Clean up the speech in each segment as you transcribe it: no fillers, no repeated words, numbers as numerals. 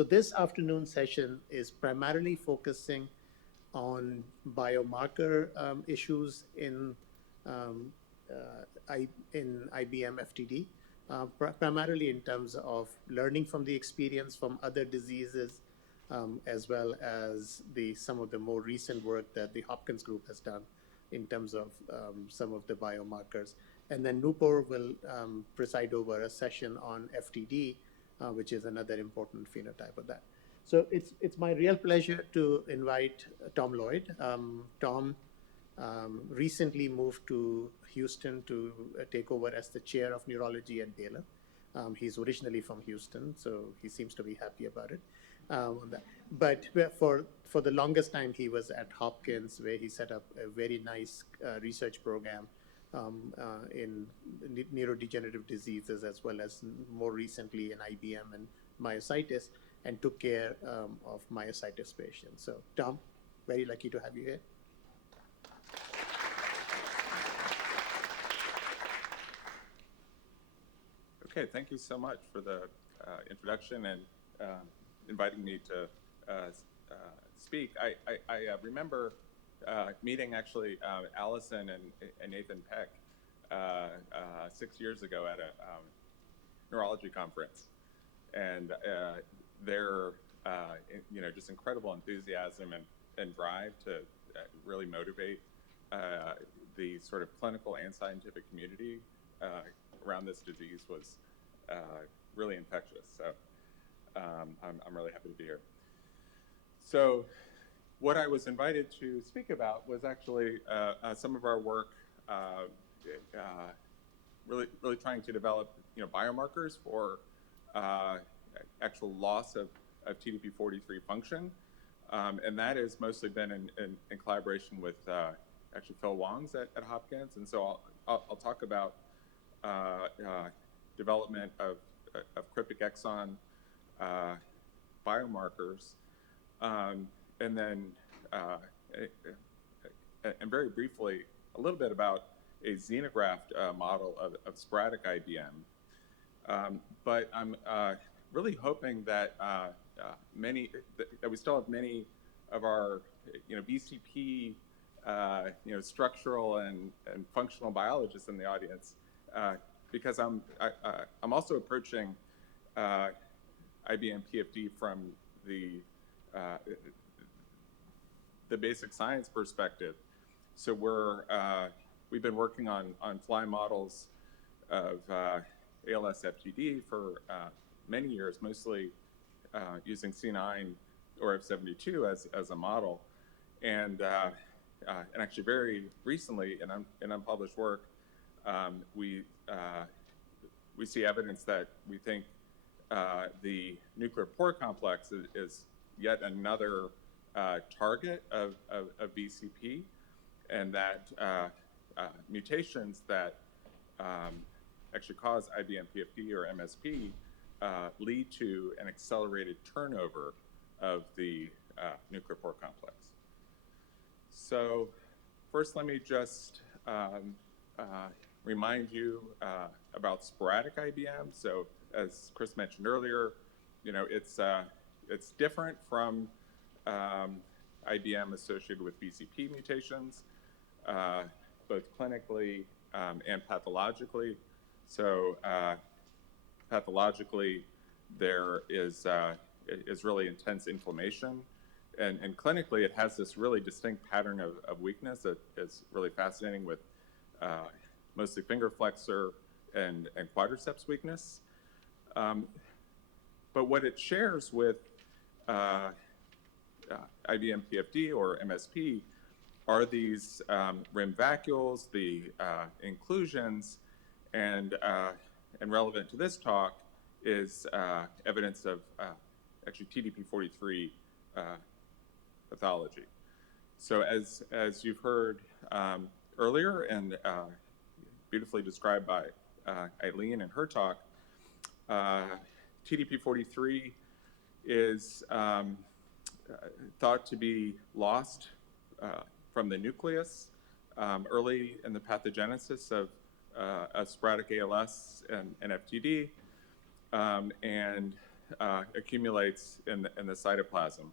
So this afternoon session is primarily focusing on biomarker issues in IBM FTD, primarily in terms of learning from the experience from other diseases, as well as some of the more recent work that the Hopkins group has done in terms of some of the biomarkers. And then Nupur will preside over a session on FTD, which is another important phenotype of that. So it's my real pleasure to invite Tom Lloyd. Tom recently moved to Houston to take over as the chair of neurology at Baylor. He's originally from Houston, so he seems to be happy about it. But for the longest time, he was at Hopkins, where he set up a very nice research program in neurodegenerative diseases, as well as more recently in IBM and myositis, and took care of myositis patients. So Tom, very lucky to have you here. Okay, thank you so much for the introduction and inviting me to speak. I remember meeting actually Allison and Nathan Peck 6 years ago at a neurology conference, and their just incredible enthusiasm and drive to really motivate the sort of clinical and scientific community around this disease was really infectious. So I'm really happy to be here. So what I was invited to speak about was actually some of our work really trying to develop biomarkers for actual loss of TDP-43 function. And that has mostly been in collaboration with actually Phil Wong's at Hopkins. And so I'll talk about development of cryptic exon biomarkers, and then and very briefly a little bit about a xenograft model of sporadic IBM. But I'm really hoping that that we still have many of our VCP structural and functional biologists in the audience, because I'm also approaching IBM PFD from the basic science perspective. So we've been working on fly models of ALS FTD for many years, mostly using C9 or F72 as a model, and actually very recently in unpublished work, we see evidence that we think the nuclear pore complex is yet another target of VCP, and that mutations that actually cause IBM PFD or MSP lead to an accelerated turnover of the nuclear pore complex. So first, let me just remind you about sporadic IBM. So as Chris mentioned earlier, it's different from IBM associated with VCP mutations, both clinically and pathologically. So pathologically, there is really intense inflammation, and clinically, it has this really distinct pattern of weakness that is really fascinating, with mostly finger flexor and quadriceps weakness. But what it shares with IBM PFD or MSP are these rim vacuoles, the inclusions, and relevant to this talk is evidence of actually TDP-43 pathology. So as you've heard earlier and beautifully described by Eileen in her talk, TDP-43 is thought to be lost from the nucleus early in the pathogenesis of sporadic ALS and FTD, and accumulates in the cytoplasm.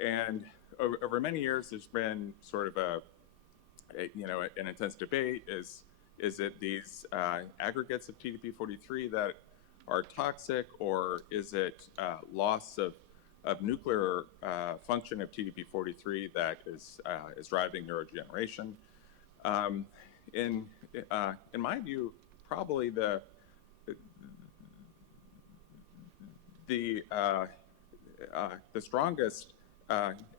And over many years, there's been sort of an intense debate. Is it these aggregates of TDP-43 that are toxic, or is it loss of nuclear function of TDP-43 that is driving neurodegeneration? In my view, probably the strongest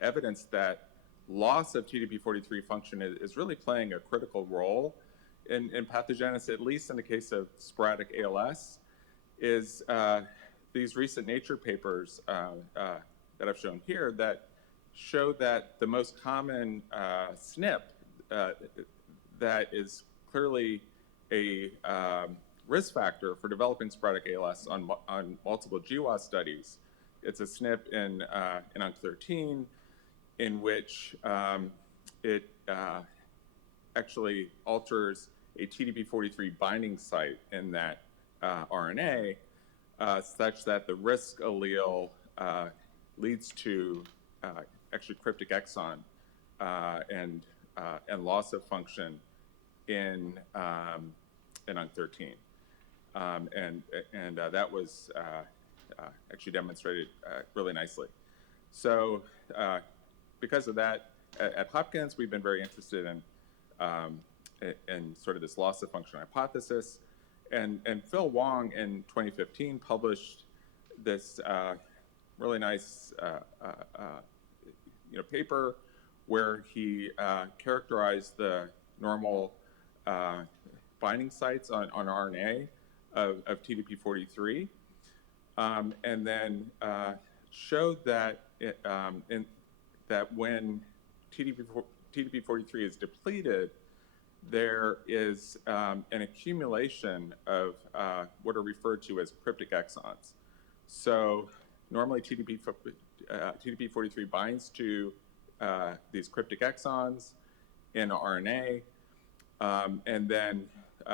evidence that loss of TDP-43 function is really playing a critical role in pathogenesis, at least in the case of sporadic ALS, is these recent Nature papers that I've shown here that show that the most common SNP that is clearly a risk factor for developing sporadic ALS on multiple GWAS studies. It's a SNP in UNC13, in which it actually alters a TDP-43 binding site in that RNA, such that the risk allele leads to actually cryptic exon and loss of function in UNC13. And that was actually demonstrated really nicely. So because of that, at Hopkins, we've been very interested in sort of this loss of function hypothesis. And Phil Wong in 2015 published this really nice paper where he characterized the normal binding sites on RNA of TDP-43, and then showed that that when TDP-43 is depleted, there is an accumulation of what are referred to as cryptic exons. So normally TDP-43 binds to these cryptic exons in RNA, and then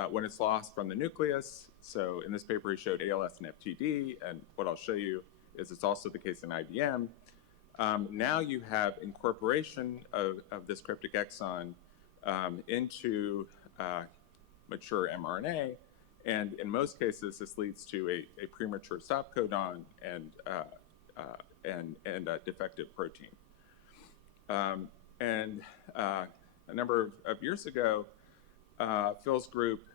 when it's lost from the nucleus, so in this paper he showed ALS and FTD, and what I'll show you is it's also the case in IBM. Now you have incorporation of this cryptic exon into mature mRNA, and in most cases this leads to a premature stop codon and a defective protein. And a number of years ago, Phil's group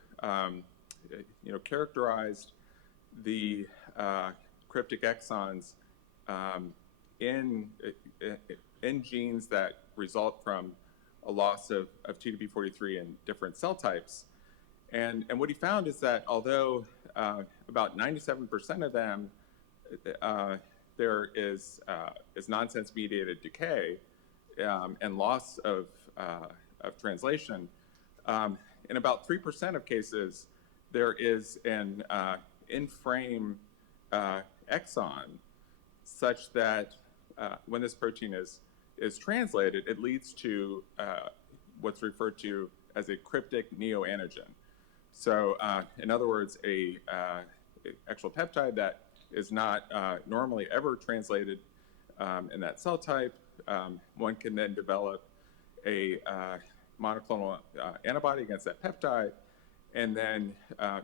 characterized the cryptic exons in genes that result from a loss of TDP-43 in different cell types. And what he found is that although about 97% of them, there is nonsense-mediated decay and loss of translation, in about 3% of cases, there is an in-frame exon such that when this protein is translated, it leads to what's referred to as a cryptic neoantigen. So in other words, a actual peptide that is not normally ever translated in that cell type, one can then develop a monoclonal antibody against that peptide, and then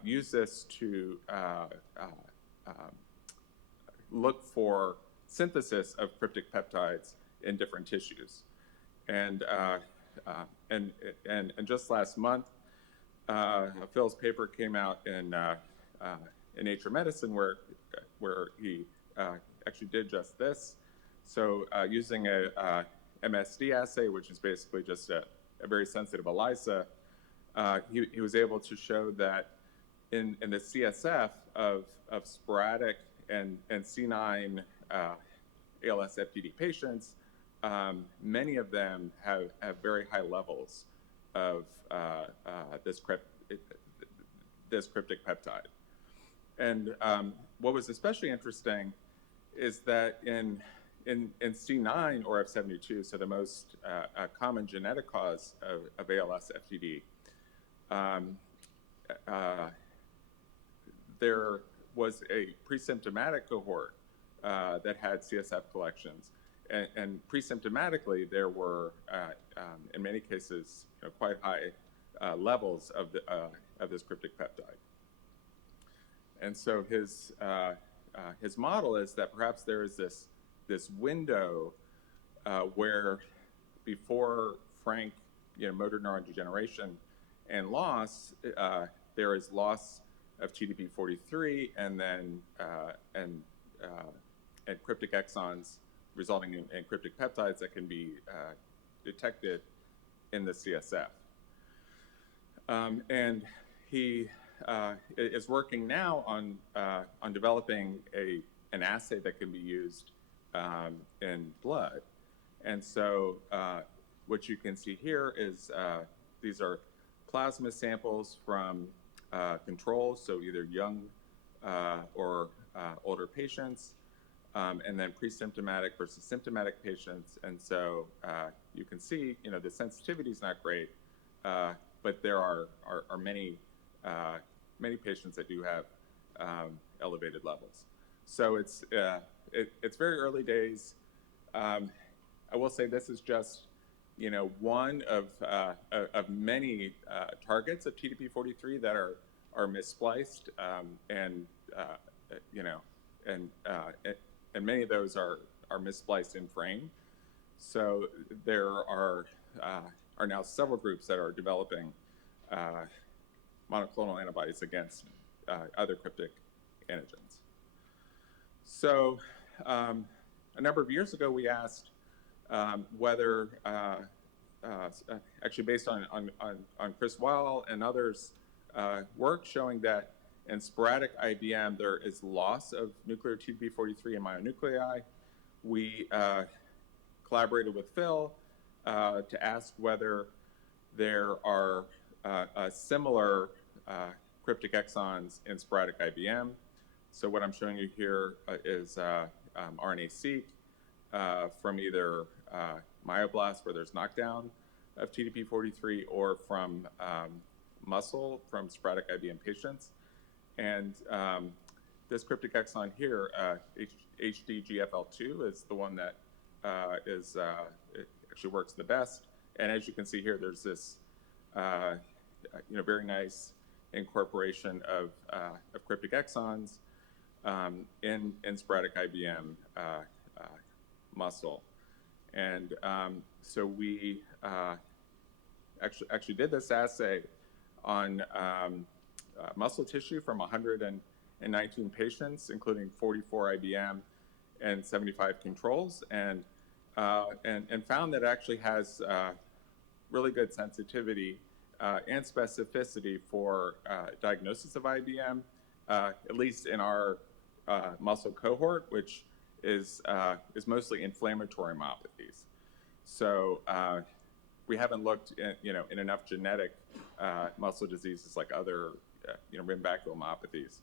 use this to look for synthesis of cryptic peptides in different tissues. And just last month, Phil's paper came out in Nature Medicine where he actually did just this. So using a MSD assay, which is basically just a very sensitive ELISA, he was able to show that in the CSF of sporadic and C9 ALS FTD patients, many of them have very high levels of this cryptic peptide. And what was especially interesting is that in C9 or F72, so the most common genetic cause of ALS FTD, there was a pre-symptomatic cohort that had CSF collections. And pre-symptomatically, there were, in many cases, quite high levels of this cryptic peptide. And so his model is that perhaps there is this window where before frank motor neuron degeneration and loss, there is loss of TDP-43 and then and cryptic exons resulting in cryptic peptides that can be detected in the CSF. And he is working now on developing an assay that can be used in blood. And so what you can see here is these are plasma samples from controls, so either young or older patients, and then pre-symptomatic versus symptomatic patients. And so you can see, the sensitivity is not great, but there are many patients that do have elevated levels. So it's very early days. I will say this is just one of many targets of TDP-43 that are misspliced, and many of those are misspliced in frame. So there are now several groups that are developing monoclonal antibodies against other cryptic antigens. So a number of years ago, we asked whether, actually based on Chris Weil and others' work showing that in sporadic IBM, there is loss of nuclear TDP-43 in myonuclei. We collaborated with Phil to ask whether there are similar cryptic exons in sporadic IBM. So what I'm showing you here is RNA-seq from either myoblasts where there's knockdown of TDP-43 or from muscle from sporadic IBM patients. And this cryptic exon here, HDGFL2, is the one that it actually works the best. And as you can see here, there's this very nice incorporation of cryptic exons in sporadic IBM muscle. And so we actually did this assay on muscle tissue from 119 patients, including 44 IBM and 75 controls, and found that it actually has really good sensitivity and specificity for diagnosis of IBM, at least in our muscle cohort, which is mostly inflammatory myopathies. So we haven't looked in enough genetic muscle diseases like other limb-vacuole myopathies,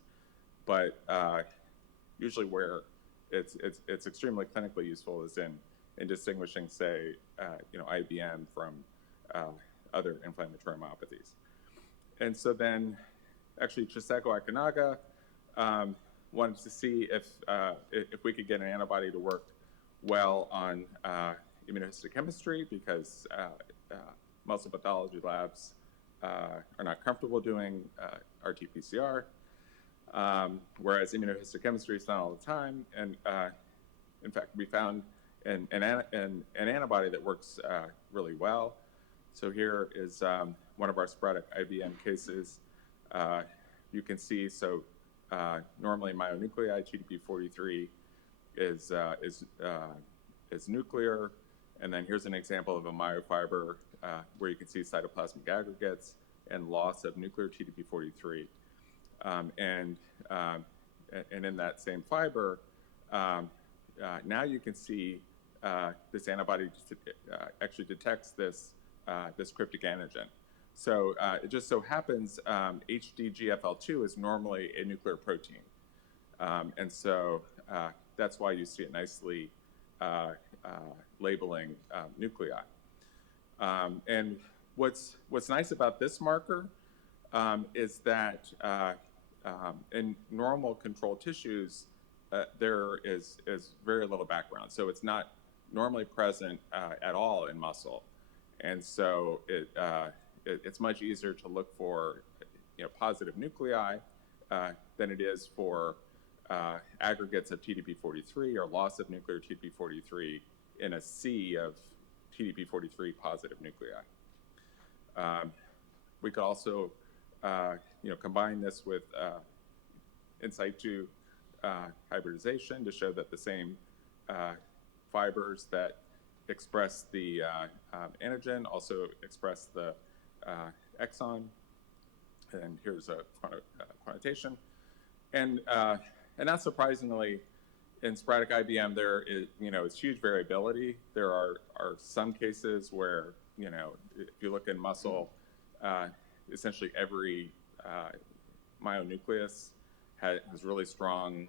but usually where it's extremely clinically useful is in distinguishing, say, IBM from other inflammatory myopathies. And so then, actually, Chiseko Akinaga wanted to see if we could get an antibody to work well on immunohistochemistry, because muscle pathology labs are not comfortable doing RT-PCR, whereas immunohistochemistry is done all the time. And in fact, we found an antibody that works really well. So here is one of our sporadic IBM cases. You can see, so normally myonuclei TDP-43 is nuclear, and then here's an example of a myofiber where you can see cytoplasmic aggregates and loss of nuclear TDP-43, and in that same fiber, now you can see this antibody actually detects this cryptic antigen. So it just so happens HDGFL2 is normally a nuclear protein. And so that's why you see it nicely labeling nuclei. And what's nice about this marker is that in normal control tissues, there is very little background. So it's not normally present at all in muscle. And so it's much easier to look for positive nuclei than it is for aggregates of TDP43 or loss of nuclear TDP43 in a sea of TDP43 positive nuclei. We could also combine this with in situ hybridization to show that the same fibers that express the antigen also express the exon. And here's a quantitation. And not surprisingly, in sporadic IBM, there is, it's huge variability. There are some cases where, if you look in muscle, essentially every myonucleus has really strong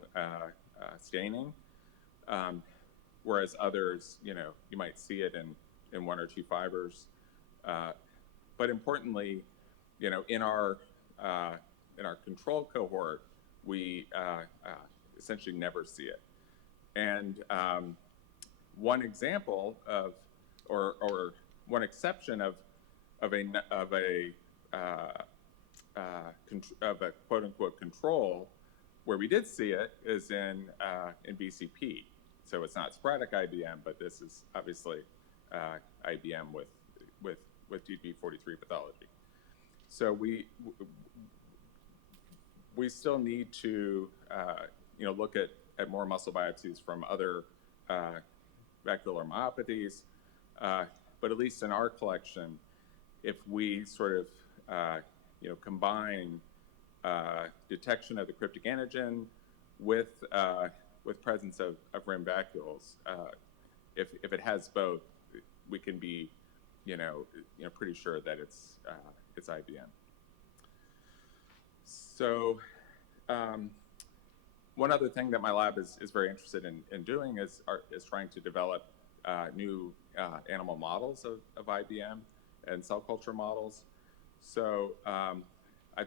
staining, whereas others, you might see it in one or two fibers. But importantly, in our control cohort, we essentially never see it. And one example of, or one exception of a quote unquote control where we did see it is in VCP. So it's not sporadic IBM, but this is obviously IBM with TDP43 pathology. So we still need to look at more muscle biopsies from other vascular myopathies, but at least in our collection, if we sort of combine detection of the cryptic antigen with presence of rim vacuoles, if it has both, we can be pretty sure that it's IBM. So one other thing that my lab is very interested in doing is trying to develop new animal models of IBM and cell culture models. So I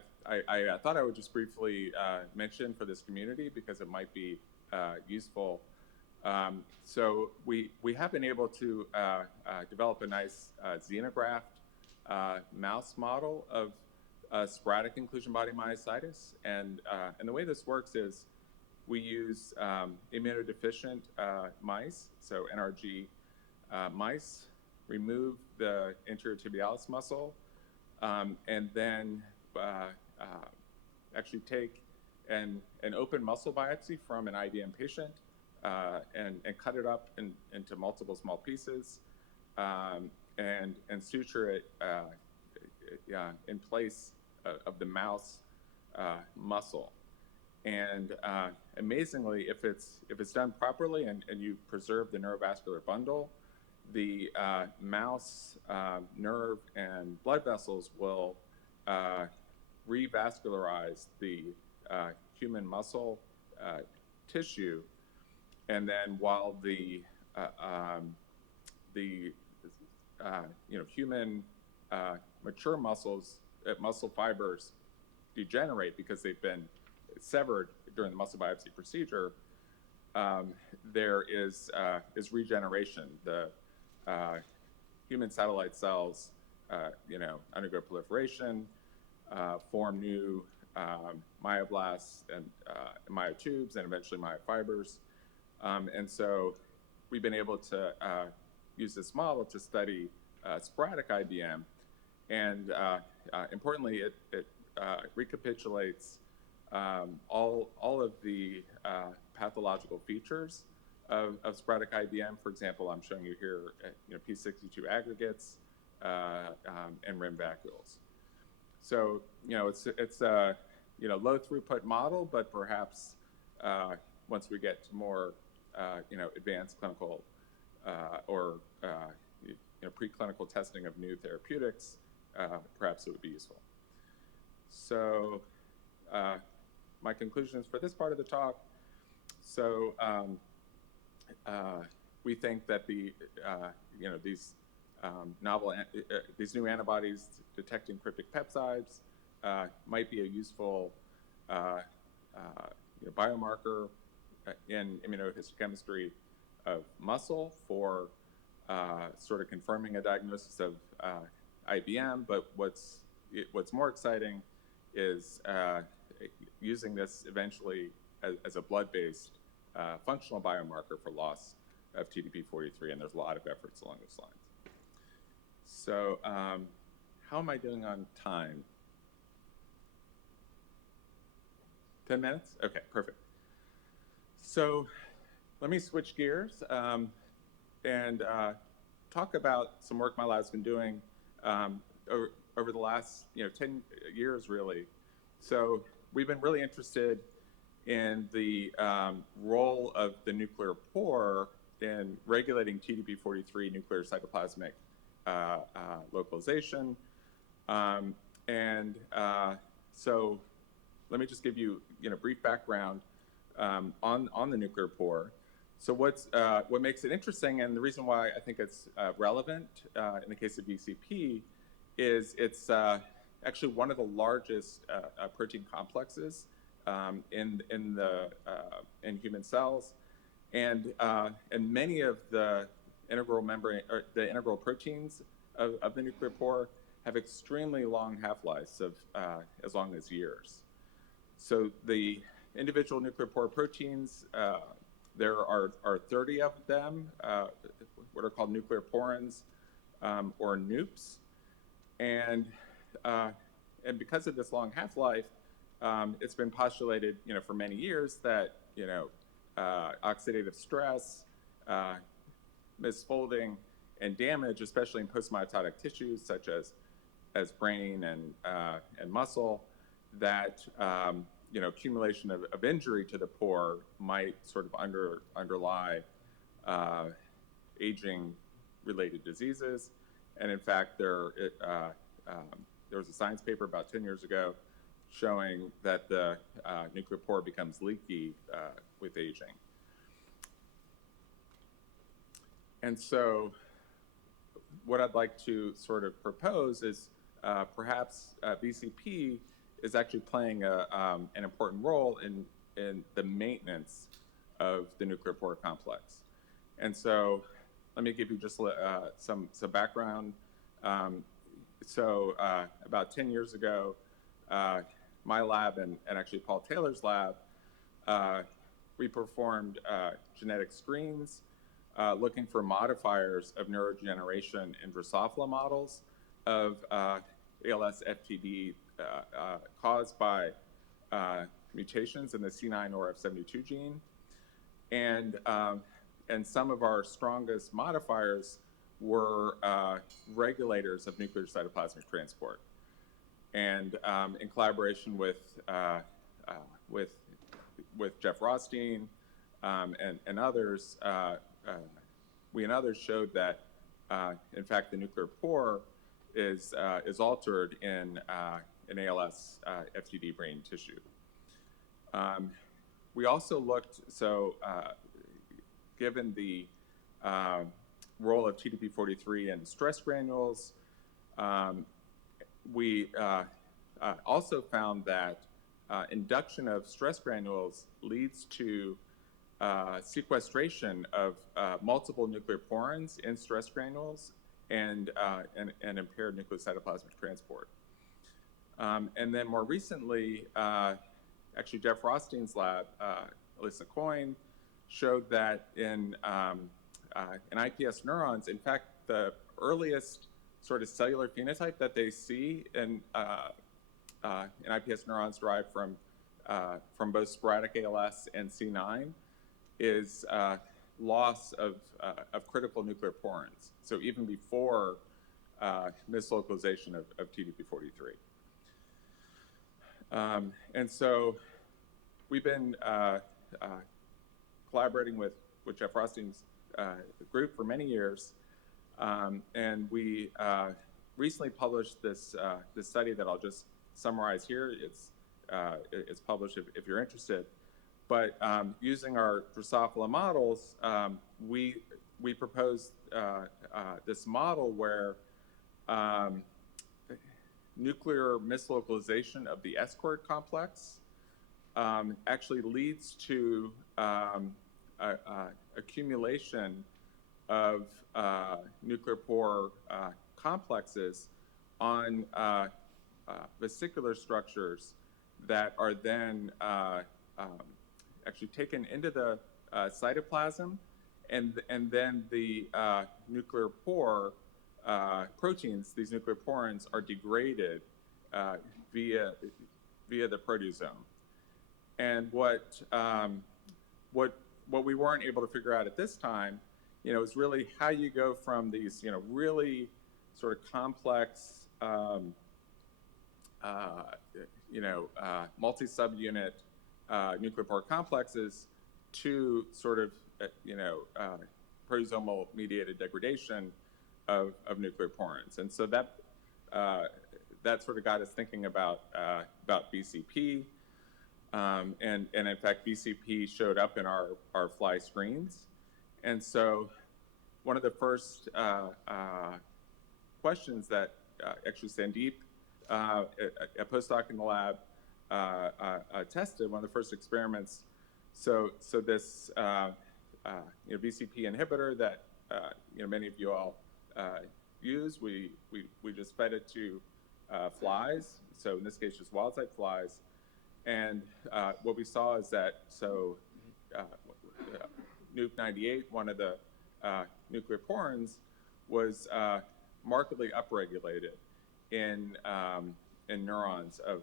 thought I would just briefly mention for this community because it might be useful. So we have been able to develop a nice xenograft mouse model of sporadic inclusion body myositis, and the way this works is we use immunodeficient mice, so NRG mice, remove the anterior tibialis muscle, and then actually take an open muscle biopsy from an IBM patient and cut it up into multiple small pieces and suture it in place of the mouse muscle. And amazingly, if it's done properly and you preserve the neurovascular bundle, the mouse nerve and blood vessels will revascularize the human muscle tissue, and then while the human mature muscle fibers degenerate because they've been severed during the muscle biopsy procedure, there is regeneration. The human satellite cells, undergo proliferation, form new myoblasts and myotubes, and eventually myofibers. And so we've been able to use this model to study sporadic IBM, and importantly, it recapitulates all of the pathological features of sporadic IBM. For example, I'm showing you here P62 aggregates and rim vacuoles. So it's a low throughput model, but perhaps once we get to more advanced clinical or preclinical testing of new therapeutics, perhaps it would be useful. So my conclusions for this part of the talk. So we think that these these new antibodies detecting cryptic peptides might be a useful biomarker in immunohistochemistry of muscle for sort of confirming a diagnosis of IBM, but what's more exciting is using this eventually as a blood-based functional biomarker for loss of TDP-43, and there's a lot of efforts along those lines. So how am I doing on time? 10 minutes? Okay, perfect. So let me switch gears and talk about some work my lab's been doing over the last 10 years, really. So we've been really interested in the role of the nuclear pore in regulating TDP-43 nuclear cytoplasmic localization. So let me just give you brief background on the nuclear pore. So what makes it interesting, and the reason why I think it's relevant in the case of VCP, is it's actually one of the largest protein complexes in human cells, and many of the integral membrane or the integral proteins of the nuclear pore have extremely long half-lives of as long as years. So the individual nuclear pore proteins, there are 30 of them, what are called nuclear porins, or NUPs, and because of this long half-life, it's been postulated, for many years that oxidative stress, misfolding, and damage, especially in postmitotic tissues such as brain and muscle, that accumulation of injury to the pore might sort of underlie aging-related diseases. And in fact, there was a science paper about 10 years ago showing that the nuclear pore becomes leaky with aging. And so what I'd like to sort of propose is perhaps VCP is actually playing an important role in the maintenance of the nuclear pore complex. And so let me give you just some background. So about 10 years ago, my lab and actually Paul Taylor's lab, we performed genetic screens looking for modifiers of neurodegeneration in Drosophila models of ALS FTD caused by mutations in the C9 or F72 gene. And some of our strongest modifiers were regulators of nuclear cytoplasmic transport. And in collaboration with Jeff Rothstein and others, we and others showed that, in fact, the nuclear pore is altered in ALS FTD brain tissue. We also looked, given the role of TDP-43 in stress granules, we also found that induction of stress granules leads to sequestration of multiple nuclear porins in stress granules and impaired nucleocytoplasmic transport. And then more recently, actually Jeff Rothstein's lab, Alyssa Coyne, showed that in iPS neurons, in fact, the earliest sort of cellular phenotype that they see in iPS neurons derived from both sporadic ALS and C9 is loss of critical nuclear porins. So even before mislocalization of TDP-43. And so we've been collaborating with Jeff Rothstein's group for many years, and we recently published this study that I'll just summarize here. It's published if you're interested. But using our Drosophila models, we proposed this model where nuclear mislocalization of the S-cord complex actually leads to accumulation of nuclear pore complexes on vesicular structures that are then actually taken into the cytoplasm, and then the nuclear pore proteins, these nuclear porins, are degraded via the proteasome. And what we weren't able to figure out at this time, is really how you go from these, really sort of complex, multi-subunit nuclear pore complexes to sort of, proteasomal mediated degradation of nuclear porins. And so that sort of got us thinking about VCP. And in fact, VCP showed up in our fly screens. And so one of the first questions that actually Sandeep, a postdoc in the lab, tested, one of the first experiments. So this VCP inhibitor that many of you all use, we just fed it to flies. So in this case, just wild type flies. And what we saw is that, Nup98, one of the nuclear porins, was markedly upregulated in neurons of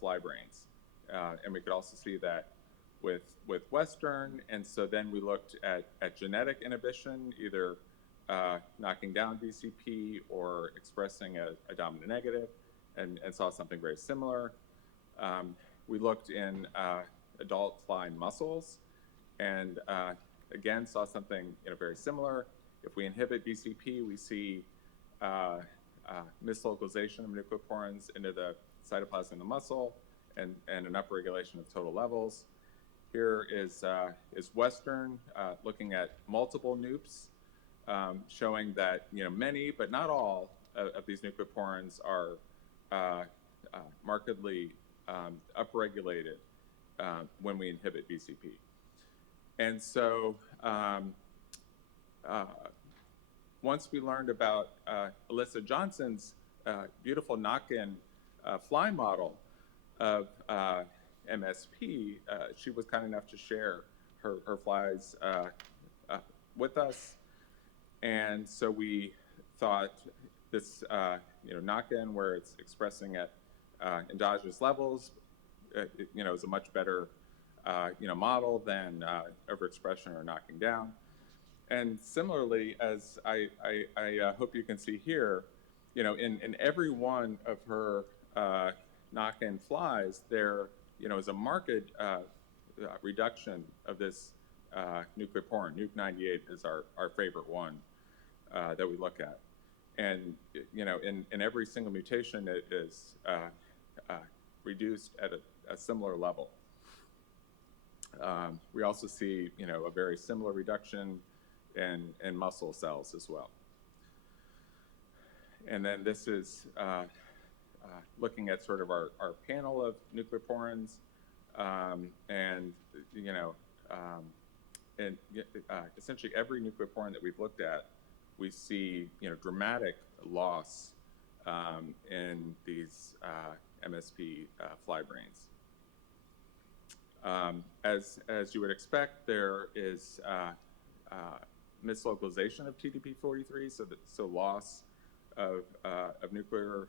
fly brains. And we could also see that with Western. And so then we looked at genetic inhibition, either knocking down VCP or expressing a dominant negative, and saw something very similar. We looked in adult fly muscles, and again saw something very similar. If we inhibit VCP, we see mislocalization of nuclear porins into the cytoplasm of the muscle, and an upregulation of total levels. Here is Western looking at multiple NUPs, showing that many, but not all, of these nuclear porins are markedly upregulated when we inhibit VCP. And so once we learned about Alyssa Johnson's beautiful knock-in fly model of MSP, she was kind enough to share her flies with us. And so we thought this knock-in, where it's expressing at endogenous levels, is a much better model than overexpression or knocking down. And similarly, as I hope you can see here, in every one of her knock-in flies, there is a marked reduction of this nuclear porin. Nup98 is our favorite one that we look at. And in every single mutation, it is reduced at a similar level. We also see a very similar reduction in muscle cells as well. And then this is looking at sort of our panel of nuclear porins, and essentially every nuclear porin that we've looked at, we see dramatic loss in these MSP fly brains. As you would expect, there is mislocalization of TDP43, so loss of nuclear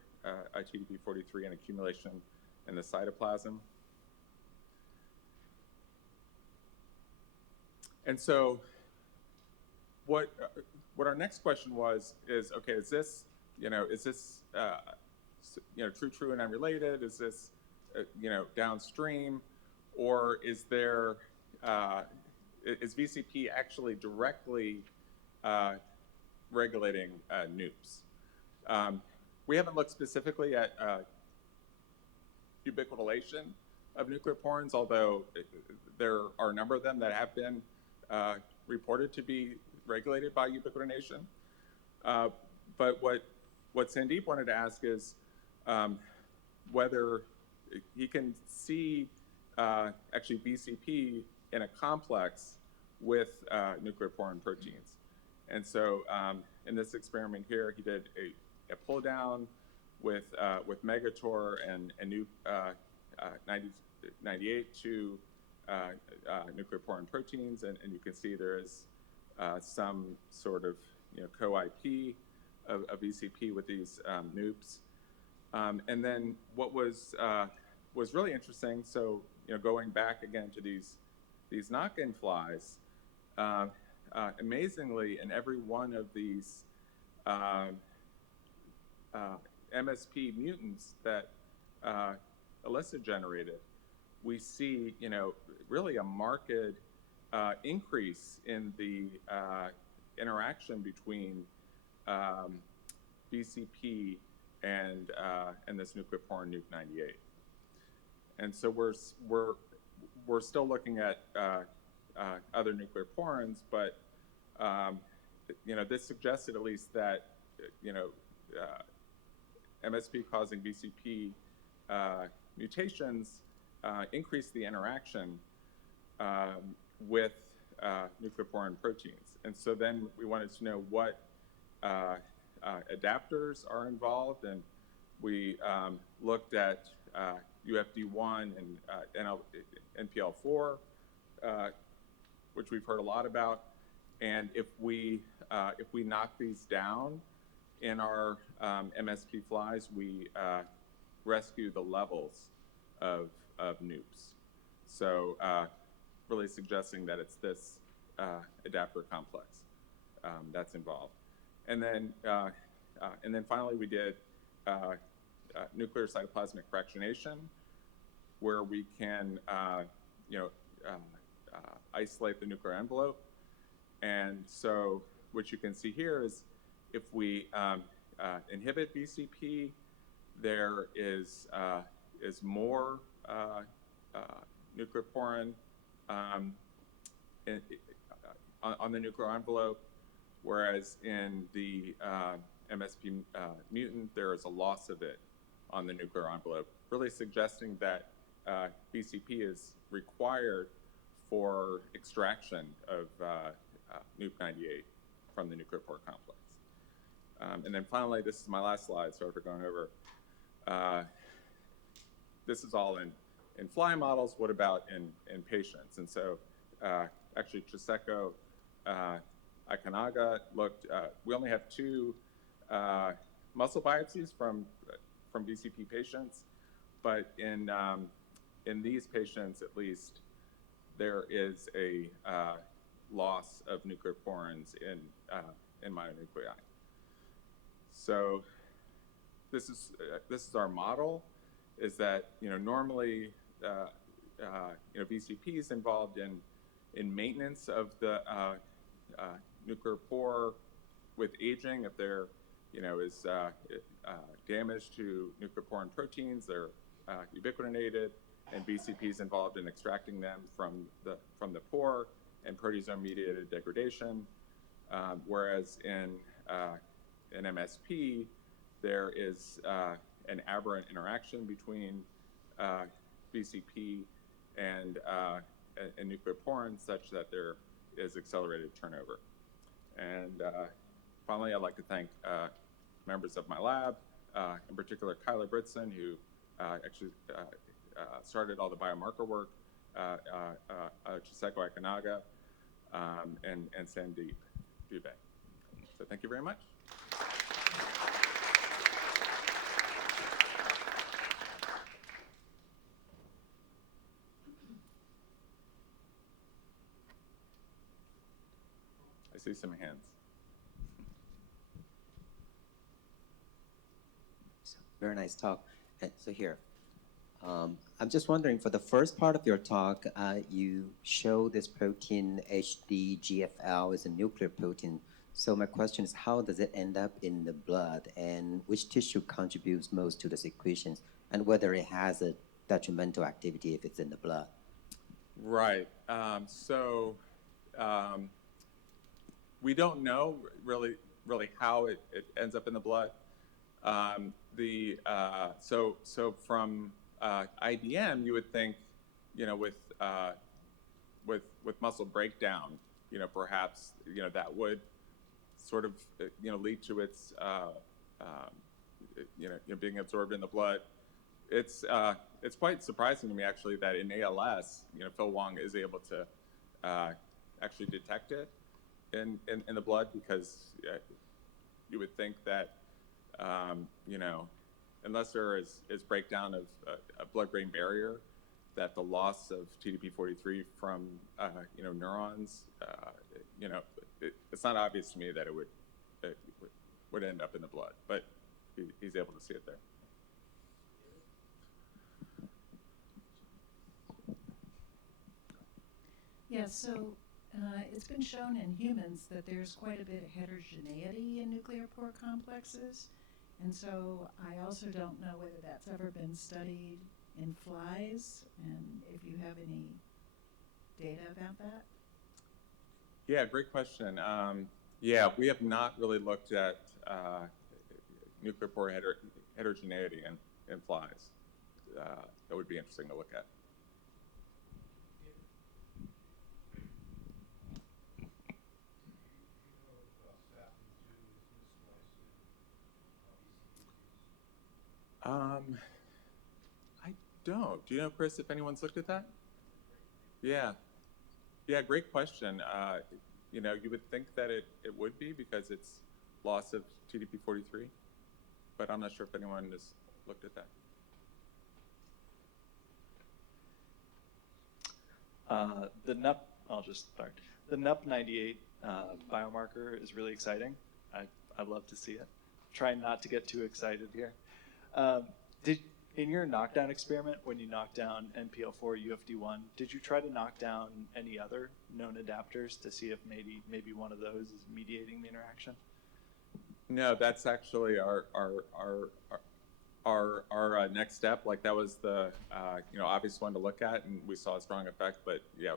TDP43 and accumulation in the cytoplasm. And so what our next question is, okay, is this true and unrelated? Is this downstream, or is there is VCP actually directly regulating NUPs? We haven't looked specifically at ubiquitination of nuclear porins, although there are a number of them that have been reported to be regulated by ubiquitination. But what Sandeep wanted to ask is whether he can see actually VCP in a complex with nucleoporin proteins. And so in this experiment here, he did a pull down with Megator and Nup 98 to nucleoporin proteins, and you can see there is some sort of co-IP of VCP with these NUPs. And then what was really interesting, so going back again to these knock-in flies, amazingly, in every one of these MSP mutants that Alyssa generated, we see, really a marked increase in the interaction between VCP and this nucleoporin Nup 98. And so we're still looking at other nucleoporins, but this suggested at least that MSP causing VCP mutations increase the interaction with nucleoporin proteins. And so then we wanted to know what adapters are involved, and we looked at UFD1 and NPL4, which we've heard a lot about. And if we knock these down in our MSP flies, we rescue the levels of NUPs. So really suggesting that it's this adapter complex that's involved. And then finally we did nuclear cytoplasmic fractionation, where we can isolate the nuclear envelope. And so what you can see here is if we inhibit VCP, there is more nucleoporin on the nuclear envelope, whereas in the MSP mutant, there is a loss of it on the nuclear envelope, really suggesting that VCP is required for extraction of Nup 98 from the nucleopore complex. And then finally, this is my last slide, sorry for going over. This is all in fly models. What about in patients? And so actually Chiseko Ikenaga looked, we only have 2 muscle biopsies from VCP patients, but in these patients at least, there is a loss of nucleoporins in myonuclei. So this is our model, is that normally VCP is involved in maintenance of the nuclear pore with aging. If there is damage to nucleoporin proteins, they're ubiquitinated, and VCP is involved in extracting them from the pore and proteasome-mediated degradation. Whereas in MSP, there is an aberrant interaction between VCP and nucleoporins such that there is accelerated turnover. And finally, I'd like to thank members of my lab, in particular Kyla Britson, who actually started all the biomarker work, Chiseko Ikenaga, and Sandeep Dubey. So thank you very much. I see some hands. Very nice talk. So here, I'm just wondering, for the first part of your talk, you show this protein HDGFL is a nuclear protein. So my question is, how does it end up in the blood, and which tissue contributes most to the secretions, and whether it has a detrimental activity if it's in the blood? Right. We don't know really how it ends up in the blood. So from IBM, you would think, with muscle breakdown, perhaps, that would sort of, lead to its, being absorbed in the blood. It's quite surprising to me, actually, that in ALS, Phil Wong is able to actually detect it in the blood, because you would think that, unless there is breakdown of a blood-brain barrier, that the loss of TDP-43 from, neurons, it's not obvious to me that it would end up in the blood, but he's able to see it there. Yeah, so it's been shown in humans that there's quite a bit of heterogeneity in nuclear pore complexes. And so I also don't know whether that's ever been studied in flies, and if you have any data about that. Yeah, great question. Yeah, we have not really looked at nuclear pore heterogeneity in flies. That would be interesting to look at. I don't. Do you know, Chris, if anyone's looked at that? Yeah. Yeah, great question. You would think that it would be, because it's loss of TDP-43, but I'm not sure if anyone has looked at that. I'll just start. The NUP98 biomarker is really exciting. I'd love to see it. Try not to get too excited here. In your knockdown experiment, when you knocked down NPL4 UFD1, did you try to knock down any other known adapters to see if maybe one of those is mediating the interaction? No, that's actually our next step. Like, that was the obvious one to look at, and we saw a strong effect. But yeah,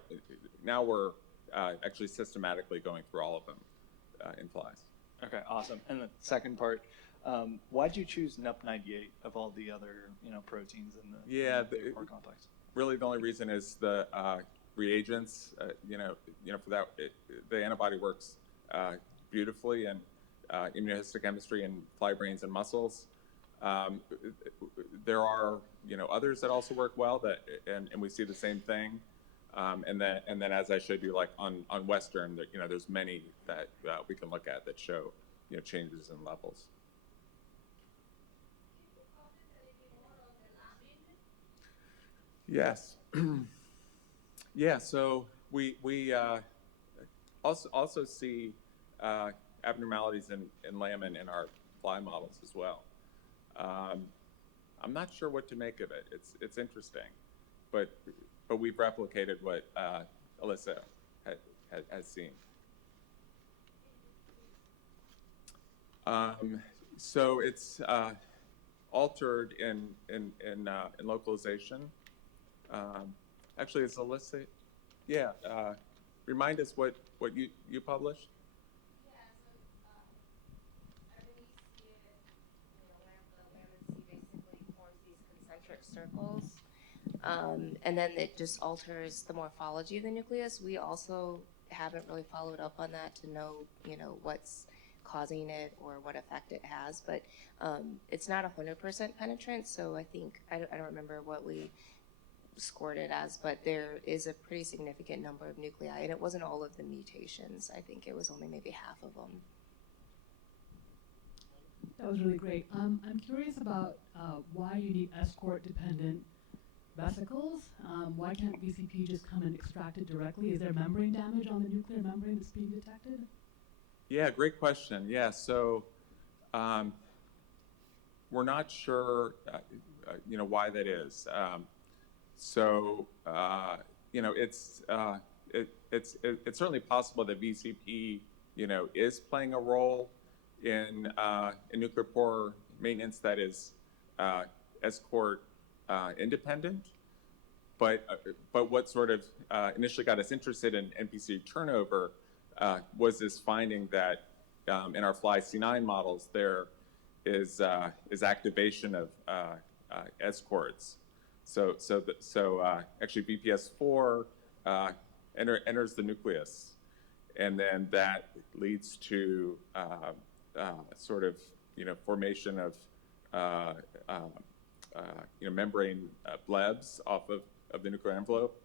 now we're actually systematically going through all of them in flies. Okay, awesome. And the second part, why'd you choose NUP98 of all the other proteins in the pore complex? Really, the only reason is the reagents. For that, the antibody works beautifully in immunohistochemistry in fly brains and muscles. There are others that also work well, and we see the same thing. And then as I showed you, like on Western, there's many that we can look at that show changes in levels. Yes. Yeah. So we also see abnormalities in lamin in our fly models as well. I'm not sure what to make of it. It's interesting, but we've replicated what Alyssa has seen. So it's altered in localization. Actually, it's Alyssa. Yeah. Remind us what you published. Circles, and then it just alters the morphology of the nucleus. We also haven't really followed up on that to know, what's causing it or what effect it has, but it's not 100% penetrant, so I think, I don't remember what we scored it as, but there is a pretty significant number of nuclei, and it wasn't all of the mutations. I think it was only maybe half of them. That was really great. I'm curious about why you need escort-dependent vesicles. Why can't VCP just come and extract it directly? Is there membrane damage on the nuclear membrane that's being detected? Yeah, great question. Yeah, so we're not sure, why that is. It's certainly possible that VCP, is playing a role in nuclear pore maintenance that is escort independent. But what sort of initially got us interested in NPC turnover was this finding that in our fly C9 models there is activation of escorts Actually BPS4 enters the nucleus, and then that leads to sort of formation of membrane blebs off of the nuclear envelope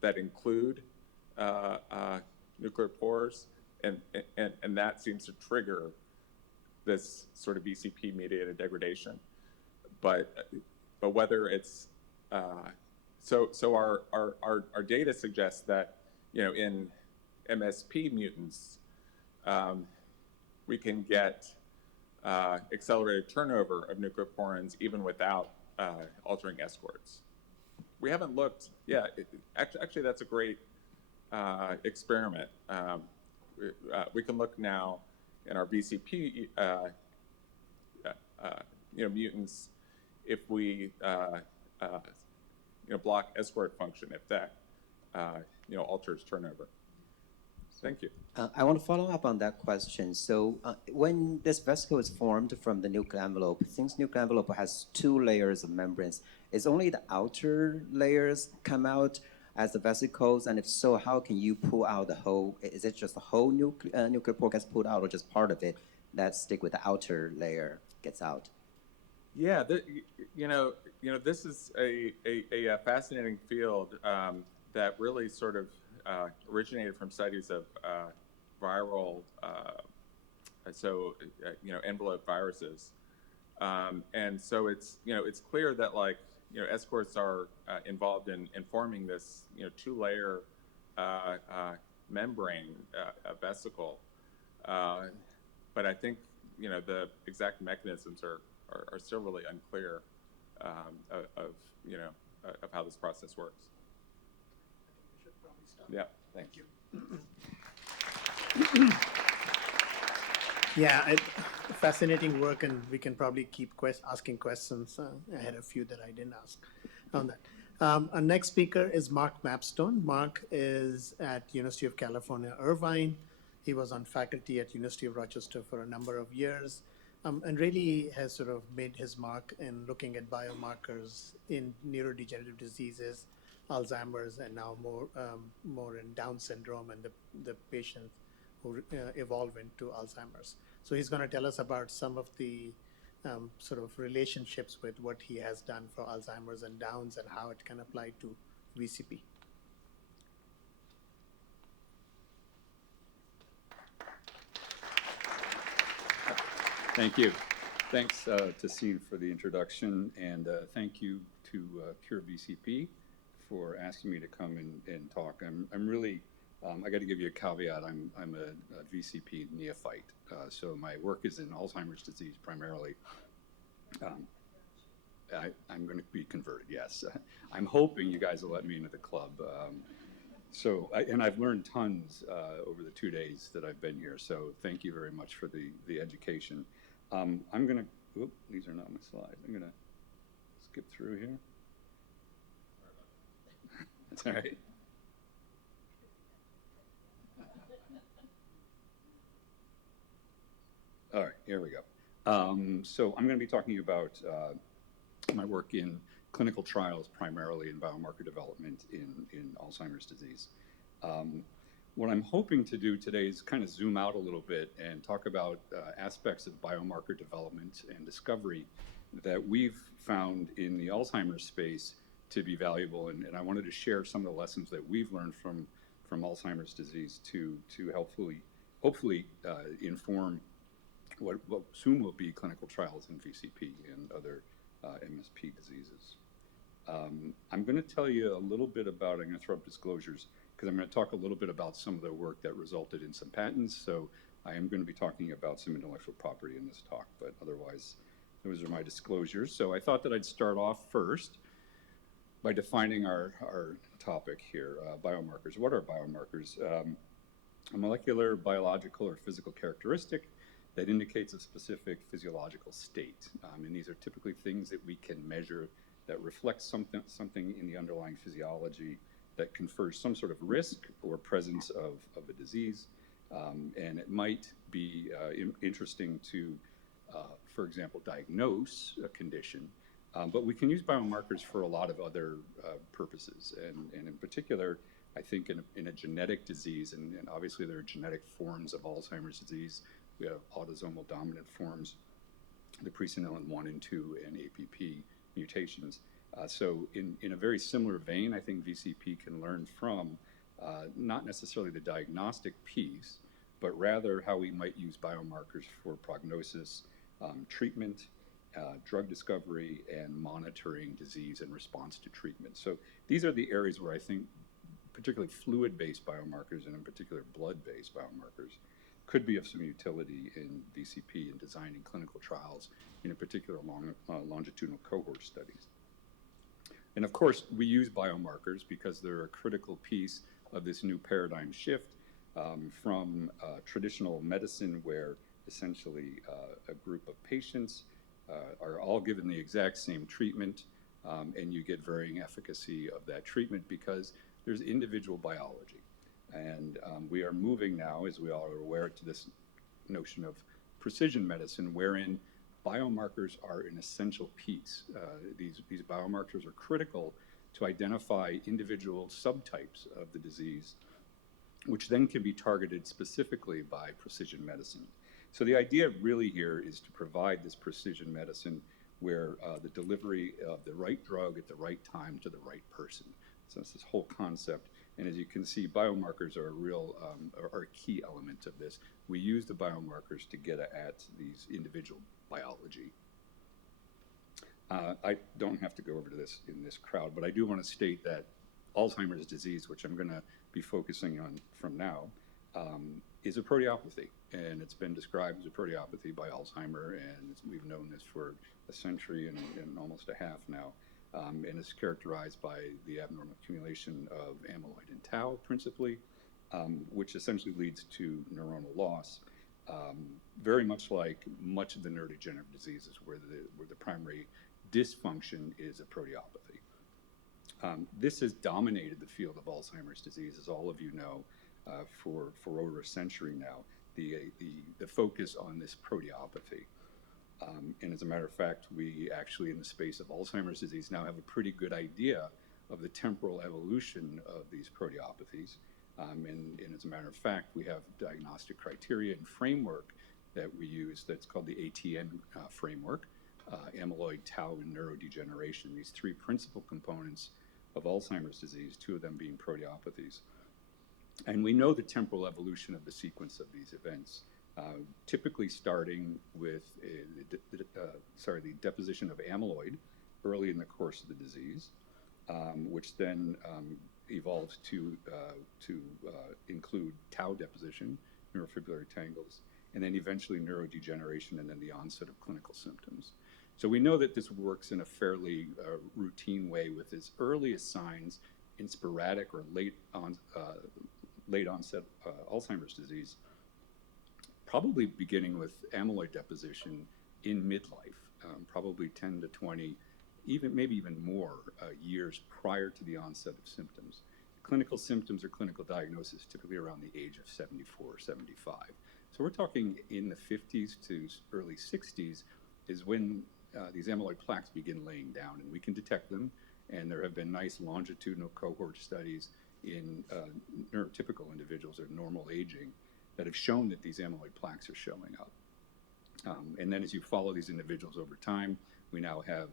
that include nuclear pores, and that seems to trigger this sort of VCP mediated degradation. But whether it's so our data suggests that in MSP mutants we can get accelerated turnover of nucleoporins even without altering escorts. We haven't looked, yeah, actually that's a great experiment. We can look now in our VCP mutants if we block escort function, if that alters turnover. Thank you. I want to follow up on that question. So when this vesicle is formed from the nuclear envelope, since nuclear envelope has 2 layers of membranes, is only the outer layers come out as the vesicles? And if so, how can you pull out the whole? Is it just the whole nuclear pore gets pulled out, or just part of it that stick with the outer layer gets out? Yeah, this is a fascinating field that really sort of originated from studies of viral, envelope viruses, and so it's clear that escorts are involved in forming this 2-layer membrane vesicle, but I think the exact mechanisms are still really unclear of how this process works. We should probably stop. Yeah, thank you. Yeah, fascinating work, and we can probably keep asking questions. I had a few that I didn't ask on that. Our next speaker is Mark Mapstone. Mark is at University of California-Irvine. He was on faculty at University of Rochester for a number of years, and really has sort of made his mark in looking at biomarkers in neurodegenerative diseases, Alzheimer's, and now more in Down syndrome and the patients who evolve into Alzheimer's. So he's going to tell us about some of the sort of relationships with what he has done for Alzheimer's and Downs and how it can apply to VCP. Thank you. Thanks, Tahseen, for the introduction, and thank you to Cure VCP for asking me to come and talk. I'm really, I got to give you a caveat. I'm a VCP neophyte, so my work is in Alzheimer's disease primarily. I'm going to be converted, yes. I'm hoping you guys will let me into the club. And I've learned tons over the 2 days that I've been here, so thank you very much for the education. I'm going to, these are not my slides. I'm going to skip through here. That's all right. All right, here we go. So I'm going to be talking about my work in clinical trials, primarily in biomarker development in Alzheimer's disease. What I'm hoping to do today is kind of zoom out a little bit and talk about aspects of biomarker development and discovery that we've found in the Alzheimer's space to be valuable. And I wanted to share some of the lessons that we've learned from Alzheimer's disease to hopefully inform what soon will be clinical trials in VCP and other MSP diseases. I'm going to tell you a little bit about, I'm going to throw up disclosures, because I'm going to talk a little bit about some of the work that resulted in some patents. So I am going to be talking about some intellectual property in this talk, but otherwise, those are my disclosures. So I thought that I'd start off first by defining our topic here, biomarkers. What are biomarkers? A molecular, biological, or physical characteristic that indicates a specific physiological state. And these are typically things that we can measure that reflects something in the underlying physiology that confers some sort of risk or presence of a disease. And it might be interesting to, for example, diagnose a condition But we can use biomarkers for a lot of other purposes. And in particular, I think in a genetic disease, and obviously there are genetic forms of Alzheimer's disease. We have autosomal dominant forms, the presenilin 1 and 2 and APP mutations. So in a very similar vein, I think VCP can learn from not necessarily the diagnostic piece, but rather how we might use biomarkers for prognosis, treatment, drug discovery, and monitoring disease in response to treatment. So these are the areas where I think particularly fluid-based biomarkers, and in particular blood-based biomarkers, could be of some utility in VCP in designing clinical trials, in particular longitudinal cohort studies. And of course, we use biomarkers because they're a critical piece of this new paradigm shift from traditional medicine, where essentially a group of patients are all given the exact same treatment, and you get varying efficacy of that treatment because there's individual biology. And we are moving now, as we all are aware, to this notion of precision medicine, wherein biomarkers are an essential piece. These biomarkers are critical to identify individual subtypes of the disease, which then can be targeted specifically by precision medicine. So the idea really here is to provide this precision medicine where the delivery of the right drug at the right time to the right person. So it's this whole concept. And as you can see, biomarkers are a real, are a key element of this. We use the biomarkers to get at these individual biology. I don't have to go over to this in this crowd, but I do want to state that Alzheimer's disease, which I'm going to be focusing on from now, is a proteopathy. And it's been described as a proteopathy by Alzheimer, and we've known this for a century and almost a half now. And it's characterized by the abnormal accumulation of amyloid and tau, principally, which essentially leads to neuronal loss, very much like much of the neurodegenerative diseases where the primary dysfunction is a proteopathy. This has dominated the field of Alzheimer's disease, as all of you know, for over a century now, the focus on this proteopathy. And as a matter of fact, we actually, in the space of Alzheimer's disease, now have a pretty good idea of the temporal evolution of these proteopathies. And as a matter of fact, we have diagnostic criteria and framework that we use that's called the ATN framework, amyloid, tau, and neurodegeneration, these three principal components of Alzheimer's disease, two of them being proteopathies. And we know the temporal evolution of the sequence of these events. Typically starting with the deposition of amyloid early in the course of the disease, which then evolves to include tau deposition, neurofibrillary tangles, and then eventually neurodegeneration, and then the onset of clinical symptoms. So we know that this works in a fairly routine way with its earliest signs in sporadic or late onset Alzheimer's disease, probably beginning with amyloid deposition in midlife, probably 10 to 20, maybe even more years prior to the onset of symptoms. Clinical symptoms or clinical diagnosis typically around the age of 74 or 75. So we're talking in the 50s to early 60s is when these amyloid plaques begin laying down, and we can detect them. And there have been nice longitudinal cohort studies in neurotypical individuals or normal aging that have shown that these amyloid plaques are showing up. And then as you follow these individuals over time, we now have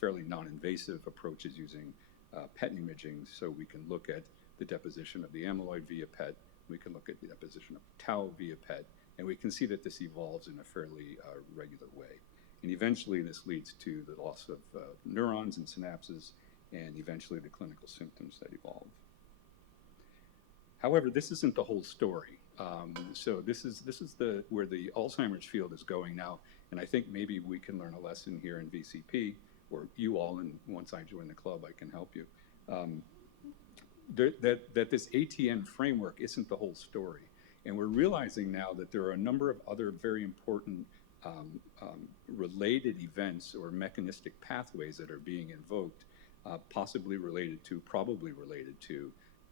fairly non-invasive approaches using PET imaging, so we can look at the deposition of the amyloid via PET, we can look at the deposition of tau via PET, and we can see that this evolves in a fairly regular way. And eventually this leads to the loss of neurons and synapses, and eventually the clinical symptoms that evolve. However, this isn't the whole story. So this is where the Alzheimer's field is going now, and I think maybe we can learn a lesson here in VCP, or you all, and once I join the club, I can help you. That this ATN framework isn't the whole story, and we're realizing now that there are a number of other very important related events or mechanistic pathways that are being invoked, probably related to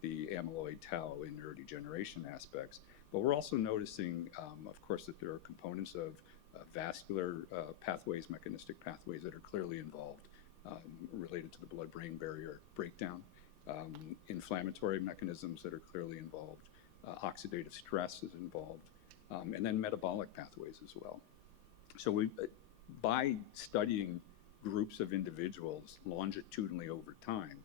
the amyloid, tau, and neurodegeneration aspects. But we're also noticing, of course, that there are components of vascular pathways, mechanistic pathways that are clearly involved, related to the blood-brain barrier breakdown, inflammatory mechanisms that are clearly involved, oxidative stress is involved, and then metabolic pathways as well. So by studying groups of individuals longitudinally over time,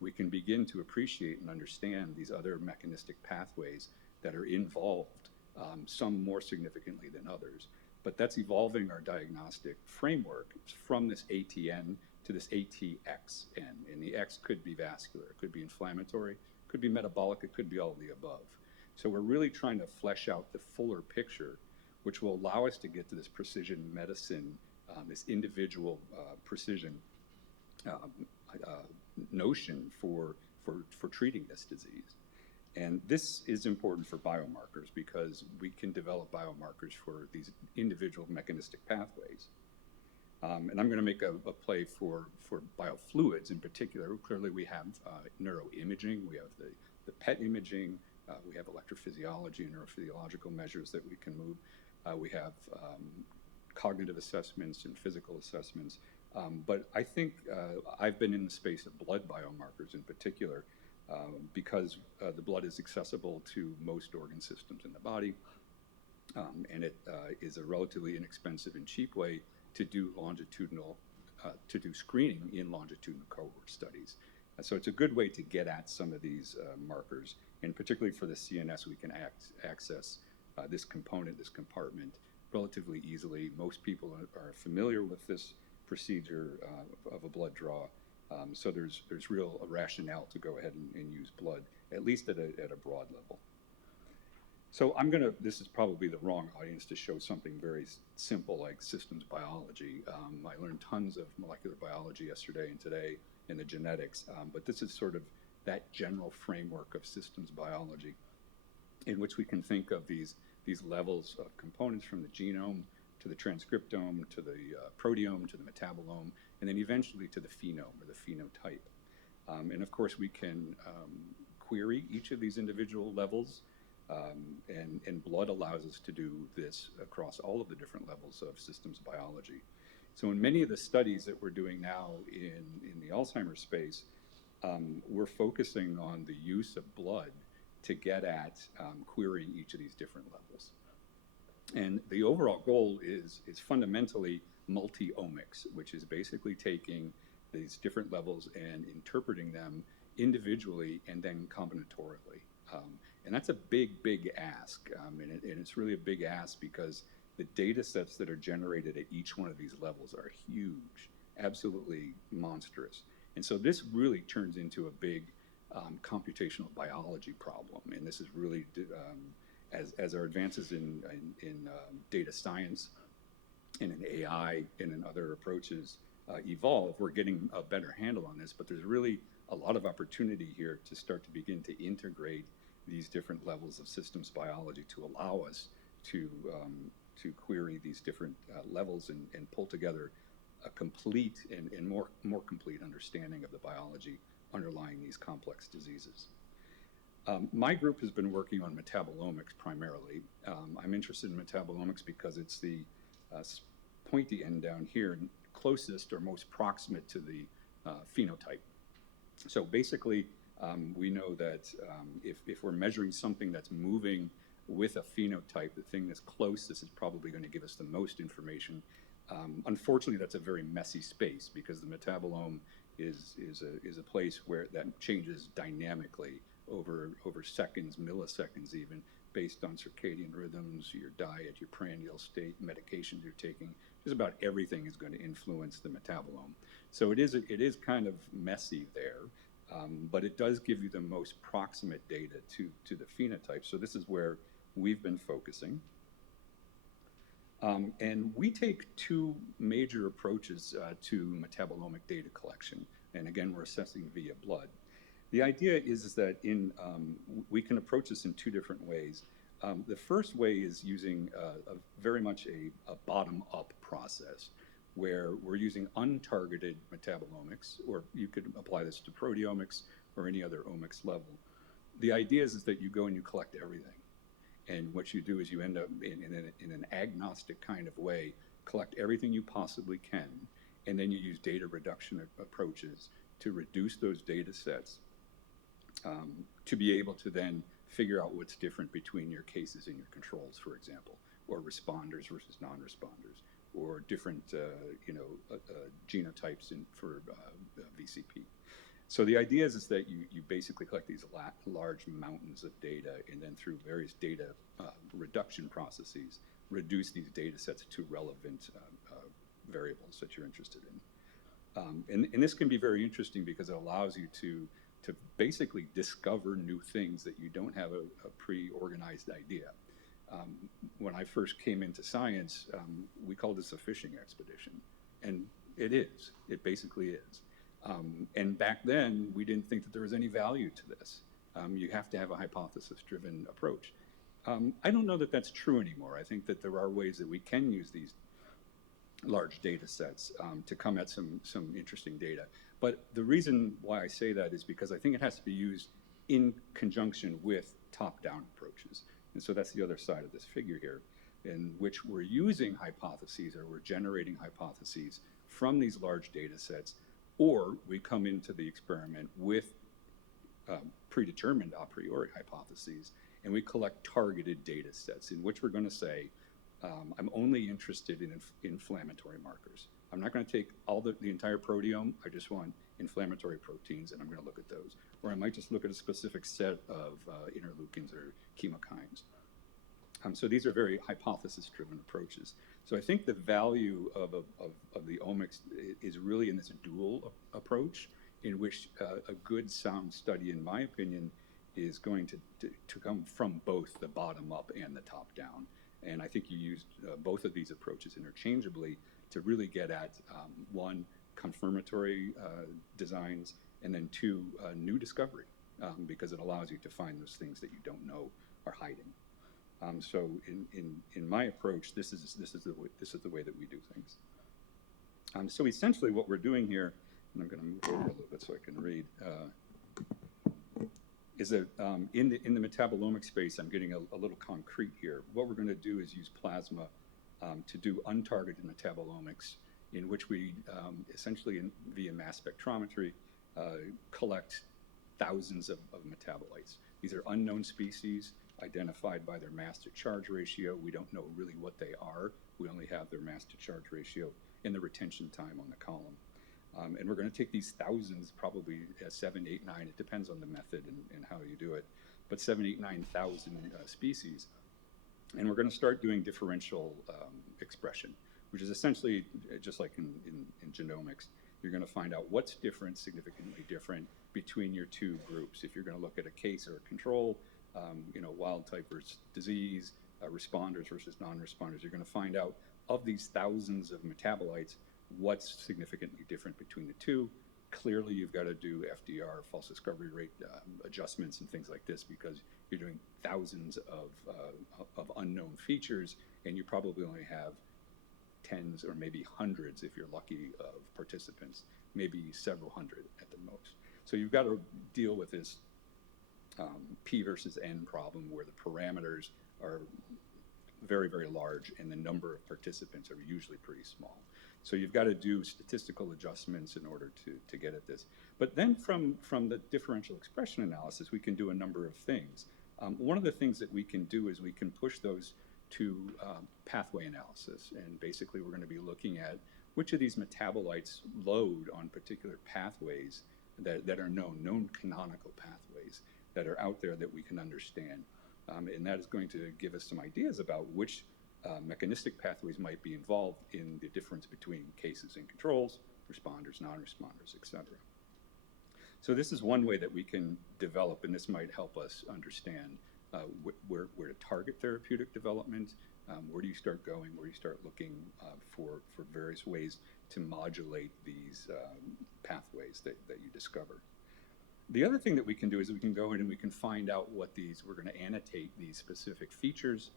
we can begin to appreciate and understand these other mechanistic pathways that are involved, some more significantly than others. But that's evolving our diagnostic framework from this ATN to this ATXN. And the X could be vascular, it could be inflammatory, it could be metabolic, it could be all of the above. So we're really trying to flesh out the fuller picture, which will allow us to get to this precision medicine, this individual precision notion for treating this disease. And this is important for biomarkers because we can develop biomarkers for these individual mechanistic pathways. And I'm going to make a play for biofluids in particular. Clearly, we have neuroimaging, we have the PET imaging, we have electrophysiology and neurophysiological measures that we can move. We have cognitive assessments and physical assessments. But I think I've been in the space of blood biomarkers in particular because the blood is accessible to most organ systems in the body, and it is a relatively inexpensive and cheap way to do longitudinal, to do screening in longitudinal cohort studies. So it's a good way to get at some of these markers, and particularly for the CNS, we can access this component, this compartment, relatively easily. Most people are familiar with this procedure of a blood draw, so there's real rationale to go ahead and use blood, at least at a broad level. So this is probably the wrong audience to show something very simple like systems biology. I learned tons of molecular biology yesterday and today in the genetics, but this is sort of that general framework of systems biology in which we can think of these levels of components from the genome to the transcriptome, to the proteome, to the metabolome, and then eventually to the phenome or the phenotype. And of course, we can query each of these individual levels, and blood allows us to do this across all of the different levels of systems biology. So in many of the studies that we're doing now in the Alzheimer's space, we're focusing on the use of blood to get at querying each of these different levels. And the overall goal is fundamentally multi-omics, which is basically taking these different levels and interpreting them individually and then combinatorially. And that's a big, big ask. And it's really a big ask because the data sets that are generated at each one of these levels are huge, absolutely monstrous. And so this really turns into a big computational biology problem. And this is really, as our advances in data science and in AI and in other approaches evolve, we're getting a better handle on this. But there's really a lot of opportunity here to start to begin to integrate these different levels of systems biology to allow us to query these different levels and pull together a complete and more complete understanding of the biology underlying these complex diseases. My group has been working on metabolomics primarily. I'm interested in metabolomics because it's the pointy end down here, closest or most proximate to the phenotype. So basically, we know that if we're measuring something that's moving with a phenotype, the thing that's closest is probably going to give us the most information. Unfortunately, that's a very messy space because the metabolome is a place where that changes dynamically over seconds, milliseconds even, based on circadian rhythms, your diet, your prandial state, medications you're taking. Just about everything is going to influence the metabolome. So it is kind of messy there, but it does give you the most proximate data to the phenotype. So this is where we've been focusing. And we take two major approaches to metabolomic data collection. And again, we're assessing via blood. The idea is that we can approach this in two different ways. The first way is using very much a bottom-up process, where we're using untargeted metabolomics, or you could apply this to proteomics or any other omics level. The idea is that you go and you collect everything. And what you do is you end up in an agnostic kind of way, collect everything you possibly can, and then you use data reduction approaches to reduce those data sets to be able to then figure out what's different between your cases and your controls, for example, or responders versus non-responders, or different genotypes for VCP. So the idea is that you basically collect these large mountains of data, and then through various data reduction processes, reduce these data sets to relevant variables that you're interested in. And this can be very interesting because it allows you to basically discover new things that you don't have a pre-organized idea. When I first came into science, we called this a fishing expedition, and it is. It basically is. And back then, we didn't think that there was any value to this. You have to have a hypothesis-driven approach. I don't know that that's true anymore. I think that there are ways that we can use these large data sets to come at some interesting data. But the reason why I say that is because I think it has to be used in conjunction with top-down approaches. And so that's the other side of this figure here, in which we're using hypotheses, or we're generating hypotheses from these large data sets, or we come into the experiment with predetermined a priori hypotheses, and we collect targeted data sets in which we're going to say, I'm only interested in inflammatory markers. I'm not going to take all the entire proteome. I just want inflammatory proteins, and I'm going to look at those. Or I might just look at a specific set of interleukins or chemokines. So these are very hypothesis-driven approaches. So I think the value of the omics is really in this dual approach, in which a good sound study, in my opinion, is going to come from both the bottom up and the top down. And I think you used both of these approaches interchangeably to really get at, one, confirmatory designs, and then two, new discovery, because it allows you to find those things that you don't know are hiding. So in my approach, this is the way that we do things. So essentially what we're doing here, and I'm going to move over a little bit so I can read, is that in the metabolomic space, I'm getting a little concrete here. What we're going to do is use plasma to do untargeted metabolomics, in which we essentially, via mass spectrometry, collect thousands of metabolites. These are unknown species identified by their mass to charge ratio. We don't know really what they are. We only have their mass to charge ratio and the retention time on the column. And we're going to take these thousands, probably 7, 8, 9, it depends on the method and how you do it, but 7, 8, 9,000 species. And we're going to start doing differential expression, which is essentially just like in genomics. You're going to find out what's different, significantly different, between your two groups. If you're going to look at a case or a control, wild type versus disease, responders versus non-responders, you're going to find out of these thousands of metabolites, what's significantly different between the two. Clearly, you've got to do FDR, false discovery rate adjustments and things like this, because you're doing thousands of unknown features, and you probably only have tens or maybe hundreds, if you're lucky, of participants, maybe several hundred at the most. So you've got to deal with this P versus N problem, where the parameters are very, very large and the number of participants are usually pretty small. So you've got to do statistical adjustments in order to get at this. But then from the differential expression analysis, we can do a number of things. One of the things that we can do is we can push those to pathway analysis. And basically, we're going to be looking at which of these metabolites load on particular pathways that are known canonical pathways that are out there that we can understand. And that is going to give us some ideas about which mechanistic pathways might be involved in the difference between cases and controls, responders, non-responders, et cetera. So this is one way that we can develop, and this might help us understand where to target therapeutic development, where do you start going, where do you start looking for various ways to modulate these pathways that you discover. The other thing that we can do is we can go in and we can find out what we're going to annotate these specific features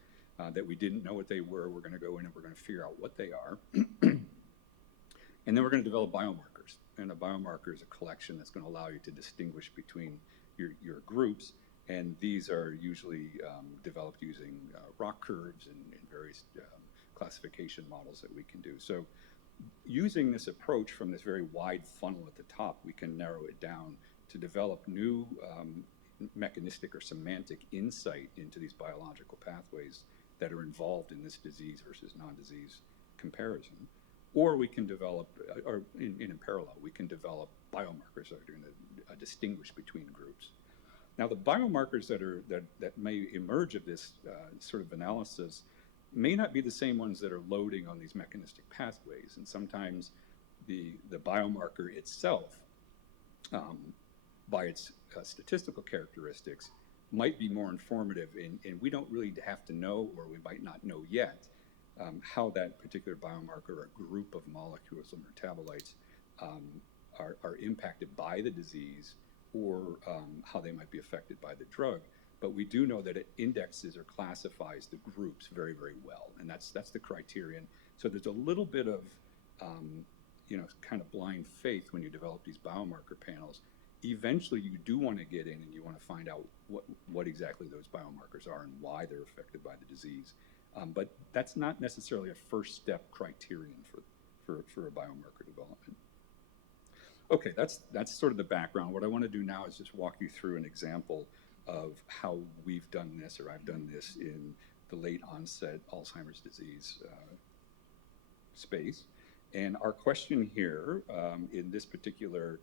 that we didn't know what they were. We're going to go in and we're going to figure out what they are. And then we're going to develop biomarkers. And a biomarker is a collection that's going to allow you to distinguish between your groups. And these are usually developed using rock curves and various classification models that we can do. So using this approach from this very wide funnel at the top, we can narrow it down to develop new mechanistic or semantic insight into these biological pathways that are involved in this disease versus non-disease comparison. Or we can develop, or in parallel, we can develop biomarkers that are going to distinguish between groups. Now, the biomarkers that may emerge of this sort of analysis may not be the same ones that are loading on these mechanistic pathways, and sometimes the biomarker itself, by its statistical characteristics, might be more informative, and we don't really have to know, or we might not know yet, how that particular biomarker or group of molecules or metabolites are impacted by the disease, or how they might be affected by the drug. But we do know that it indexes or classifies the groups very, very well, and that's the criterion. So there's a little bit of kind of blind faith when you develop these biomarker panels. Eventually, you do want to get in and you want to find out what exactly those biomarkers are and why they're affected by the disease. But that's not necessarily a first step criterion for a biomarker development. Okay, that's sort of the background. What I want to do now is just walk you through an example of how we've done this, or I've done this in the late onset Alzheimer's disease space. And our question here in this particular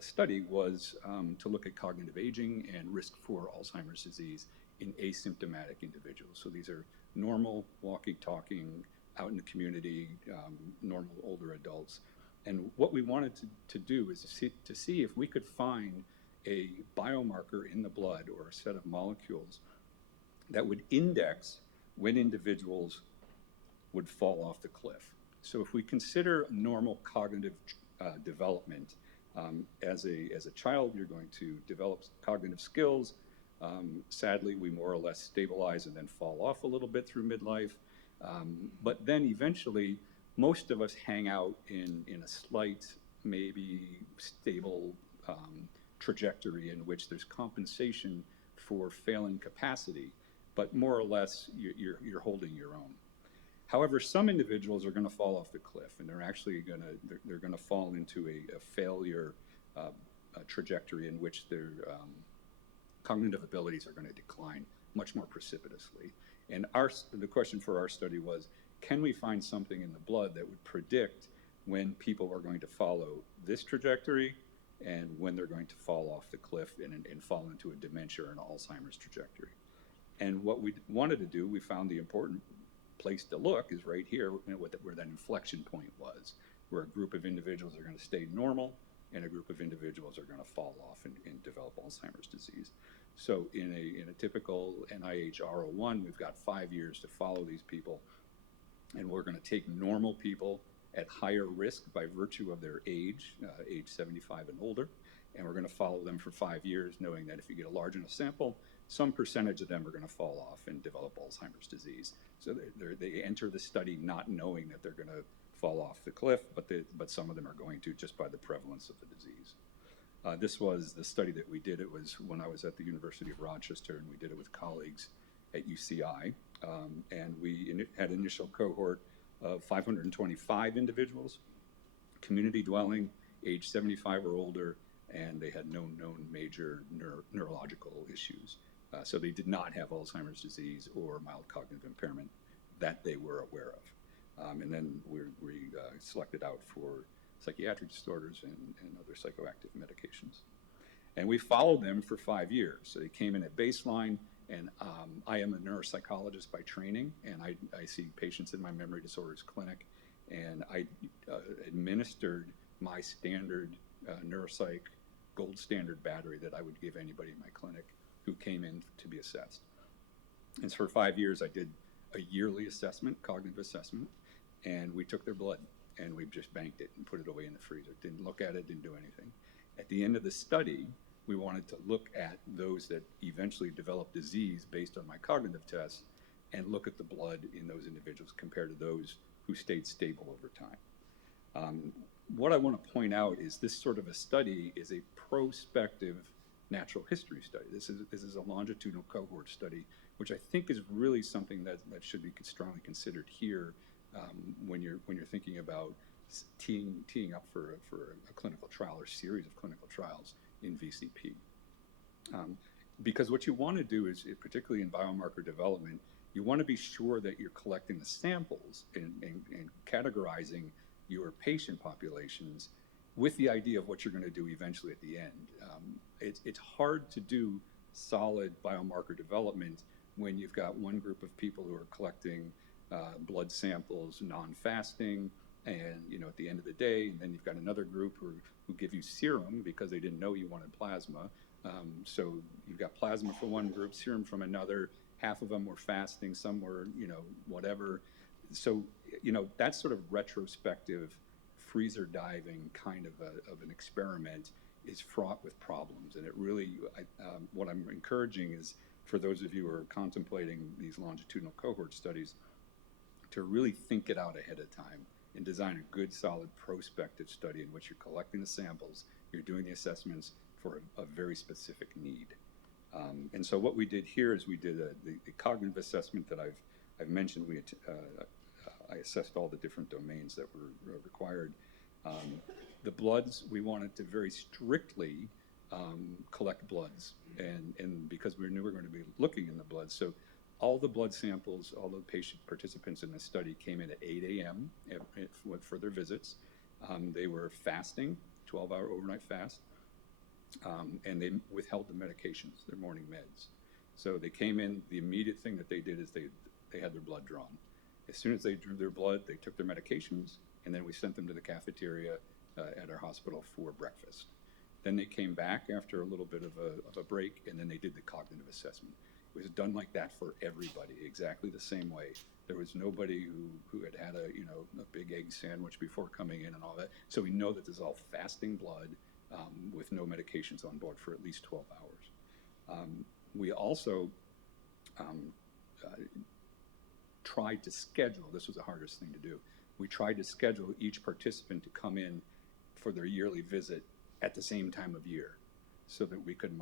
study was to look at cognitive aging and risk for Alzheimer's disease in asymptomatic individuals. So these are normal, walking, talking, out in the community, normal older adults. And what we wanted to do is to see if we could find a biomarker in the blood or a set of molecules that would index when individuals would fall off the cliff. So if we consider normal cognitive development, as a child, you're going to develop cognitive skills. Sadly, we more or less stabilize and then fall off a little bit through midlife. But then eventually, most of us hang out in a slight, maybe stable trajectory in which there's compensation for failing capacity, but more or less you're holding your own. However, some individuals are going to fall off the cliff, and they're actually going to fall into a failure trajectory in which their cognitive abilities are going to decline much more precipitously. And the question for our study was, can we find something in the blood that would predict when people are going to follow this trajectory and when they're going to fall off the cliff and fall into a dementia or an Alzheimer's trajectory? And what we wanted to do, we found the important place to look is right here, where that inflection point was, where a group of individuals are going to stay normal and a group of individuals are going to fall off and develop Alzheimer's disease. So in a typical NIH R01, we've got 5 years to follow these people, and we're going to take normal people at higher risk by virtue of their age 75 and older, and we're going to follow them for 5 years, knowing that if you get a large enough sample, some percentage of them are going to fall off and develop Alzheimer's disease. So they enter the study not knowing that they're going to fall off the cliff, but some of them are going to, just by the prevalence of the disease. This was the study that we did. It was when I was at the University of Rochester, and we did it with colleagues at UCI. And we had an initial cohort of 525 individuals, community dwelling, age 75 or older, and they had no known major neurological issues. So they did not have Alzheimer's disease or mild cognitive impairment that they were aware of. And then we selected out for psychiatric disorders and other psychoactive medications. And we followed them for 5 years. So they came in at baseline, and I am a neuropsychologist by training, and I see patients in my memory disorders clinic, and I administered my standard neuropsych gold standard battery that I would give anybody in my clinic who came in to be assessed. And so for 5 years, I did a yearly assessment, cognitive assessment, and we took their blood and we just banked it and put it away in the freezer. Didn't look at it, didn't do anything. At the end of the study, we wanted to look at those that eventually developed disease based on my cognitive tests and look at the blood in those individuals compared to those who stayed stable over time. What I want to point out is this sort of a study is a prospective natural history study. This is a longitudinal cohort study, which I think is really something that should be strongly considered here when you're thinking about teeing up for a clinical trial or series of clinical trials in VCP. Because what you want to do is, particularly in biomarker development, you want to be sure that you're collecting the samples and categorizing your patient populations with the idea of what you're going to do eventually at the end. It's hard to do solid biomarker development when you've got one group of people who are collecting blood samples non-fasting, and at the end of the day, and then you've got another group who give you serum because they didn't know you wanted plasma. So you've got plasma for one group, serum from another. Half of them were fasting, some were, whatever. So, that sort of retrospective freezer diving kind of an experiment is fraught with problems. And it really, what I'm encouraging is for those of you who are contemplating these longitudinal cohort studies to really think it out ahead of time and design a good, solid prospective study in which you're collecting the samples, you're doing the assessments for a very specific need. And so what we did here is we did the cognitive assessment that I've mentioned. I assessed all the different domains that were required. The bloods, we wanted to very strictly collect bloods, and because we knew we were going to be looking in the blood, so all the blood samples, all the patient participants in the study came in at 8 a.m. For their visits. They were fasting, 12-hour overnight fast, and they withheld the medications, their morning meds. So they came in, the immediate thing that they did is they had their blood drawn. As soon as they drew their blood, they took their medications, and then we sent them to the cafeteria at our hospital for breakfast. Then they came back after a little bit of a break, and then they did the cognitive assessment. It was done like that for everybody, exactly the same way. There was nobody who had a big egg sandwich before coming in and all that. So we know that this is all fasting blood with no medications on board for at least 12 hours. We also tried to schedule, this was the hardest thing to do, we tried to schedule each participant to come in for their yearly visit at the same time of year, so that we could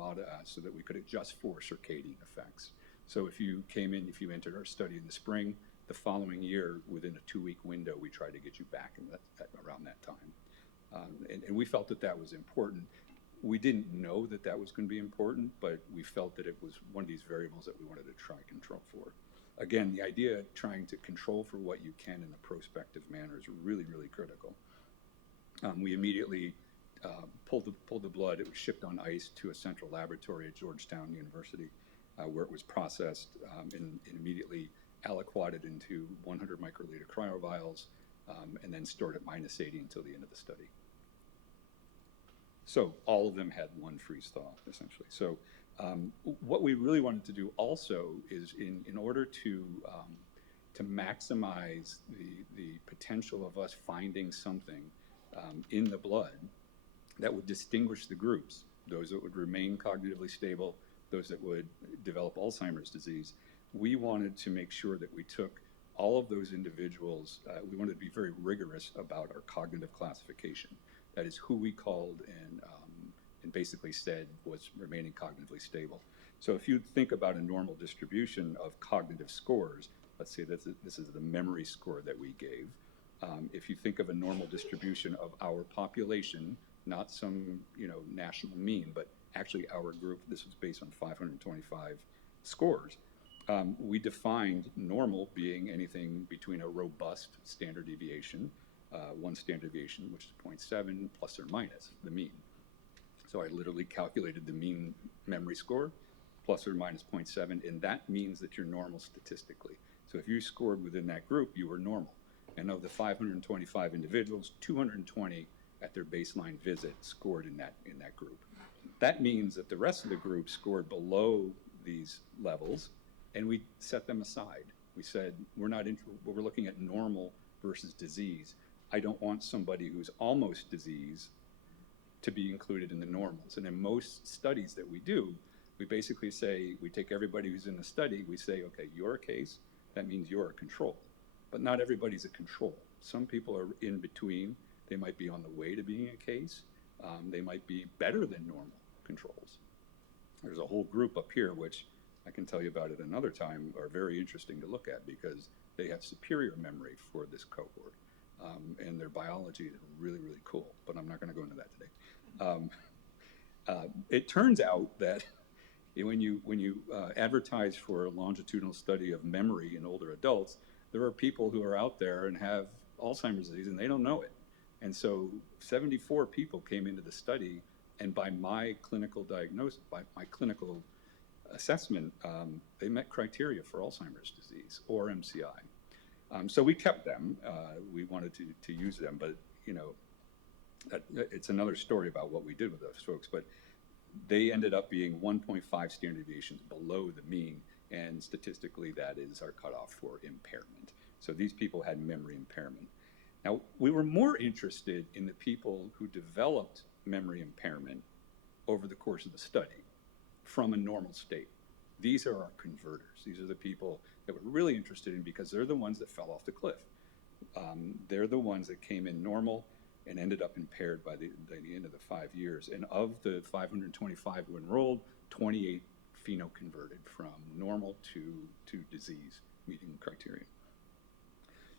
adjust for circadian effects. So if you came in, if you entered our study in the spring, the following year, within a 2-week window, we tried to get you back around that time. And we felt that was important. We didn't know that was going to be important, but we felt that it was one of these variables that we wanted to try control for. Again, the idea of trying to control for what you can in a prospective manner is really, really critical. We immediately pulled the blood. It was shipped on ice to a central laboratory at Georgetown University, where it was processed and immediately aliquoted into 100 microliter cryovials, and then stored at -80 until the end of the study. So all of them had one freeze thaw, essentially. So what we really wanted to do also is, in order to maximize the potential of us finding something in the blood that would distinguish the groups, those that would remain cognitively stable, those that would develop Alzheimer's disease, we wanted to make sure that we took all of those individuals, we wanted to be very rigorous about our cognitive classification. That is who we called and basically said was remaining cognitively stable. So if you think about a normal distribution of cognitive scores, let's say that this is the memory score that we gave. If you think of a normal distribution of our population, not some national mean, but actually our group, this was based on 525 scores. We defined normal being anything between a robust standard deviation, one standard deviation, which is 0.7 plus or minus the mean. So I literally calculated the mean memory score plus or minus 0.7, and that means that you're normal statistically. So if you scored within that group, you were normal. And of the 525 individuals, 220 at their baseline visit scored in that group. That means that the rest of the group scored below these levels, and we set them aside. We said, we're looking at normal versus disease. I don't want somebody who's almost disease to be included in the normals. And in most studies that we do, we basically say, we take everybody who's in the study, we say, okay, you're a case, that means you're a control. But not everybody's a control. Some people are in between. They might be on the way to being a case. They might be better than normal controls. There's a whole group up here, which I can tell you about at another time, are very interesting to look at, because they have superior memory for this cohort. And their biology is really, really cool, but I'm not going to go into that today. It turns out that when you advertise for a longitudinal study of memory in older adults, there are people who are out there and have Alzheimer's disease and they don't know it. And so 74 people came into the study, and by my clinical diagnosis, by my clinical assessment, they met criteria for Alzheimer's disease or MCI. So we kept them. We wanted to use them, but it's another story about what we did with those folks. But they ended up being 1.5 standard deviations below the mean, and statistically that is our cutoff for impairment. So these people had memory impairment. Now, we were more interested in the people who developed memory impairment over the course of the study from a normal state. These are our converters. These are the people that we're really interested in because they're the ones that fell off the cliff. They're the ones that came in normal and ended up impaired by the end of the 5 years. And of the 525 who enrolled, 28 phenoconverted from normal to disease, meeting criteria.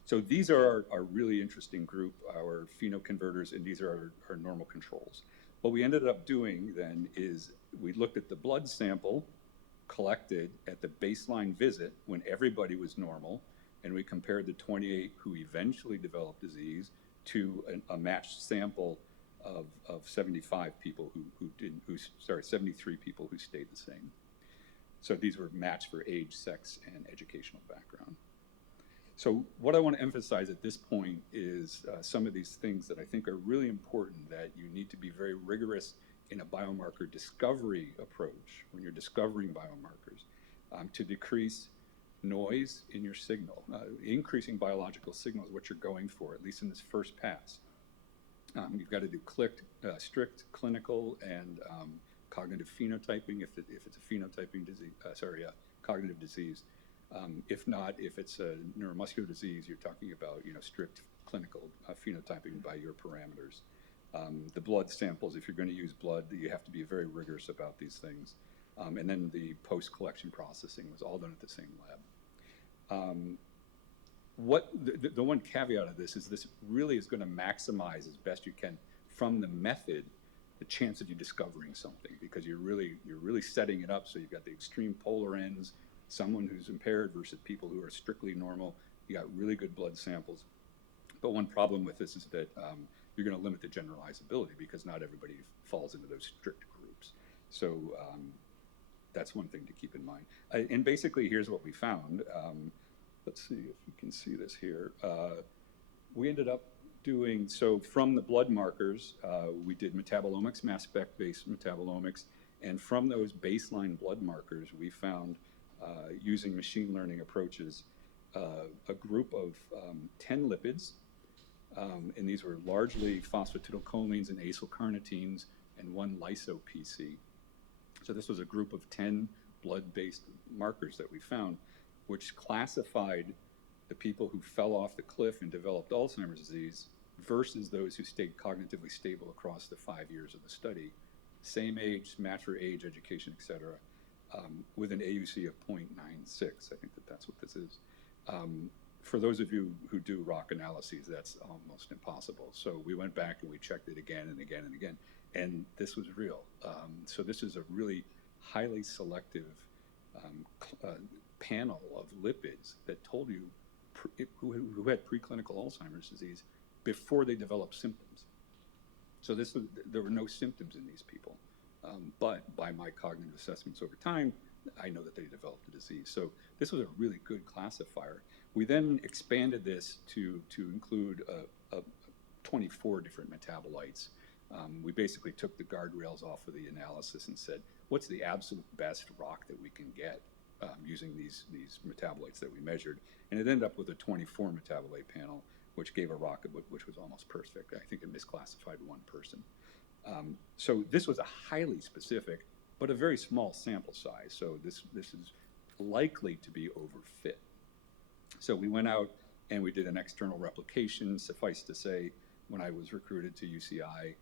So these are our really interesting group, our phenoconverters, and these are our normal controls. What we ended up doing then is we looked at the blood sample collected at the baseline visit when everybody was normal, and we compared the 28 who eventually developed disease to a matched sample of 75 people 73 people who stayed the same. So these were matched for age, sex, and educational background. So what I want to emphasize at this point is some of these things that I think are really important, that you need to be very rigorous in a biomarker discovery approach when you're discovering biomarkers to decrease noise in your signal. Increasing biological signal is what you're going for, at least in this first pass. You've got to do strict clinical and cognitive phenotyping if it's a phenotyping disease, cognitive disease. If not, if it's a neuromuscular disease, you're talking about strict clinical phenotyping by your parameters. The blood samples, if you're going to use blood, you have to be very rigorous about these things. And then the post-collection processing was all done at the same lab. The one caveat of this really is going to maximize as best you can from the method the chance of you discovering something, because you're really setting it up so you've got the extreme polar ends, someone who's impaired versus people who are strictly normal. You got really good blood samples. But one problem with this is that you're going to limit the generalizability because not everybody falls into those strict groups. So that's one thing to keep in mind. And basically, here's what we found. Let's see if you can see this here. We ended up doing, so from the blood markers, we did metabolomics, mass spec-based metabolomics, and from those baseline blood markers, we found, using machine learning approaches, a group of 10 lipids, and these were largely phosphatidylcholine and acylcarnitines and one lyso-PC. So this was a group of 10 blood-based markers that we found, which classified the people who fell off the cliff and developed Alzheimer's disease versus those who stayed cognitively stable across the 5 years of the study. Same age, match for age, education, et cetera, with an AUC of 0.96. I think that's what this is. For those of you who do ROC analyses, that's almost impossible. So we went back and we checked it again and again and again, and this was real. So this is a really highly selective panel of lipids that told you who had preclinical Alzheimer's disease before they developed symptoms. So there were no symptoms in these people, but by my cognitive assessments over time, I know that they developed the disease. So this was a really good classifier. We then expanded this to include 24 different metabolites. We basically took the guardrails off of the analysis and said, what's the absolute best ROC that we can get using these metabolites that we measured? And it ended up with a 24 metabolite panel, which gave a ROC which was almost perfect. I think it misclassified one person. So this was a highly specific, but a very small sample size. So this is likely to be overfit. So we went out and we did an external replication. Suffice to say, when I was recruited to UCI,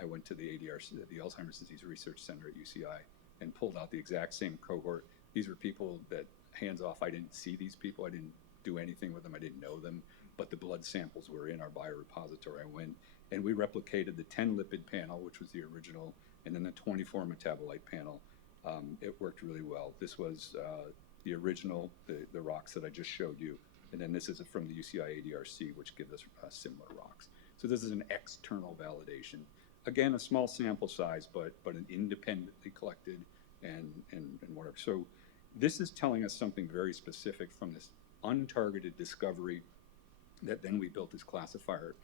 I went to the ADRC, the Alzheimer's Disease Research Center at UCI, and pulled out the exact same cohort. These were people that, hands off, I didn't see these people. I didn't do anything with them. I didn't know them, but the blood samples were in our biorepository. I went and we replicated the 10 lipid panel, which was the original, and then the 24 metabolite panel. It worked really well. This was the original, the rocks that I just showed you. And then this is from the UCI ADRC, which gives us similar rocks. So this is an external validation. Again, a small sample size, but an independently collected and whatever. So this is telling us something very specific from this untargeted discovery that then we built this classifier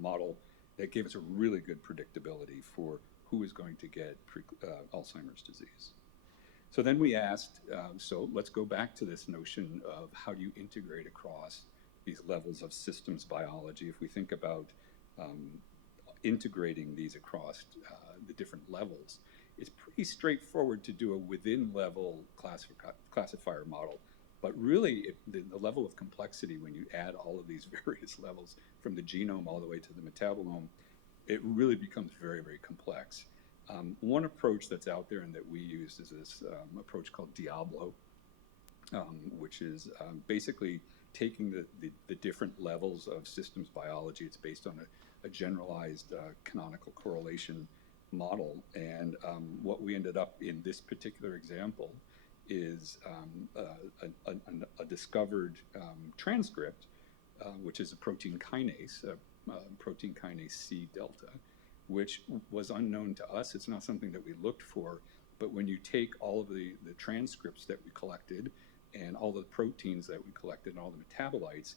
model that gave us a really good predictability for who is going to get Alzheimer's disease. So then we asked, so let's go back to this notion of how do you integrate across these levels of systems biology. If we think about integrating these across the different levels, it's pretty straightforward to do a within-level classifier model. But really, the level of complexity when you add all of these various levels from the genome all the way to the metabolome, it really becomes very, very complex. One approach that's out there and that we use is this approach called Diablo, which is basically taking the different levels of systems biology. It's based on a generalized canonical correlation model. And what we ended up in this particular example is a discovered transcript, which is a protein kinase C delta, which was unknown to us. It's not something that we looked for, but when you take all of the transcripts that we collected and all the proteins that we collected and all the metabolites,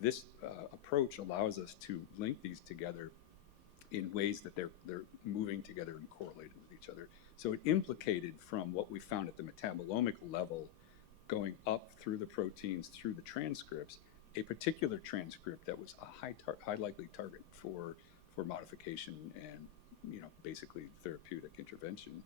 this approach allows us to link these together in ways that they're moving together and correlated with each other. So it implicated from what we found at the metabolomic level, going up through the proteins, through the transcripts, a particular transcript that was a high likely target for modification and basically therapeutic intervention.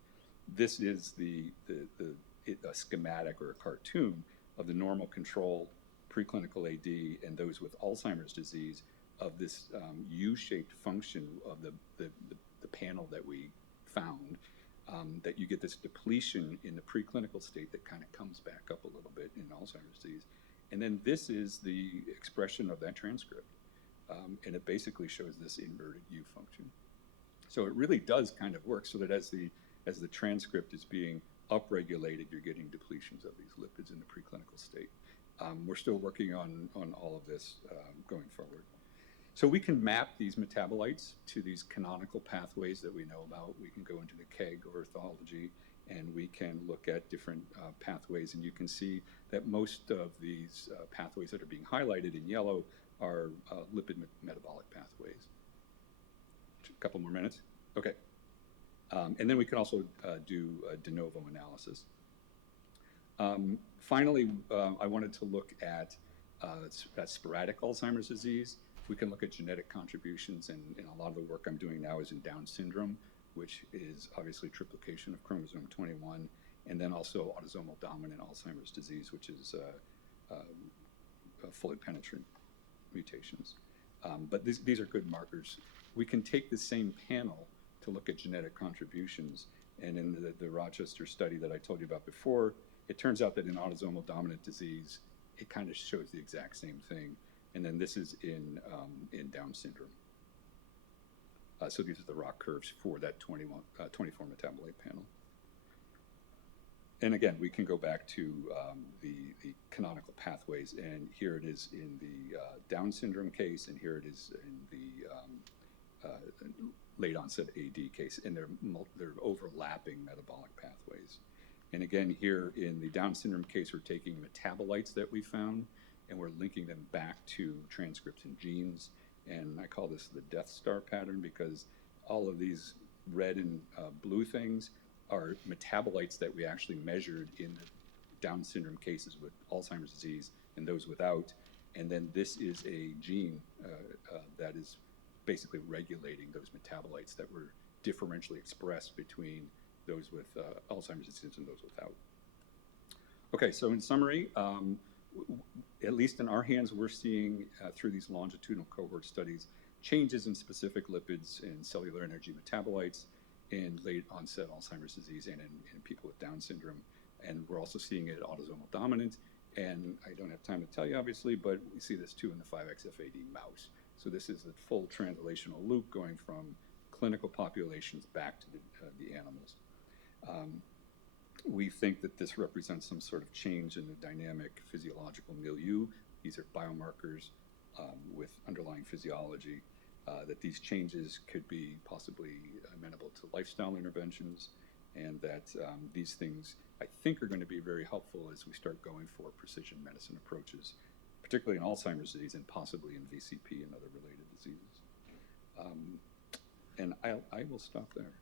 This is a schematic or a cartoon of the normal control preclinical AD and those with Alzheimer's disease of this U-shaped function of the panel that we found, that you get this depletion in the preclinical state that kind of comes back up a little bit in Alzheimer's disease. And then this is the expression of that transcript. And it basically shows this inverted U function. So it really does kind of work so that as the transcript is being upregulated, you're getting depletions of these lipids in the preclinical state. We're still working on all of this going forward. So we can map these metabolites to these canonical pathways that we know about. We can go into the KEGG orthology, and we can look at different pathways. And you can see that most of these pathways that are being highlighted in yellow are lipid metabolic pathways. A couple more minutes. Okay. And then we can also do de novo analysis. Finally, I wanted to look at sporadic Alzheimer's disease. We can look at genetic contributions, and a lot of the work I'm doing now is in Down syndrome, which is obviously triplication of chromosome 21, and then also autosomal dominant Alzheimer's disease, which is fully penetrant mutations. But these are good markers. We can take the same panel to look at genetic contributions, and in the Rochester study that I told you about before, it turns out that in autosomal dominant disease, it kind of shows the exact same thing. And then this is in Down syndrome. So these are the rock curves for that 24 metabolite panel. And again, we can go back to the canonical pathways, and here it is in the Down syndrome case, and here it is in the late onset AD case, and they're overlapping metabolic pathways. And again, here in the Down syndrome case, we're taking metabolites that we found, and we're linking them back to transcripts and genes. And I call this the Death Star pattern because all of these red and blue things are metabolites that we actually measured in the Down syndrome cases with Alzheimer's disease and those without. And then this is a gene that is basically regulating those metabolites that were differentially expressed between those with Alzheimer's disease and those without. Okay, so in summary, at least in our hands, we're seeing through these longitudinal cohort studies changes in specific lipids and cellular energy metabolites in late onset Alzheimer's disease and in people with Down syndrome. And we're also seeing it autosomal dominant And I don't have time to tell you, obviously, but we see this too in the 5XFAD mouse. So this is the full translational loop going from clinical populations back to the animals. We think that this represents some sort of change in the dynamic physiological milieu. These are biomarkers with underlying physiology, that these changes could be possibly amenable to lifestyle interventions, and that these things, I think, are going to be very helpful as we start going for precision medicine approaches, particularly in Alzheimer's disease and possibly in VCP and other related diseases. And I will stop there.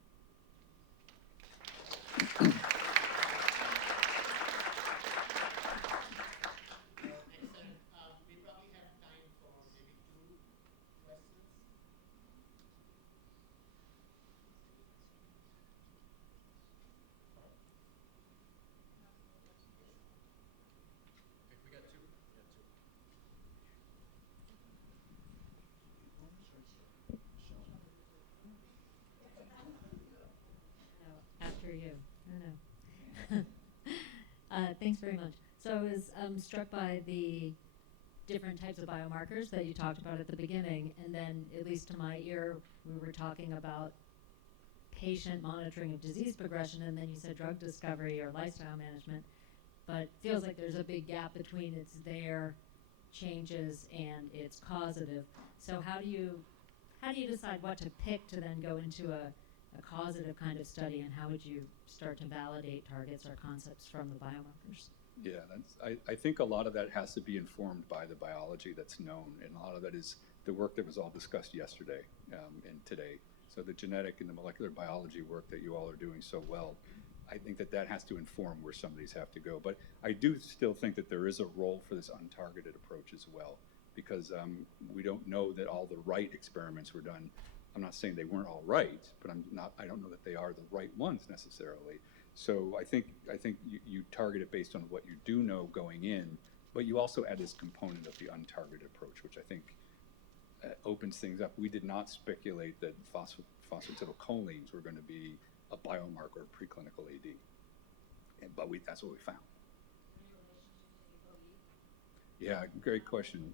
After you. No. Thanks very much. So I was struck by the different types of biomarkers that you talked about at the beginning, and then, at least to my ear, we were talking about patient monitoring of disease progression, and then you said drug discovery or lifestyle management, but it feels like there's a big gap between it's there changes and it's causative. So how do you decide what to pick to then go into a causative kind of study, and how would you start to validate targets or concepts from the biomarkers? Yeah, I think a lot of that has to be informed by the biology that's known, and a lot of that is the work that was all discussed yesterday and today. So the genetic and the molecular biology work that you all are doing so well, I think that has to inform where some of these have to go. But I do still think that there is a role for this untargeted approach as well, because we don't know that all the right experiments were done. I'm not saying they weren't all right, but I don't know that they are the right ones necessarily. So I think you target it based on what you do know going in, but you also add this component of the untargeted approach, which I think opens things up. We did not speculate that phosphatidylcholines were going to be a biomarker of preclinical AD, but that's what we found. Yeah, great question.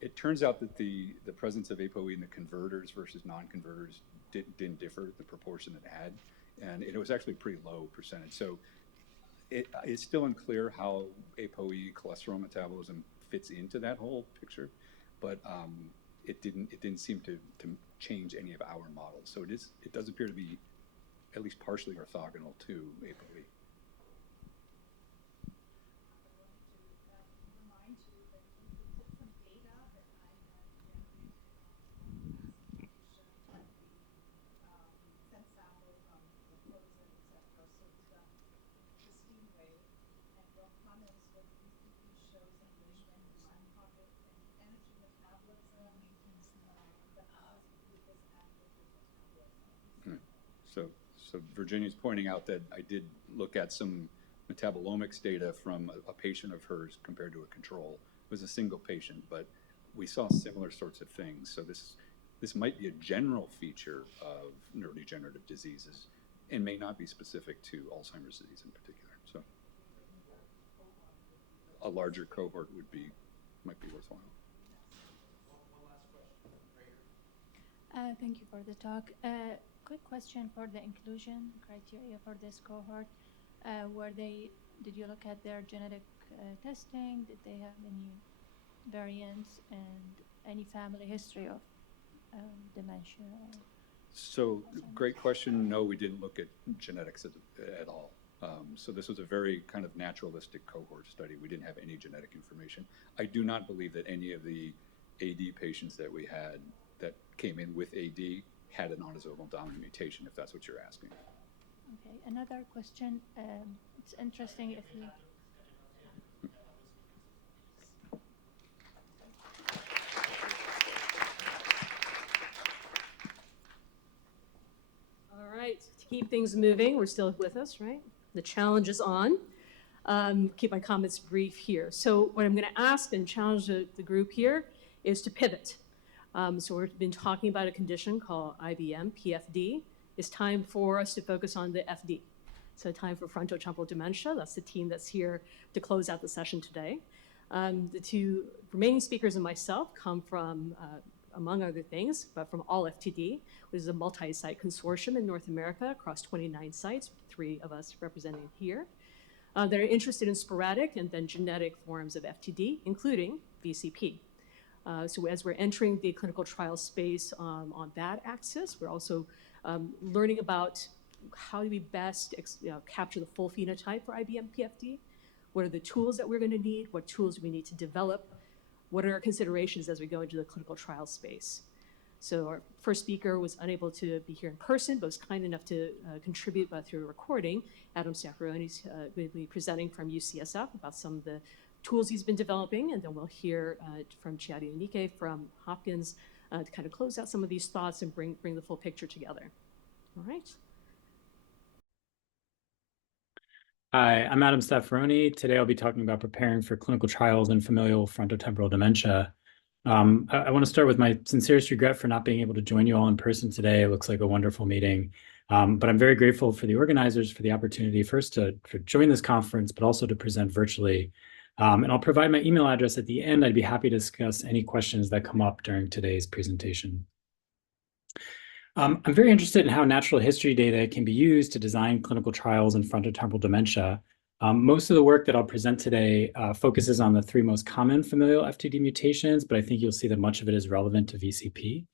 It turns out that the presence of ApoE in the converters versus non-converters didn't differ, the proportion it had, and it was actually a pretty low percentage. So it's still unclear how ApoE cholesterol metabolism fits into that whole picture, but it didn't seem to change any of our models. So it does appear to be at least partially orthogonal to ApoE. So Virginia's pointing out that I did look at some metabolomics data from a patient of hers compared to a control. It was a single patient, but we saw similar sorts of things. So this might be a general feature of neurodegenerative diseases and may not be specific to Alzheimer's disease in particular. So a larger cohort might be worthwhile. One last question. Thank you for the talk. Quick question for the inclusion criteria for this cohort. Did you look at their genetic testing? Did they have any variants and any family history of dementia? So great question. No, we didn't look at genetics at all. So this was a very kind of naturalistic cohort study. We didn't have any genetic information. I do not believe that any of the AD patients that we had that came in with AD had an autosomal dominant mutation, if that's what you're asking. Okay, another question. It's interesting if you... All right, to keep things moving, we're still with us, right? The challenge is on. Keep my comments brief here. So what I'm going to ask and challenge the group here is to pivot. So we've been talking about a condition called IBM, PFD. It's time for us to focus on the FD. So time for frontotemporal dementia. That's the team that's here to close out the session today. The two remaining speakers and myself come from, among other things, but from ALL-FTD, which is a multi-site consortium in North America across 29 sites, 3 of us representing here. That are interested in sporadic and then genetic forms of FTD, including VCP. So as we're entering the clinical trial space on that axis, we're also learning about how do we best capture the full phenotype for IBM-PFD? What are the tools that we're going to need? What tools do we need to develop? What are our considerations as we go into the clinical trial space? So our first speaker was unable to be here in person, but was kind enough to contribute through a recording. Adam Staffaroni is going to be presenting from UCSF about some of the tools he's been developing, and then we'll hear from Chiadi and Onyike from Hopkins to kind of close out some of these thoughts and bring the full picture together. All right. Hi, I'm Adam Staffaroni. Today I'll be talking about preparing for clinical trials in familial frontotemporal dementia. I want to start with my sincerest regret for not being able to join you all in person today. It looks like a wonderful meeting, but I'm very grateful for the organizers for the opportunity first to join this conference, but also to present virtually. And I'll provide my email address at the end. I'd be happy to discuss any questions that come up during today's presentation. I'm very interested in how natural history data can be used to design clinical trials in frontotemporal dementia. Most of the work that I'll present today focuses on the 3 most common familial FTD mutations, but I think you'll see that much of it is relevant to VCP.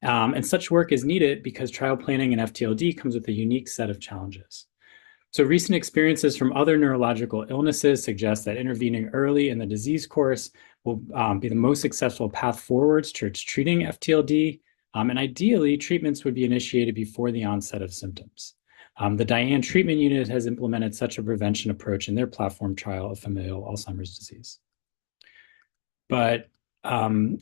And such work is needed because trial planning in FTLD comes with a unique set of challenges. So recent experiences from other neurological illnesses suggest that intervening early in the disease course will be the most successful path forwards towards treating FTLD. And ideally, treatments would be initiated before the onset of symptoms. The Diane Treatment Unit has implemented such a prevention approach in their platform trial of familial Alzheimer's disease. But unlike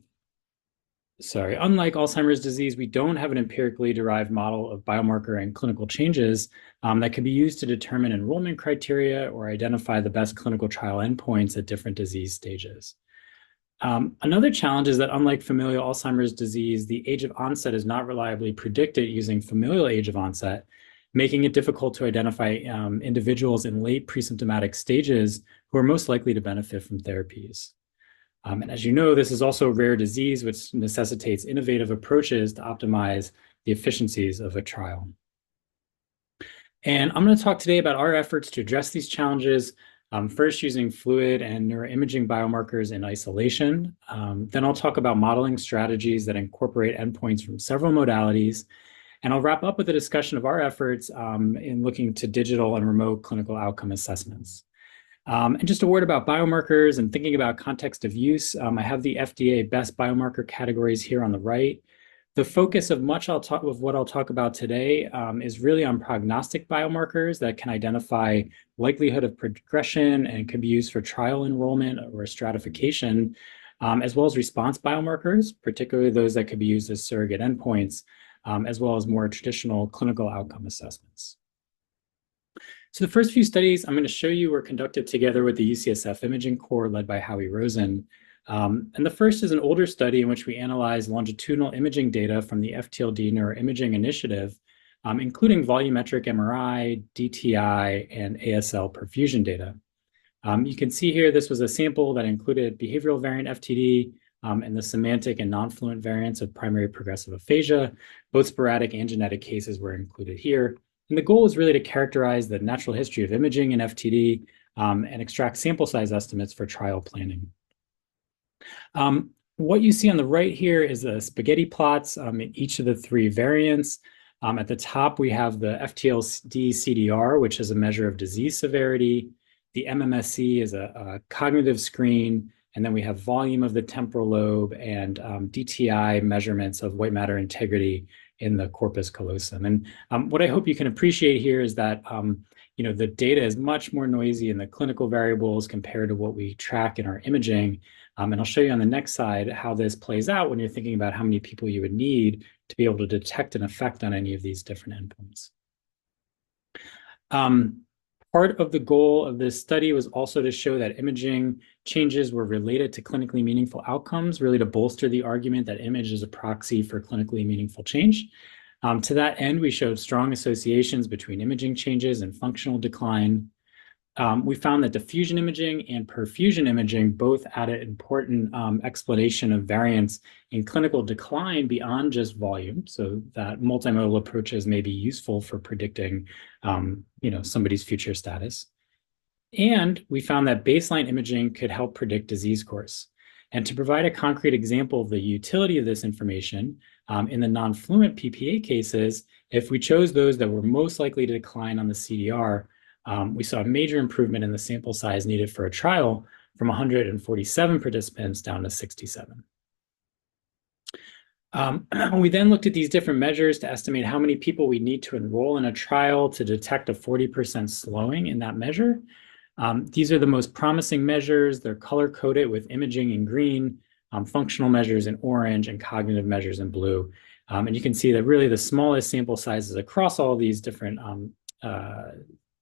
Alzheimer's disease, we don't have an empirically derived model of biomarker and clinical changes that can be used to determine enrollment criteria or identify the best clinical trial endpoints at different disease stages. Another challenge is that unlike familial Alzheimer's disease, the age of onset is not reliably predicted using familial age of onset, making it difficult to identify individuals in late pre-symptomatic stages who are most likely to benefit from therapies. And as you know, this is also a rare disease, which necessitates innovative approaches to optimize the efficiencies of a trial. And I'm going to talk today about our efforts to address these challenges, first using fluid and neuroimaging biomarkers in isolation. Then I'll talk about modeling strategies that incorporate endpoints from several modalities. And I'll wrap up with a discussion of our efforts in looking to digital and remote clinical outcome assessments. And just a word about biomarkers and thinking about context of use. I have the FDA best biomarker categories here on the right. The focus of much of what I'll talk about today is really on prognostic biomarkers that can identify likelihood of progression and can be used for trial enrollment or stratification, as well as response biomarkers, particularly those that could be used as surrogate endpoints, as well as more traditional clinical outcome assessments. So the first few studies I'm going to show you were conducted together with the UCSF Imaging Corps led by Howie Rosen. And the first is an older study in which we analyzed longitudinal imaging data from the FTLD Neuroimaging Initiative, including volumetric MRI, DTI, and ASL perfusion data. You can see here this was a sample that included behavioral variant FTD and the semantic and non-fluent variants of primary progressive aphasia. Both sporadic and genetic cases were included here. And the goal was really to characterize the natural history of imaging in FTD and extract sample size estimates for trial planning. What you see on the right here is the spaghetti plots in each of the 3 variants. At the top, we have the FTLD CDR, which is a measure of disease severity. The MMSE is a cognitive screen. And then we have volume of the temporal lobe and DTI measurements of white matter integrity in the corpus callosum. And what I hope you can appreciate here is that the data is much more noisy in the clinical variables compared to what we track in our imaging. And I'll show you on the next slide how this plays out when you're thinking about how many people you would need to be able to detect an effect on any of these different endpoints. Part of the goal of this study was also to show that imaging changes were related to clinically meaningful outcomes, really to bolster the argument that image is a proxy for clinically meaningful change. To that end, we showed strong associations between imaging changes and functional decline. We found that diffusion imaging and perfusion imaging both added important explanation of variance in clinical decline beyond just volume, so that multimodal approaches may be useful for predicting somebody's future status. And we found that baseline imaging could help predict disease course. And to provide a concrete example of the utility of this information, in the non-fluent PPA cases, if we chose those that were most likely to decline on the CDR, we saw a major improvement in the sample size needed for a trial from 147 participants down to 67. We then looked at these different measures to estimate how many people we need to enroll in a trial to detect a 40% slowing in that measure. These are the most promising measures. They're color-coded with imaging in green, functional measures in orange, and cognitive measures in blue. And you can see that really the smallest sample sizes across all these different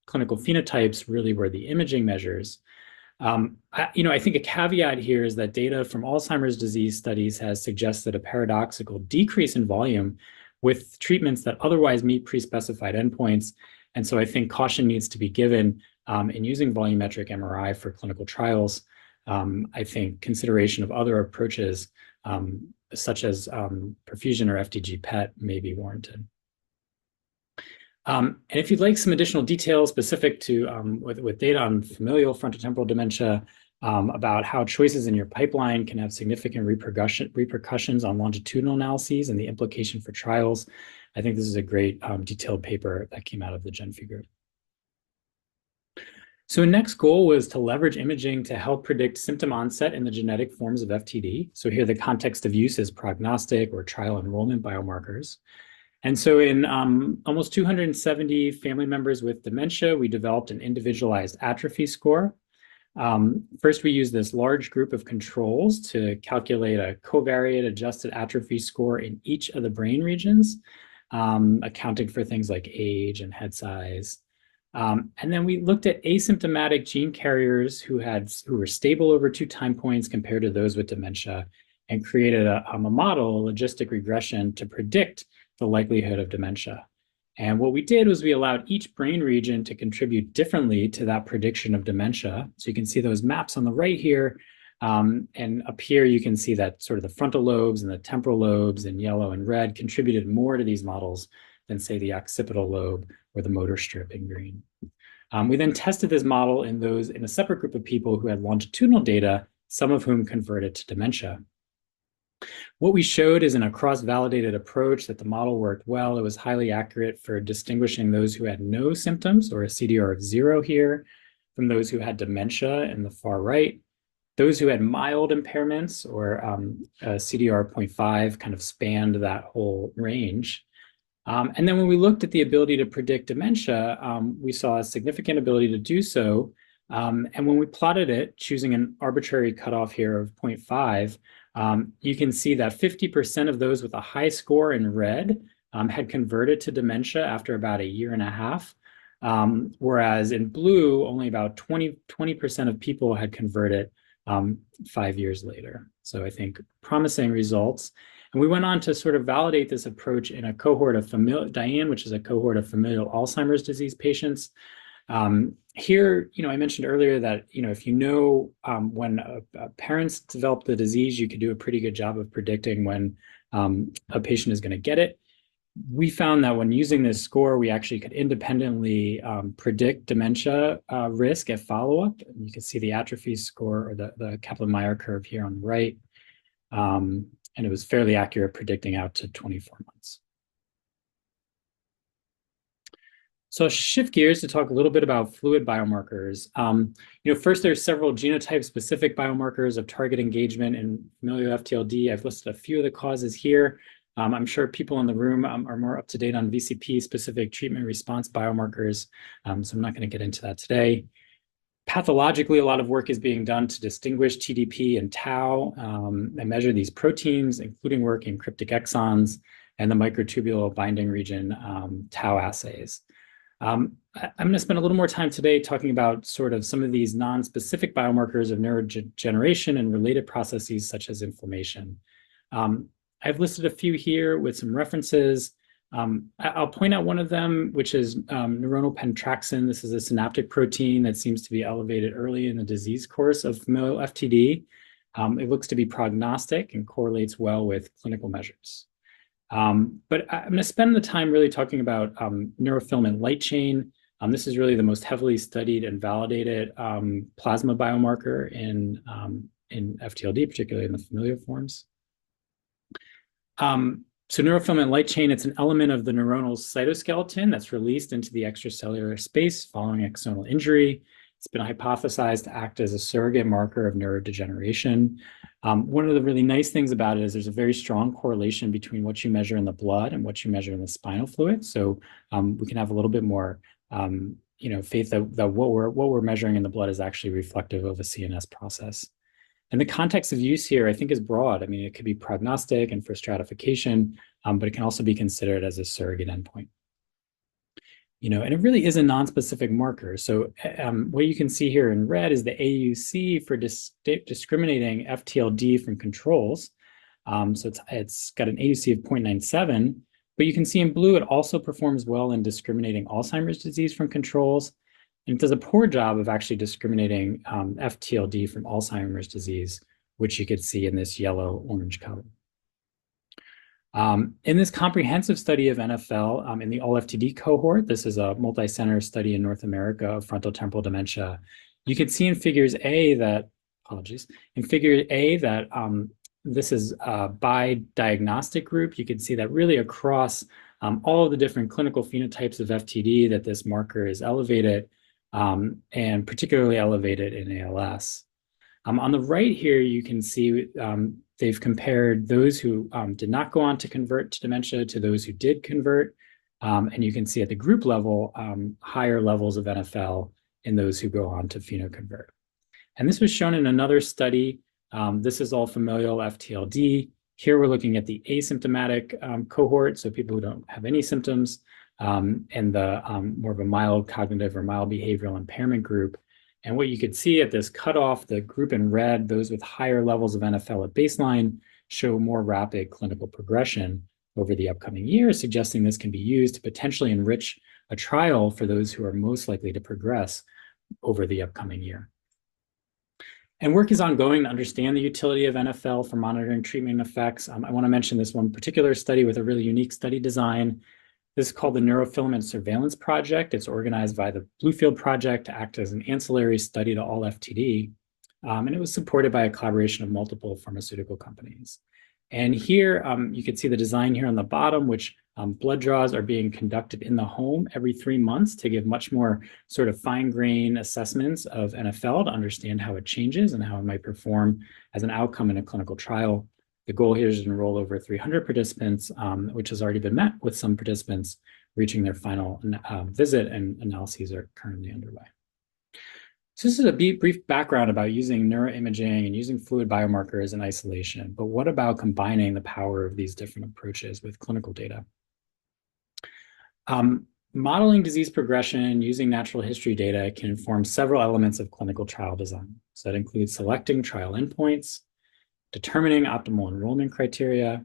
clinical phenotypes really were the imaging measures. I think a caveat here is that data from Alzheimer's disease studies has suggested a paradoxical decrease in volume with treatments that otherwise meet pre-specified endpoints. And so I think caution needs to be given in using volumetric MRI for clinical trials. I think consideration of other approaches, such as perfusion or FDG PET, may be warranted. And if you'd like some additional details specific to with data on familial frontotemporal dementia, about how choices in your pipeline can have significant repercussions on longitudinal analyses and the implication for trials, I think this is a great detailed paper that came out of the GenFi group. So a next goal was to leverage imaging to help predict symptom onset in the genetic forms of FTD. So here the context of use is prognostic or trial enrollment biomarkers. And so in almost 270 family members with dementia, we developed an individualized atrophy score. First, we used this large group of controls to calculate a covariate adjusted atrophy score in each of the brain regions, accounting for things like age and head size. And then we looked at asymptomatic gene carriers who were stable over 2 time points compared to those with dementia, and created a model, a logistic regression, to predict the likelihood of dementia. And what we did was we allowed each brain region to contribute differently to that prediction of dementia. So you can see those maps on the right here. And up here, you can see that sort of the frontal lobes and the temporal lobes in yellow and red contributed more to these models than, say, the occipital lobe or the motor strip in green. We then tested this model in a separate group of people who had longitudinal data, some of whom converted to dementia. What we showed is in a cross-validated approach that the model worked well. It was highly accurate for distinguishing those who had no symptoms, or a CDR of 0 here, from those who had dementia in the far right. Those who had mild impairments, or a CDR 0.5, kind of spanned that whole range. And then when we looked at the ability to predict dementia, we saw a significant ability to do so. And when we plotted it, choosing an arbitrary cutoff here of 0.5, you can see that 50% of those with a high score in red had converted to dementia after about 1.5 years, whereas in blue, only about 20% of people had converted 5 years later. So I think promising results. And we went on to sort of validate this approach in a cohort of Diane, which is a cohort of familial Alzheimer's disease patients. Here, I mentioned earlier that, if when parents develop the disease, you can do a pretty good job of predicting when a patient is going to get it. We found that when using this score, we actually could independently predict dementia risk at follow-up. You can see the atrophy score, or the Kaplan-Meier curve here on the right. And it was fairly accurate, predicting out to 24 months. So I'll shift gears to talk a little bit about fluid biomarkers. First, there's several genotype-specific biomarkers of target engagement in familial FTLD. I've listed a few of the causes here. I'm sure people in the room are more up to date on VCP-specific treatment response biomarkers, so I'm not going to get into that today. Pathologically, a lot of work is being done to distinguish TDP and tau and measure these proteins, including work in cryptic exons and the microtubule binding region tau assays. I'm going to spend a little more time today talking about sort of some of these non-specific biomarkers of neurodegeneration and related processes such as inflammation. I've listed a few here with some references. I'll point out one of them, which is neuronal pentraxin. This is a synaptic protein that seems to be elevated early in the disease course of familial FTD. It looks to be prognostic and correlates well with clinical measures. But I'm going to spend the time really talking about neurofilament light chain. This is really the most heavily studied and validated plasma biomarker in FTLD, particularly in the familial forms. So neurofilament light chain, it's an element of the neuronal cytoskeleton that's released into the extracellular space following axonal injury. It's been hypothesized to act as a surrogate marker of neurodegeneration. One of the really nice things about it is there's a very strong correlation between what you measure in the blood and what you measure in the spinal fluid. So we can have a little bit more faith that what we're measuring in the blood is actually reflective of a CNS process. And the context of use here, I think, is broad. I mean, it could be prognostic and for stratification, but it can also be considered as a surrogate endpoint. And it really is a non-specific marker. So what you can see here in red is the AUC for discriminating FTLD from controls. So it's got an AUC of 0.97, but you can see in blue, it also performs well in discriminating Alzheimer's disease from controls. And it does a poor job of actually discriminating FTLD from Alzheimer's disease, which you could see in this yellow-orange color. In this comprehensive study of NFL in the all-FTD cohort, this is a multi-center study in North America of frontotemporal dementia. You can see in figures A that, in figure A that this is by diagnostic group. You can see that really across all of the different clinical phenotypes of FTD that this marker is elevated, and particularly elevated in ALS. On the right here, you can see they've compared those who did not go on to convert to dementia to those who did convert. And you can see at the group level, higher levels of NFL in those who go on to phenoconvert. And this was shown in another study. This is all familial FTLD. Here we're looking at the asymptomatic cohort, so people who don't have any symptoms, and the more of a mild cognitive or mild behavioral impairment group. And what you could see at this cutoff, the group in red, those with higher levels of NFL at baseline, show more rapid clinical progression over the upcoming years, suggesting this can be used to potentially enrich a trial for those who are most likely to progress over the upcoming year. And work is ongoing to understand the utility of NFL for monitoring treatment effects. I want to mention this one particular study with a really unique study design. This is called the Neurofilament Surveillance Project. It's organized by the Bluefield Project to act as an ancillary study to all FTD. And it was supported by a collaboration of multiple pharmaceutical companies. And here you can see the design here on the bottom, which blood draws are being conducted in the home every 3 months to give much more sort of fine-grained assessments of NFL to understand how it changes and how it might perform as an outcome in a clinical trial. The goal here is to enroll over 300 participants, which has already been met with some participants reaching their final visit, and analyses are currently underway. So this is a brief background about using neuroimaging and using fluid biomarkers in isolation, but what about combining the power of these different approaches with clinical data? Modeling disease progression using natural history data can inform several elements of clinical trial design. So that includes selecting trial endpoints, determining optimal enrollment criteria.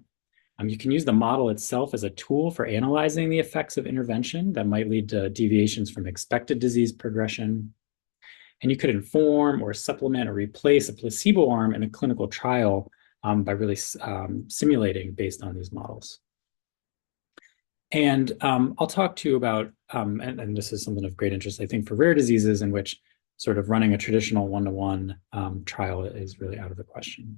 You can use the model itself as a tool for analyzing the effects of intervention that might lead to deviations from expected disease progression. And you could inform or supplement or replace a placebo arm in a clinical trial by really simulating based on these models. And I'll talk to you about, and this is something of great interest, I think, for rare diseases in which sort of running a traditional one-to-one trial is really out of the question.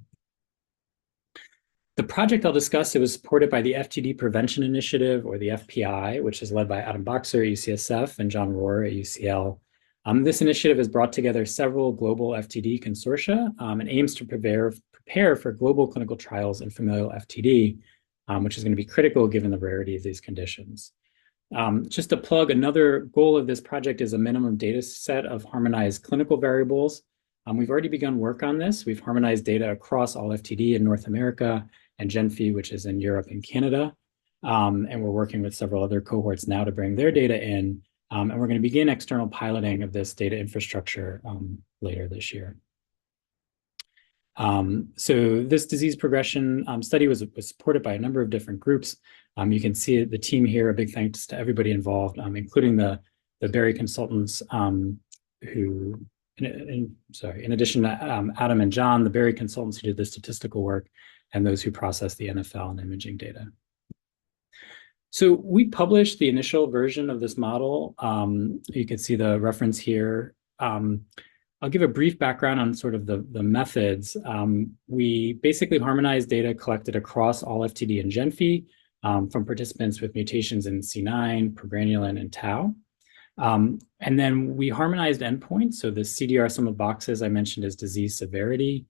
The project I'll discuss, it was supported by the FTD Prevention Initiative, or the FPI, which is led by Adam Boxer at UCSF and John Rohrer at UCL. This initiative has brought together several global FTD consortia and aims to prepare for global clinical trials in familial FTD, which is going to be critical given the rarity of these conditions. Just to plug, another goal of this project is a minimum data set of harmonized clinical variables. We've already begun work on this. We've harmonized data across all FTD in North America and GenFi, which is in Europe and Canada. And we're working with several other cohorts now to bring their data in. And we're going to begin external piloting of this data infrastructure later this year. So this disease progression study was supported by a number of different groups. You can see the team here. A big thanks to everybody involved, including the Berry consultants who, in addition to Adam and John, the Berry consultants who did the statistical work, and those who processed the NFL and imaging data. So we published the initial version of this model. You can see the reference here. I'll give a brief background on sort of the methods. We basically harmonized data collected across all FTD and GenFI from participants with mutations in C9, progranulin, and tau. And then we harmonized endpoints. So the CDR sum of boxes I mentioned as disease severity.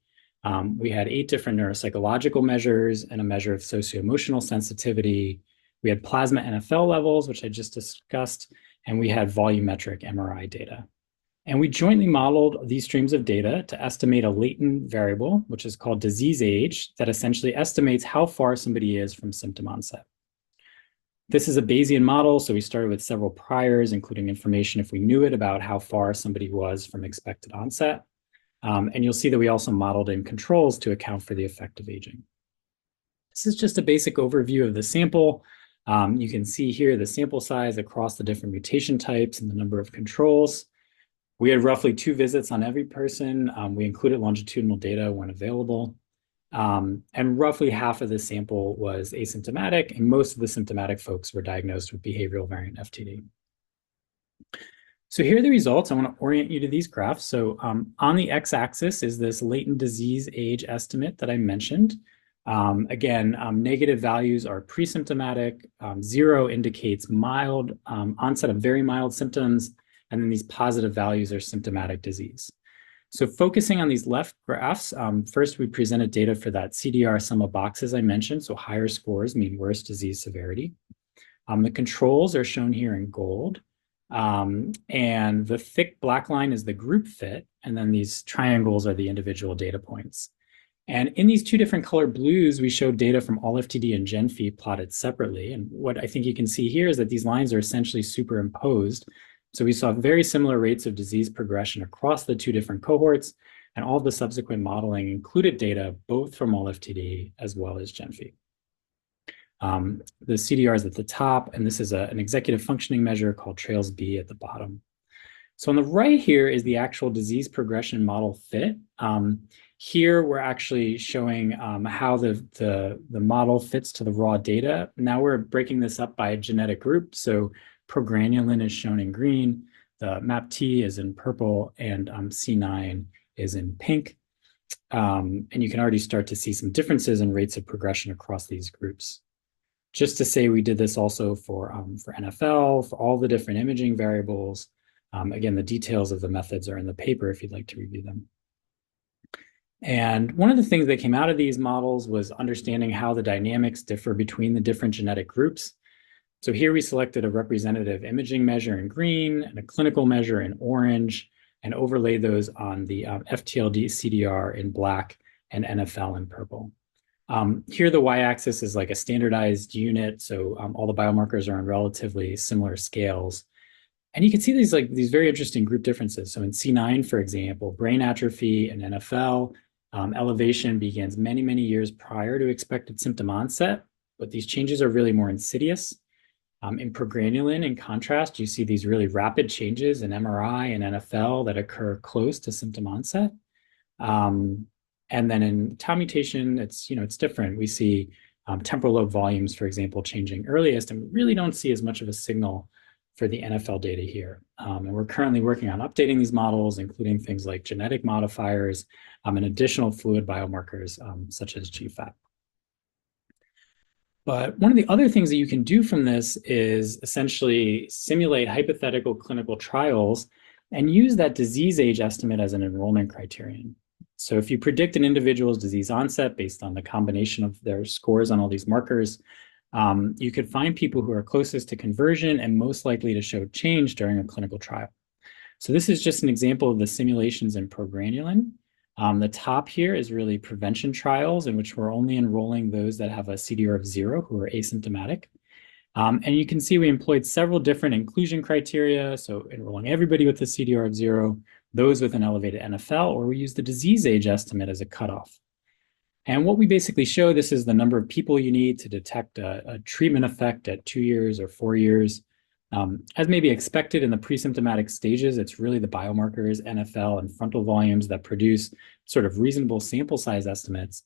We had 8 different neuropsychological measures and a measure of socio-emotional sensitivity. We had plasma NFL levels, which I just discussed, and we had volumetric MRI data. And we jointly modeled these streams of data to estimate a latent variable, which is called disease age, that essentially estimates how far somebody is from symptom onset. This is a Bayesian model, so we started with several priors, including information if we knew it about how far somebody was from expected onset. And you'll see that we also modeled in controls to account for the effect of aging. This is just a basic overview of the sample. You can see here the sample size across the different mutation types and the number of controls. We had roughly 2 visits on every person. We included longitudinal data when available. And roughly half of the sample was asymptomatic, and most of the symptomatic folks were diagnosed with behavioral variant FTD. So here are the results. I want to orient you to these graphs. So on the x-axis is this latent disease age estimate that I mentioned. Again, negative values are pre-symptomatic. 0 indicates mild onset of very mild symptoms. And then these positive values are symptomatic disease. So focusing on these left graphs, first we presented data for that CDR sum of boxes I mentioned. So higher scores mean worse disease severity. The controls are shown here in gold. And the thick black line is the group fit. And then these triangles are the individual data points. And in these 2 different color blues, we showed data from all FTD and GenFI plotted separately. And what I think you can see here is that these lines are essentially superimposed. So we saw very similar rates of disease progression across the 2 different cohorts, and all the subsequent modeling included data both from all FTD as well as GenFI. The CDR is at the top, and this is an executive functioning measure called TRAILS-B at the bottom. So on the right here is the actual disease progression model fit. Here we're actually showing how the model fits to the raw data. Now we're breaking this up by a genetic group. So progranulin is shown in green, the MAPT is in purple, and C9 is in pink. And you can already start to see some differences in rates of progression across these groups. Just to say we did this also for NFL, for all the different imaging variables. Again, the details of the methods are in the paper if you'd like to review them. And one of the things that came out of these models was understanding how the dynamics differ between the different genetic groups. So here we selected a representative imaging measure in green and a clinical measure in orange, and overlaid those on the FTLD CDR in black and NFL in purple. Here the y-axis is like a standardized unit, so all the biomarkers are on relatively similar scales. And you can see these very interesting group differences. So in C9, for example, brain atrophy and NFL, elevation begins many, many years prior to expected symptom onset, but these changes are really more insidious. In progranulin, in contrast, you see these really rapid changes in MRI and NFL that occur close to symptom onset. And then in tau mutation, it's different. We see temporal lobe volumes, for example, changing earliest, and we really don't see as much of a signal for the NFL data here. And we're currently working on updating these models, including things like genetic modifiers and additional fluid biomarkers such as GFAP. But one of the other things that you can do from this is essentially simulate hypothetical clinical trials and use that disease age estimate as an enrollment criterion. So if you predict an individual's disease onset based on the combination of their scores on all these markers, you could find people who are closest to conversion and most likely to show change during a clinical trial. So this is just an example of the simulations in progranulin. The top here is really prevention trials in which we're only enrolling those that have a CDR of 0 who are asymptomatic. And you can see we employed several different inclusion criteria. So enrolling everybody with a CDR of 0, those with an elevated NFL, or we use the disease age estimate as a cutoff. And what we basically show, this is the number of people you need to detect a treatment effect at 2 years or 4 years. As may be expected in the pre-symptomatic stages, it's really the biomarkers, NFL, and frontal volumes that produce sort of reasonable sample size estimates.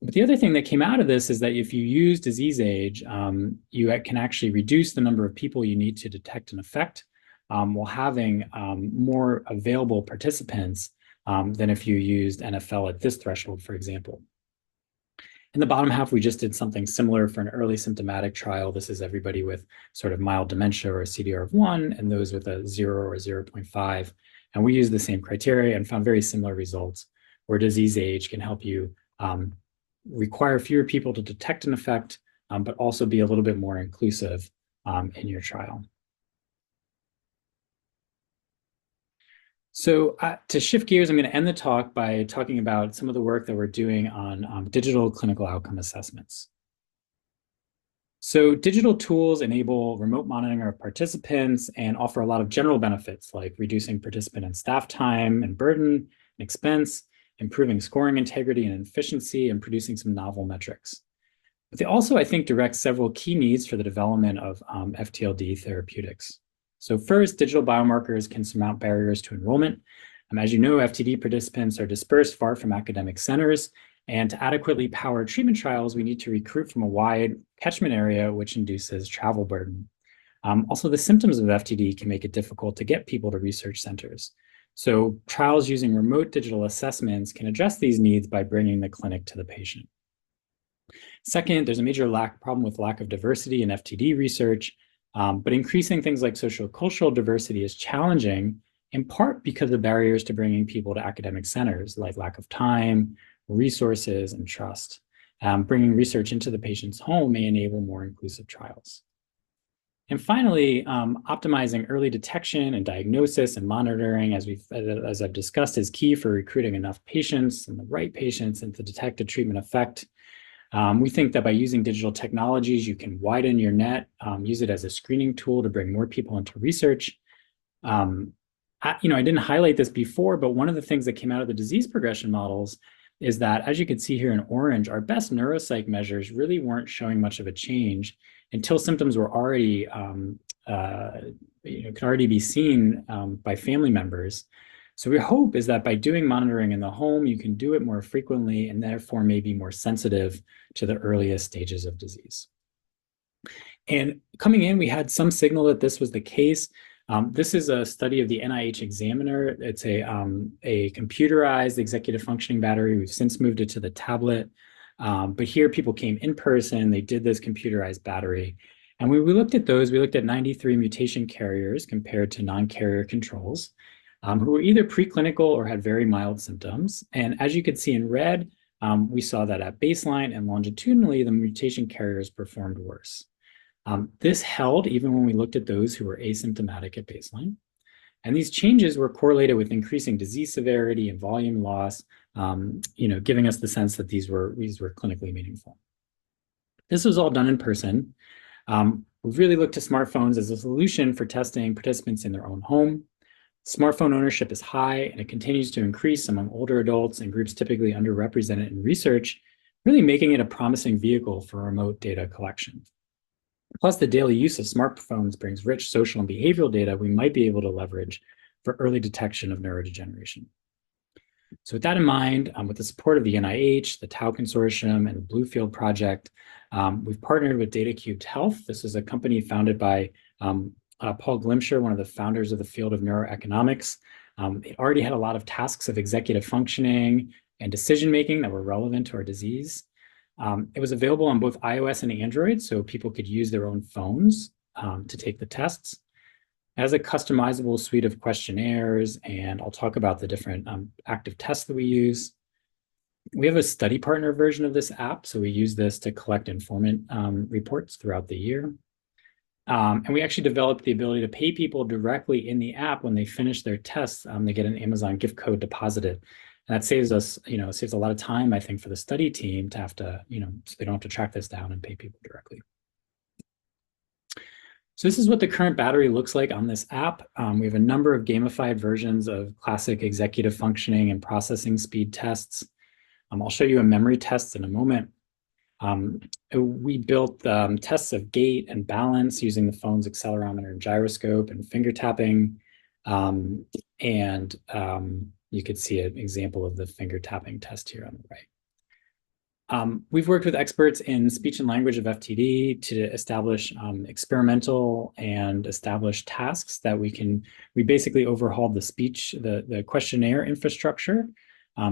But the other thing that came out of this is that if you use disease age, you can actually reduce the number of people you need to detect an effect while having more available participants than if you used NFL at this threshold, for example. In the bottom half, we just did something similar for an early symptomatic trial. This is everybody with sort of mild dementia or a CDR of 1, and those with a 0 or 0.5. And we used the same criteria and found very similar results, where disease age can help you require fewer people to detect an effect, but also be a little bit more inclusive in your trial. So to shift gears, I'm going to end the talk by talking about some of the work that we're doing on digital clinical outcome assessments. So digital tools enable remote monitoring of participants and offer a lot of general benefits like reducing participant and staff time and burden and expense, improving scoring integrity and efficiency, and producing some novel metrics. But they also, I think, direct several key needs for the development of FTLD therapeutics. So first, digital biomarkers can surmount barriers to enrollment. As you know, FTD participants are dispersed far from academic centers, and to adequately power treatment trials, we need to recruit from a wide catchment area, which induces travel burden. Also, the symptoms of FTD can make it difficult to get people to research centers. So trials using remote digital assessments can address these needs by bringing the clinic to the patient. Second, there's a major problem with lack of diversity in FTD research. But increasing things like social-cultural diversity is challenging, in part because of barriers to bringing people to academic centers, like lack of time, resources, and trust. Bringing research into the patient's home may enable more inclusive trials. And finally, optimizing early detection and diagnosis and monitoring, as I've discussed, is key for recruiting enough patients and the right patients and to detect a treatment effect. We think that by using digital technologies, you can widen your net, use it as a screening tool to bring more people into research. I didn't highlight this before, but one of the things that came out of the disease progression models is that, as you can see here in orange, our best neuropsych measures really weren't showing much of a change until symptoms were already, could already be seen by family members. So we hope is that by doing monitoring in the home, you can do it more frequently and therefore may be more sensitive to the earliest stages of disease. And coming in, we had some signal that this was the case. This is a study of the NIH Examiner. It's a computerized executive functioning battery. We've since moved it to the tablet. But here people came in person, they did this computerized battery. And when we looked at those, we looked at 93 mutation carriers compared to non-carrier controls. Who were either preclinical or had very mild symptoms. And as you can see in red, we saw that at baseline and longitudinally, the mutation carriers performed worse. This held even when we looked at those who were asymptomatic at baseline. And these changes were correlated with increasing disease severity and volume loss, giving us the sense that these were clinically meaningful. This was all done in person. We really looked to smartphones as a solution for testing participants in their own home. Smartphone ownership is high, and it continues to increase among older adults and groups typically underrepresented in research, really making it a promising vehicle for remote data collection. Plus, the daily use of smartphones brings rich social and behavioral data we might be able to leverage for early detection of neurodegeneration. So with that in mind, with the support of the NIH, the Tau Consortium, and the Bluefield Project, we've partnered with DataCubed Health. This is a company founded by Paul Glimcher, one of the founders of the field of neuroeconomics. It already had a lot of tasks of executive functioning and decision-making that were relevant to our disease. It was available on both iOS and Android, so people could use their own phones to take the tests. It has a customizable suite of questionnaires, and I'll talk about the different active tests that we use. We have a study partner version of this app, so we use this to collect informant reports throughout the year. And we actually developed the ability to pay people directly in the app when they finish their tests. They get an Amazon gift code deposited. And that saves us, saves a lot of time, I think, for the study team to have to, so they don't have to track this down and pay people directly. So this is what the current battery looks like on this app. We have a number of gamified versions of classic executive functioning and processing speed tests. I'll show you a memory test in a moment. We built tests of gait and balance using the phone's accelerometer and gyroscope and finger tapping. You could see an example of the finger tapping test here on the right. We've worked with experts in speech and language of FTD to establish experimental and established tasks that we basically overhauled the questionnaire infrastructure.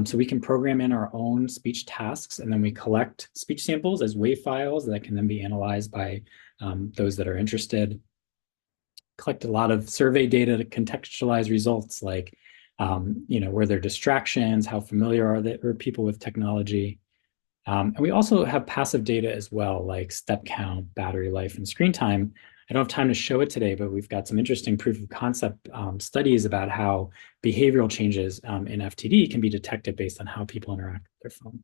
So we can program in our own speech tasks, and then we collect speech samples as WAV files that can then be analyzed by those that are interested. Collect a lot of survey data to contextualize results, like were there distractions, how familiar are people with technology. And we also have passive data as well, like step count, battery life, and screen time. I don't have time to show it today, but we've got some interesting proof of concept studies about how behavioral changes in FTD can be detected based on how people interact with their phone.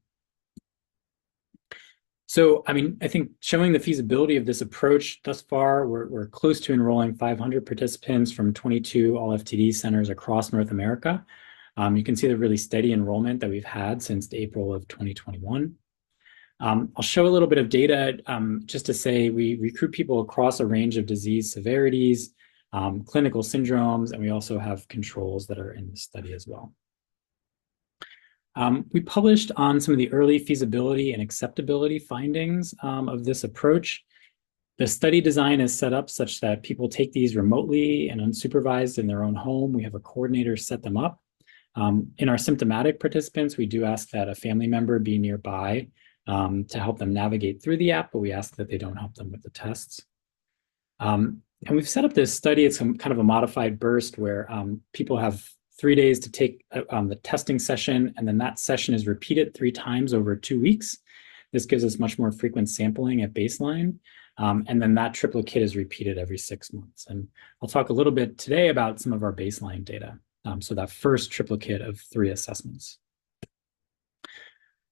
So, I think showing the feasibility of this approach thus far, we're close to enrolling 500 participants from 22 all FTD centers across North America. You can see the really steady enrollment that we've had since April of 2021. I'll show a little bit of data just to say we recruit people across a range of disease severities, clinical syndromes, and we also have controls that are in the study as well. We published on some of the early feasibility and acceptability findings of this approach. The study design is set up such that people take these remotely and unsupervised in their own home. We have a coordinator set them up. In our symptomatic participants, we do ask that a family member be nearby to help them navigate through the app, but we ask that they don't help them with the tests. And we've set up this study. It's kind of a modified burst where people have 3 days to take the testing session, and then that session is repeated 3 times over 2 weeks. This gives us much more frequent sampling at baseline. And then that triplicate is repeated every 6 months. And I'll talk a little bit today about some of our baseline data. So that first triplicate of 3 assessments.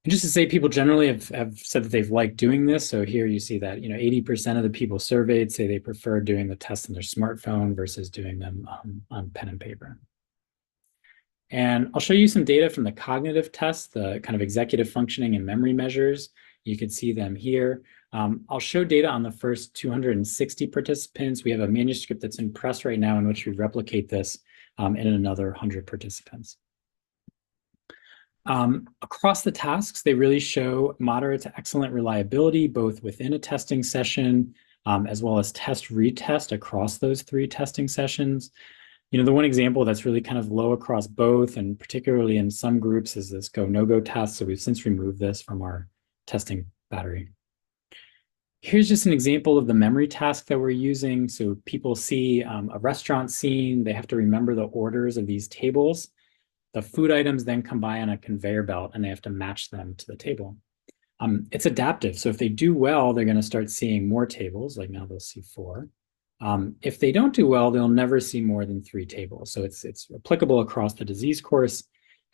And just to say, people generally have said that they've liked doing this. So here you see that 80% of the people surveyed say they prefer doing the tests on their smartphone versus doing them on pen and paper. And I'll show you some data from the cognitive tests, the kind of executive functioning and memory measures. You can see them here. I'll show data on the first 260 participants. We have a manuscript that's in press right now in which we replicate this in another 100 participants. Across the tasks, they really show moderate to excellent reliability, both within a testing session, as well as retest across those 3 testing sessions. The one example that's really kind of low across both, and particularly in some groups, is this go, no-go test. So we've since removed this from our testing battery. Here's just an example of the memory task that we're using. So people see a restaurant scene. They have to remember the orders of these tables. The food items then come by on a conveyor belt, and they have to match them to the table. It's adaptive. So if they do well, they're going to start seeing more tables, like now they'll see 4. If they don't do well, they'll never see more than 3 tables. So it's applicable across the disease course.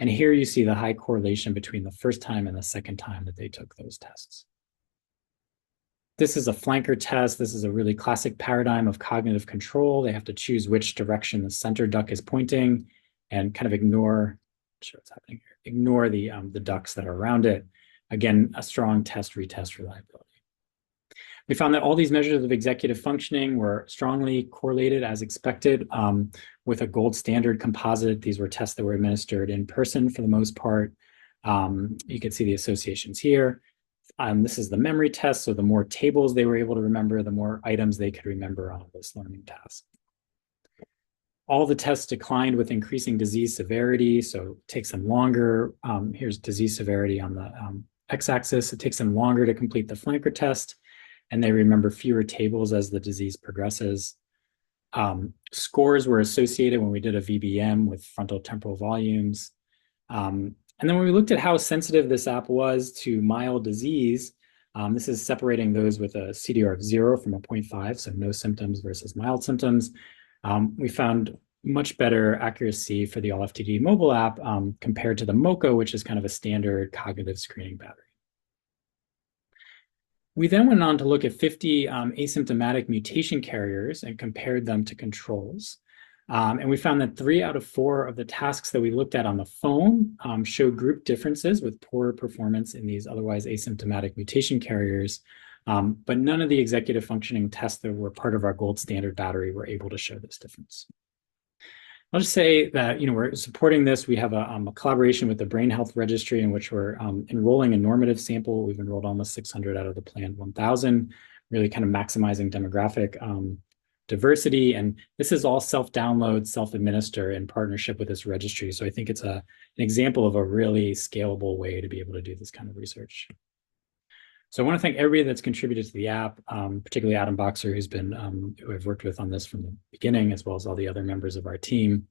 And here you see the high correlation between the first time and the second time that they took those tests. This is a flanker test. This is a really classic paradigm of cognitive control. They have to choose which direction the center duck is pointing and kind of ignore the ducks that are around it. Again, a strong retest reliability. We found that all these measures of executive functioning were strongly correlated as expected with a gold standard composite. These were tests that were administered in person for the most part. You can see the associations here. This is the memory test. So the more tables they were able to remember, the more items they could remember on this learning task. All the tests declined with increasing disease severity. So it takes them longer. Here's disease severity on the x-axis. It takes them longer to complete the flanker test, and they remember fewer tables as the disease progresses. Scores were associated when we did a VBM with frontotemporal volumes. And then when we looked at how sensitive this app was to mild disease, this is separating those with a CDR of 0 from a 0.5, so no symptoms versus mild symptoms. We found much better accuracy for the All-FTD mobile app compared to the MoCA, which is kind of a standard cognitive screening battery. We then went on to look at 50 asymptomatic mutation carriers and compared them to controls. And we found that 3 out of 4 of the tasks that we looked at on the phone showed group differences with poorer performance in these otherwise asymptomatic mutation carriers. But none of the executive functioning tests that were part of our gold standard battery were able to show this difference. I'll just say that we're supporting this. We have a collaboration with the Brain Health Registry in which we're enrolling a normative sample. We've enrolled almost 600 out of the planned 1,000, really kind of maximizing demographic diversity. And this is all self-download, self-administer in partnership with this registry. So I think it's an example of a really scalable way to be able to do this kind of research. So I want to thank everybody that's contributed to the app, particularly Adam Boxer, who I've worked with on this from the beginning, as well as all the other members of our team.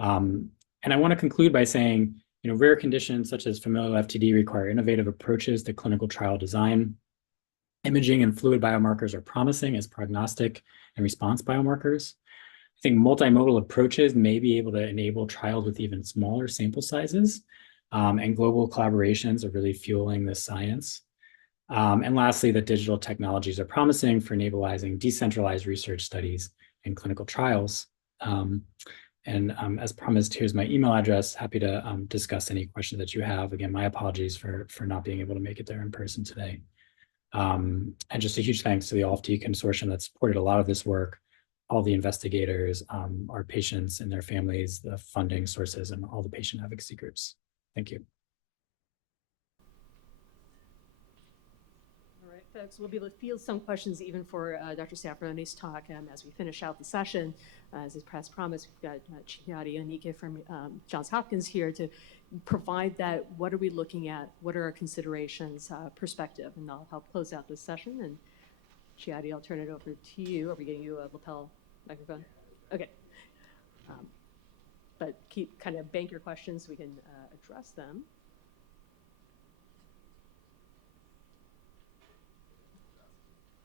And I want to conclude by saying, rare conditions such as familial FTD require innovative approaches to clinical trial design. Imaging and fluid biomarkers are promising as prognostic and response biomarkers. I think multimodal approaches may be able to enable trials with even smaller sample sizes, and global collaborations are really fueling this science. And lastly, that digital technologies are promising for enabling decentralized research studies and clinical trials. As promised, here's my email address. Happy to discuss any questions that you have. Again, my apologies for not being able to make it there in person today. And just a huge thanks to the ALFT consortium that supported a lot of this work, all the investigators, our patients and their families, the funding sources, and all the patient advocacy groups. Thank you. All right, folks, we'll be able to field some questions even for Dr. Staffaroni's talk as we finish out the session. As is past promise, we've got Chiadi and Onyike from Johns Hopkins here to provide that, what are we looking at, what are our considerations, perspective, and I'll help close out this session. And Chiadi, I'll turn it over to you. Are we getting you a lapel microphone? Okay. But kind of bank your questions so we can address them.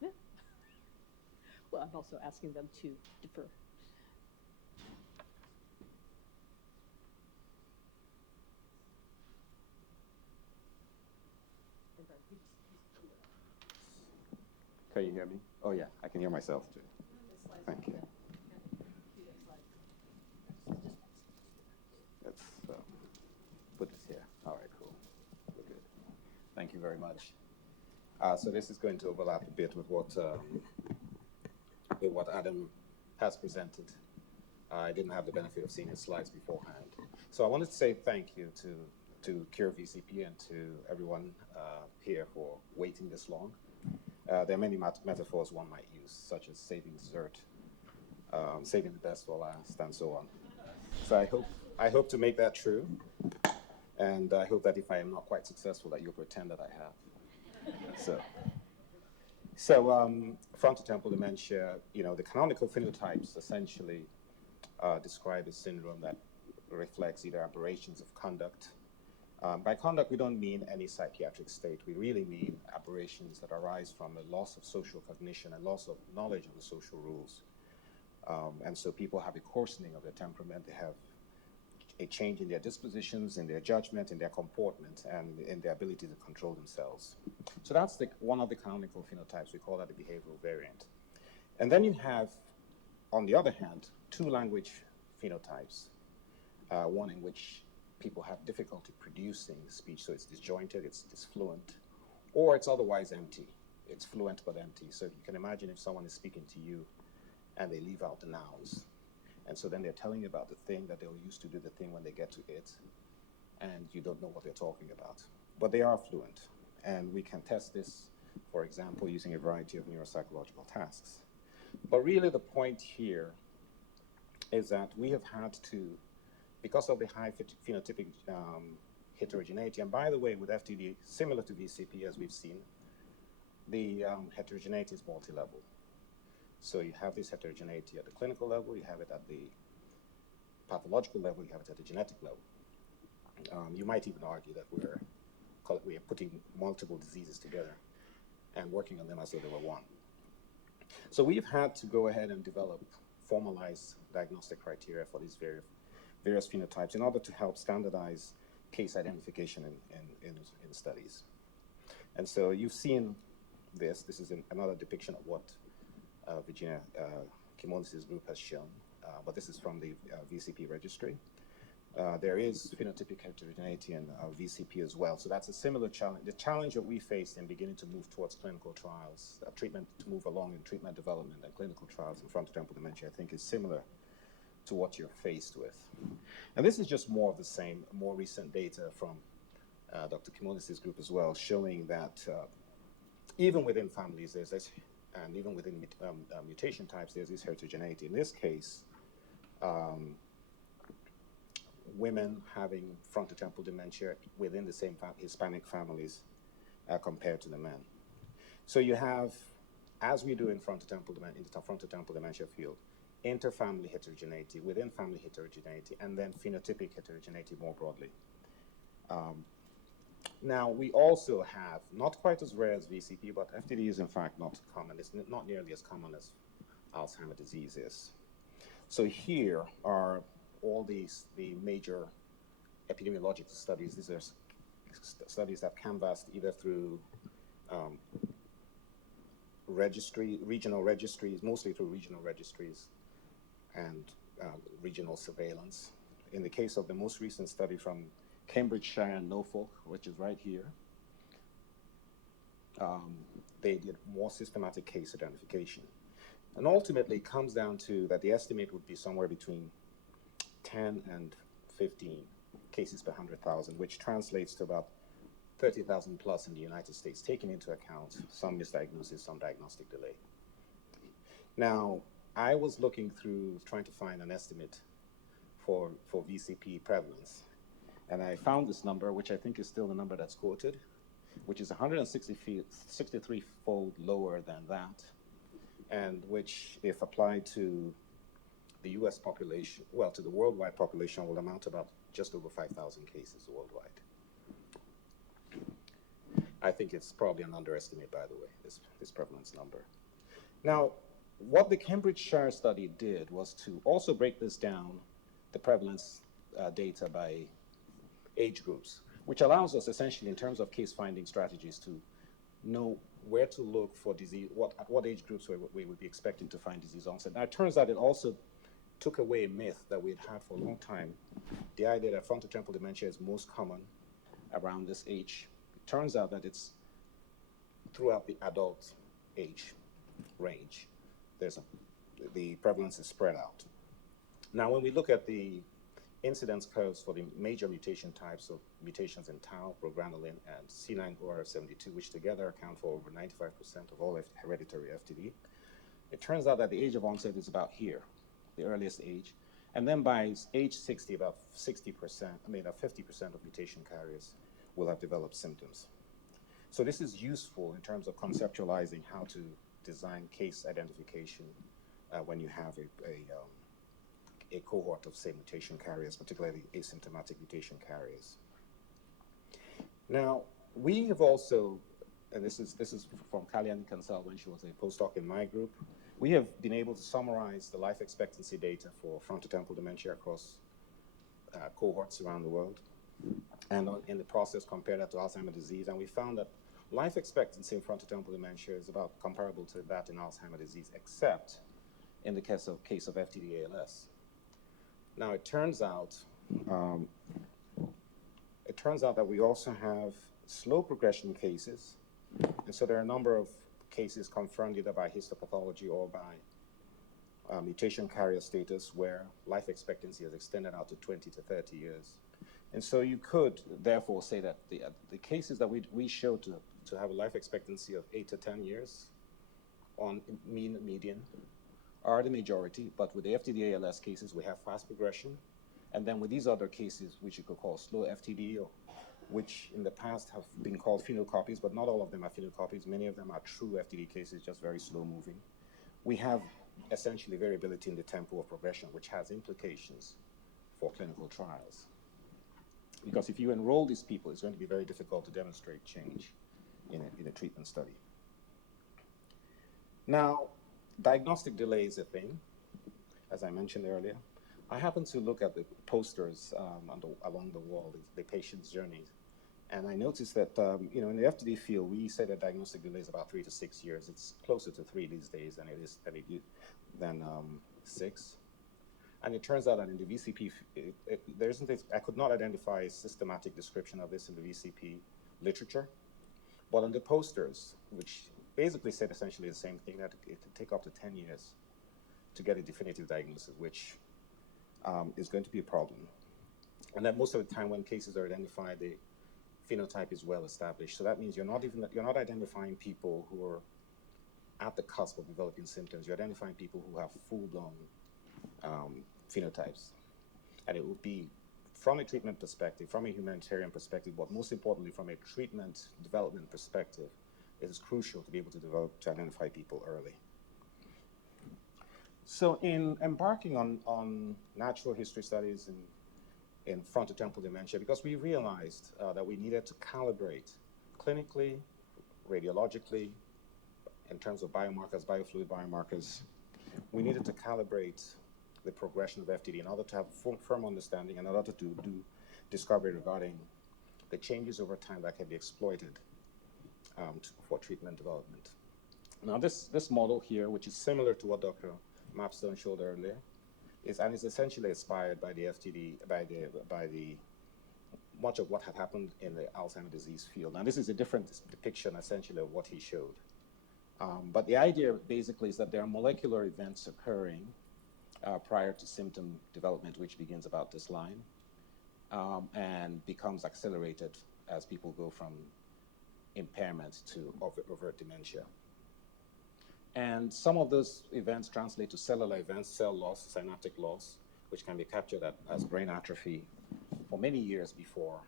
Yeah. Well, I'm also asking them to defer. Can you hear me? Oh yeah, I can hear myself too. Thank you. Let's put this here. All right, cool. We're good. Thank you very much. So this is going to overlap a bit with what Adam has presented. I didn't have the benefit of seeing his slides beforehand. So I wanted to say thank you to Cure VCP and to everyone here for waiting this long. There are many metaphors one might use, such as saving dessert, saving the best for last, and so on. So I hope to make that true, and I hope that if I am not quite successful, that you'll pretend that I have. So frontotemporal dementia, the canonical phenotypes essentially describe a syndrome that reflects either aberrations of conduct. By conduct, we don't mean any psychiatric state. We really mean aberrations that arise from a loss of social cognition and loss of knowledge of the social rules. And so people have a coarsening of their temperament. They have a change in their dispositions, in their judgment, in their comportment, and in their ability to control themselves. So that's one of the canonical phenotypes. We call that a behavioral variant. And then you have, on the other hand, two language phenotypes, one in which people have difficulty producing speech, so it's disjointed, it's disfluent, or it's otherwise empty. It's fluent but empty. So you can imagine if someone is speaking to you and they leave out the nouns, and so then they're telling you about the thing that they'll use to do the thing when they get to it, and you don't know what they're talking about. But they are fluent, and we can test this, for example, using a variety of neuropsychological tasks. But really the point here is that we have had to, because of the high phenotypic heterogeneity, and by the way, with FTD, similar to VCP as we've seen, the heterogeneity is multi-level. So you have this heterogeneity at the clinical level, you have it at the pathological level, you have it at the genetic level. You might even argue that we are putting multiple diseases together and working on them as though they were one. So we've had to go ahead and develop formalized diagnostic criteria for these various phenotypes in order to help standardize case identification in studies. And so you've seen this. This is another depiction of what Virginia Kimonis' group has shown. but this is from the VCP registry. There is phenotypic heterogeneity in VCP as well. So that's a similar challenge. The challenge that we faced in beginning to move towards clinical trials, treatment to move along in treatment development and clinical trials in frontotemporal dementia, I think is similar to what you're faced with. And this is just more of the same, more recent data from Dr. Kimonis' group as well, showing that even within families, there's this, and even within mutation types, there's this heterogeneity. In this case, women having frontotemporal dementia within the same Hispanic families compared to the men. So you have, as we do in the frontotemporal dementia field, interfamily heterogeneity, within family heterogeneity, and then phenotypic heterogeneity more broadly. Now, we also have, not quite as rare as VCP, but FTD is in fact not common. It's not nearly as common as Alzheimer's disease is. So here are all the major epidemiological studies. These are studies that canvassed either through regional registries, mostly through regional registries and regional surveillance. In the case of the most recent study from Cambridgeshire and Norfolk, which is right here, they did more systematic case identification. And ultimately it comes down to that the estimate would be somewhere between 10 and 15 cases per 100,000, which translates to about 30,000 plus in the United States, taking into account some misdiagnosis, some diagnostic delay. Now, I was looking through, trying to find an estimate for VCP prevalence, and I found this number, which I think is still the number that's quoted, which is 163-fold lower than that, and which, if applied to the US population, well, to the worldwide population, will amount to about just over 5,000 cases worldwide. I think it's probably an underestimate, by the way, this prevalence number. Now, what the Cambridgeshire study did was to also break this down, the prevalence data by age groups, which allows us essentially in terms of case finding strategies to know where to look for disease, at what age groups we would be expecting to find disease onset. Now, it turns out it also took away a myth that we'd had for a long time, the idea that frontotemporal dementia is most common around this age. It turns out that it's throughout the adult age range. The prevalence is spread out. Now, when we look at the incidence curves for the major mutation types of mutations in tau, progranulin, and C9orf72, which together account for over 95% of all hereditary FTD, it turns out that the age of onset is about here, the earliest age. And then by age 60, about 50% of mutation carriers will have developed symptoms. So this is useful in terms of conceptualizing how to design case identification when you have a cohort of, say, mutation carriers, particularly asymptomatic mutation carriers. Now, we have also, and this is from Kalyan Kansal when she was a postdoc in my group, we have been able to summarize the life expectancy data for frontotemporal dementia across cohorts around the world, and in the process compare that to Alzheimer's disease, and we found that life expectancy in frontotemporal dementia is about comparable to that in Alzheimer's disease, except in the case of FTD-ALS. Now, it turns out that we also have slow progression cases, and so there are a number of cases confirmed either by histopathology or by mutation carrier status where life expectancy has extended out to 20 to 30 years. And so you could therefore say that the cases that we show to have a life expectancy of 8 to 10 years on median are the majority, but with the FTD-ALS cases, we have fast progression. And then with these other cases, which you could call slow FTD, or which in the past have been called phenocopies, but not all of them are phenocopies. Many of them are true FTD cases, just very slow moving. We have essentially variability in the tempo of progression, which has implications for clinical trials. Because if you enroll these people, it's going to be very difficult to demonstrate change in a treatment study. Now, diagnostic delay is a thing, as I mentioned earlier. I happened to look at the posters along the wall, the patient's journeys, and I noticed that in the FTD field, we say that diagnostic delay is about 3 to 6 years. It's closer to 3 these days than 6. And it turns out that in the VCP, there isn't this, I could not identify a systematic description of this in the VCP literature. But on the posters, which basically said essentially the same thing, that it could take up to 10 years to get a definitive diagnosis, which is going to be a problem. And that most of the time when cases are identified, the phenotype is well established. So that means you're not identifying people who are at the cusp of developing symptoms. You're identifying people who have full-blown phenotypes. And it would be, from a treatment perspective, from a humanitarian perspective, but most importantly from a treatment development perspective, it is crucial to be able to identify people early. So in embarking on natural history studies in frontotemporal dementia, because we realized that we needed to calibrate clinically, radiologically, in terms of biomarkers, biofluid biomarkers, we needed to calibrate the progression of FTD in order to have firm understanding and in order to do discovery regarding the changes over time that can be exploited for treatment development. Now this model here, which is similar to what Dr. Mapstone showed earlier, is essentially inspired by the FTD, by the much of what had happened in the Alzheimer's disease field. Now this is a different depiction essentially of what he showed. But the idea basically is that there are molecular events occurring prior to symptom development, which begins about this line and becomes accelerated as people go from impairment to overt dementia. And some of those events translate to cellular events, cell loss, synaptic loss, which can be captured as brain atrophy for many years before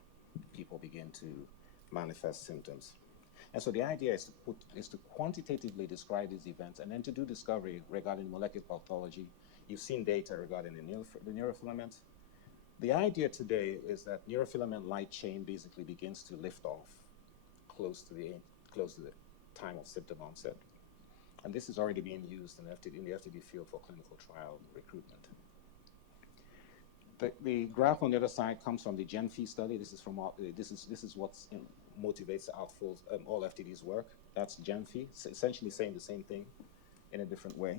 people begin to manifest symptoms. And so the idea is to quantitatively describe these events and then to do discovery regarding molecular pathology. You've seen data regarding the neurofilament. The idea today is that neurofilament light chain basically begins to lift off close to the time of symptom onset. And this is already being used in the FTD field for clinical trial recruitment. The graph on the other side comes from the GenFi study. This is what motivates all FTD's work. That's GenFi. It's essentially saying the same thing in a different way.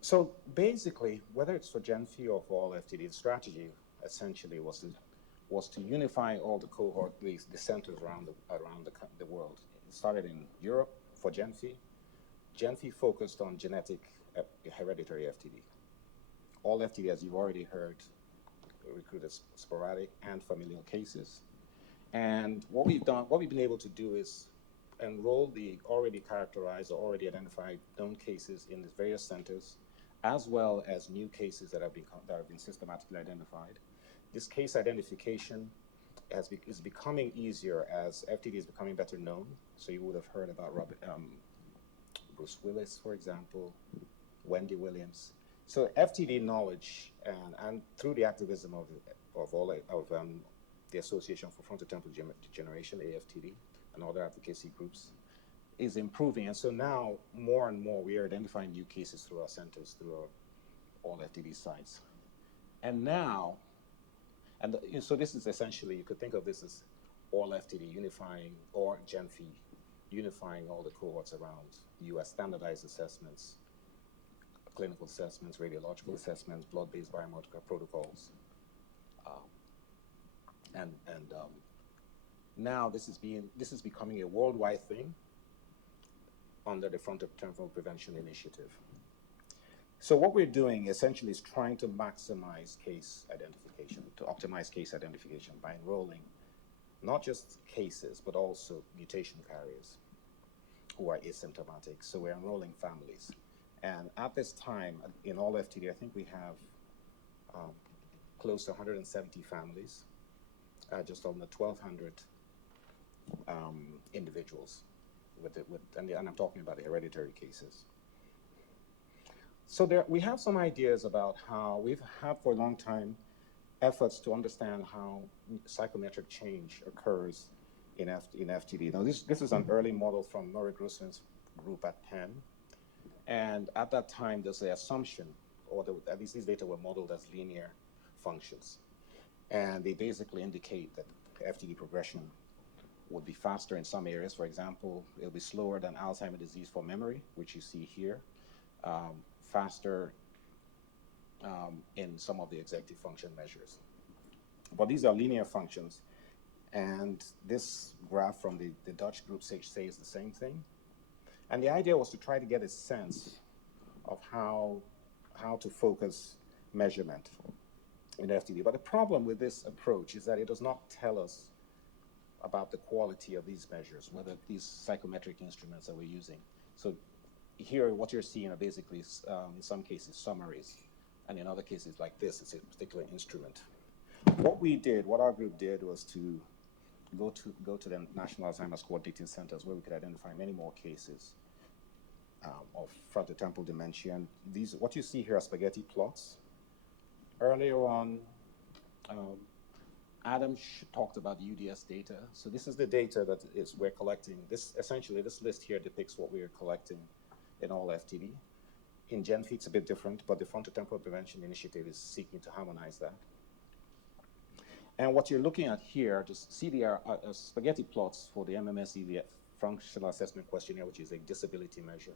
So basically, whether it's for GenFi or for all FTD, the strategy essentially was to unify all the cohort, the centers around the world. It started in Europe for GenFi. GenFi focused on genetic hereditary FTD. All FTD, as you've already heard, recruited sporadic and familial cases. And what we've been able to do is enroll the already characterized or already identified known cases in the various centers, as well as new cases that have been systematically identified. This case identification is becoming easier as FTD is becoming better known. So you would have heard about Bruce Willis, for example, Wendy Williams. So FTD knowledge and through the activism of the Association for Frontotemporal Degeneration, AFTD, and other advocacy groups, is improving. And so now more and more we are identifying new cases through our centers, through all FTD sites. And now, so this is essentially, you could think of this as all FTD unifying, or GenFi unifying all the cohorts around US standardized assessments, clinical assessments, radiological assessments, blood-based biomarker protocols. Now this is becoming a worldwide thing under the Frontotemporal Prevention Initiative. So what we're doing essentially is trying to maximize case identification, to optimize case identification by enrolling not just cases, but also mutation carriers who are asymptomatic. So we're enrolling families. And at this time, in all FTD, I think we have close to 170 families, just under 1,200 individuals, and I'm talking about the hereditary cases. So we have some ideas about how we've had for a long time efforts to understand how psychometric change occurs in FTD. Now this is an early model from Murray Grossman's group at Penn. And at that time, there's the assumption, or at least these data were modeled as linear functions. And they basically indicate that FTD progression would be faster in some areas. For example, it'll be slower than Alzheimer's disease for memory, which you see here. faster in some of the executive function measures. But these are linear functions, and this graph from the Dutch group says the same thing. And the idea was to try to get a sense of how to focus measurement in FTD. But the problem with this approach is that it does not tell us about the quality of these measures, whether these psychometric instruments that we're using. So here, what you're seeing are basically, in some cases, summaries, and in other cases, like this, it's a particular instrument. What our group did was to go to the National Alzheimer's Coordinating Centers, where we could identify many more cases of frontotemporal dementia. And what you see here are spaghetti plots. Earlier on, Adam talked about UDS data. So this is the data that we're collecting. Essentially, this list here depicts what we are collecting in all FTD. In GenFI, it's a bit different, but the Frontotemporal Prevention Initiative is seeking to harmonize that. And what you're looking at here, just CDR, spaghetti plots for the M.M.S. Functional Assessment Questionnaire, which is a disability measure,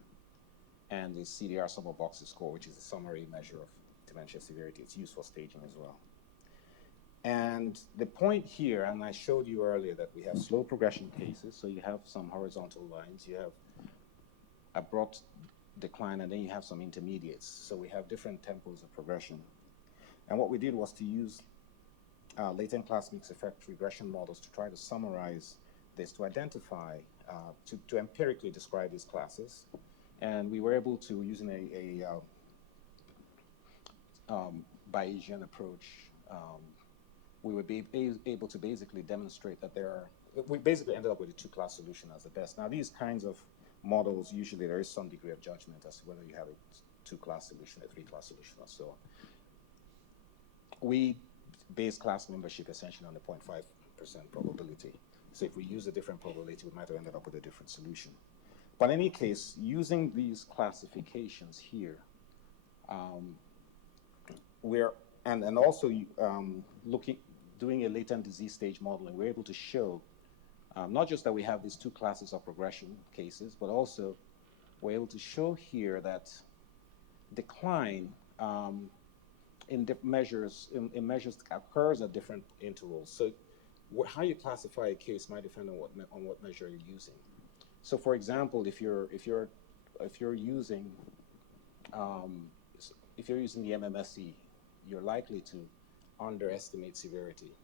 and the CDR Sum of Boxes score, which is a summary measure of dementia severity. It's used for staging as well. And the point here, and I showed you earlier that we have slow progression cases, so you have some horizontal lines, you have abrupt decline, and then you have some intermediates. So we have different tempos of progression. And what we did was to use latent class mix effect regression models to try to summarize this, to identify, to empirically describe these classes. And we were able to, using a Bayesian approach, we would be able to basically demonstrate that we basically ended up with a two-class solution as the best. Now, these kinds of models, usually there is some degree of judgment as to whether you have a two-class solution, a three-class solution, or so on. We base class membership essentially on the 0.5% probability. So if we use a different probability, we might have ended up with a different solution. But in any case, using these classifications here, and also doing a latent disease stage modeling, we're able to show not just that we have these two classes of progression cases, but also we're able to show here that decline in measures occurs at different intervals. So how you classify a case might depend on what measure you're using. So for example, if you're using the MMSE, you're likely to underestimate severity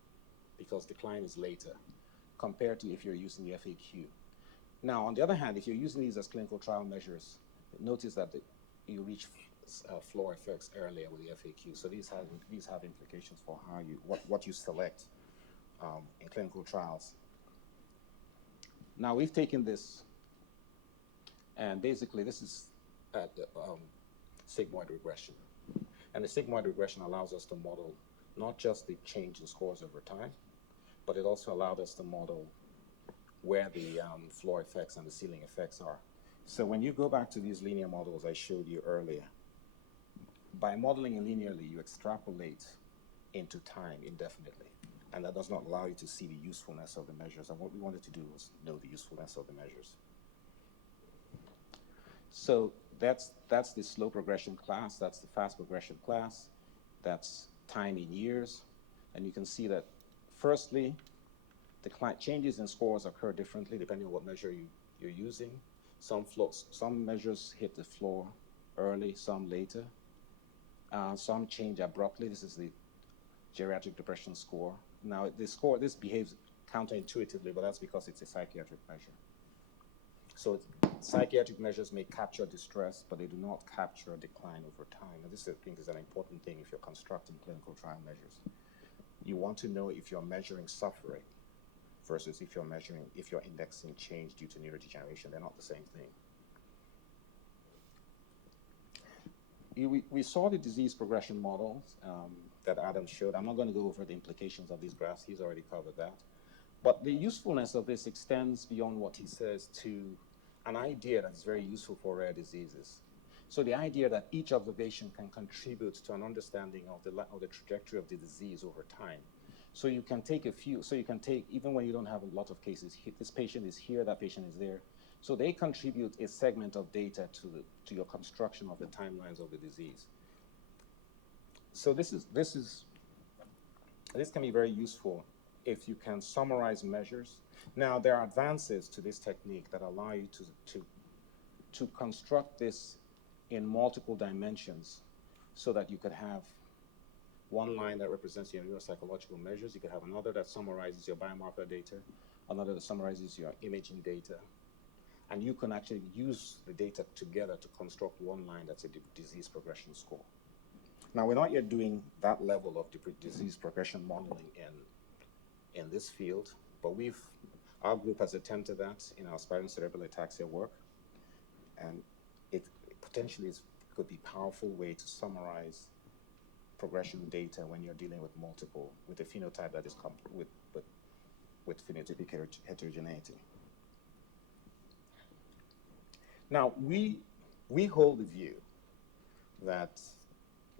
because decline is later compared to if you're using the FAQ. Now, on the other hand, if you're using these as clinical trial measures, notice that you reach floor effects earlier with the FAQ. So these have implications for how what you select in clinical trials. Now, we've taken this, and basically this is sigmoid regression. And the sigmoid regression allows us to model not just the change in scores over time, but it also allowed us to model where the floor effects and the ceiling effects are. So when you go back to these linear models I showed you earlier, by modeling it linearly, you extrapolate into time indefinitely. And that does not allow you to see the usefulness of the measures. And what we wanted to do was know the usefulness of the measures. So that's the slow progression class, that's the fast progression class, that's time in years. And you can see that firstly, changes in scores occur differently depending on what measure you're using. Some measures hit the floor early, some later. Some change abruptly. This is the geriatric depression score. Now, this behaves counterintuitively, but that's because it's a psychiatric measure. So psychiatric measures may capture distress, but they do not capture decline over time. And this, I think, is an important thing if you're constructing clinical trial measures. You want to know if you're measuring suffering versus if you're indexing change due to neurodegeneration. They're not the same thing. We saw the disease progression models that Adam showed. I'm not going to go over the implications of these graphs. He's already covered that. But the usefulness of this extends beyond what he says to an idea that's very useful for rare diseases. So the idea that each observation can contribute to an understanding of the trajectory of the disease over time. So you can take even when you don't have a lot of cases, this patient is here, that patient is there. So they contribute a segment of data to your construction of the timelines of the disease. So this can be very useful if you can summarize measures. Now, there are advances to this technique that allow you to construct this in multiple dimensions so that you could have one line that represents your neuropsychological measures. You could have another that summarizes your biomarker data, another that summarizes your imaging data. And you can actually use the data together to construct one line that's a disease progression score. Now, we're not yet doing that level of disease progression modeling in this field, but our group has attempted that in our spinal cerebral ataxia work, and it potentially could be a powerful way to summarize progression data when you're dealing with with a phenotype that is with phenotypic heterogeneity. Now, we hold the view that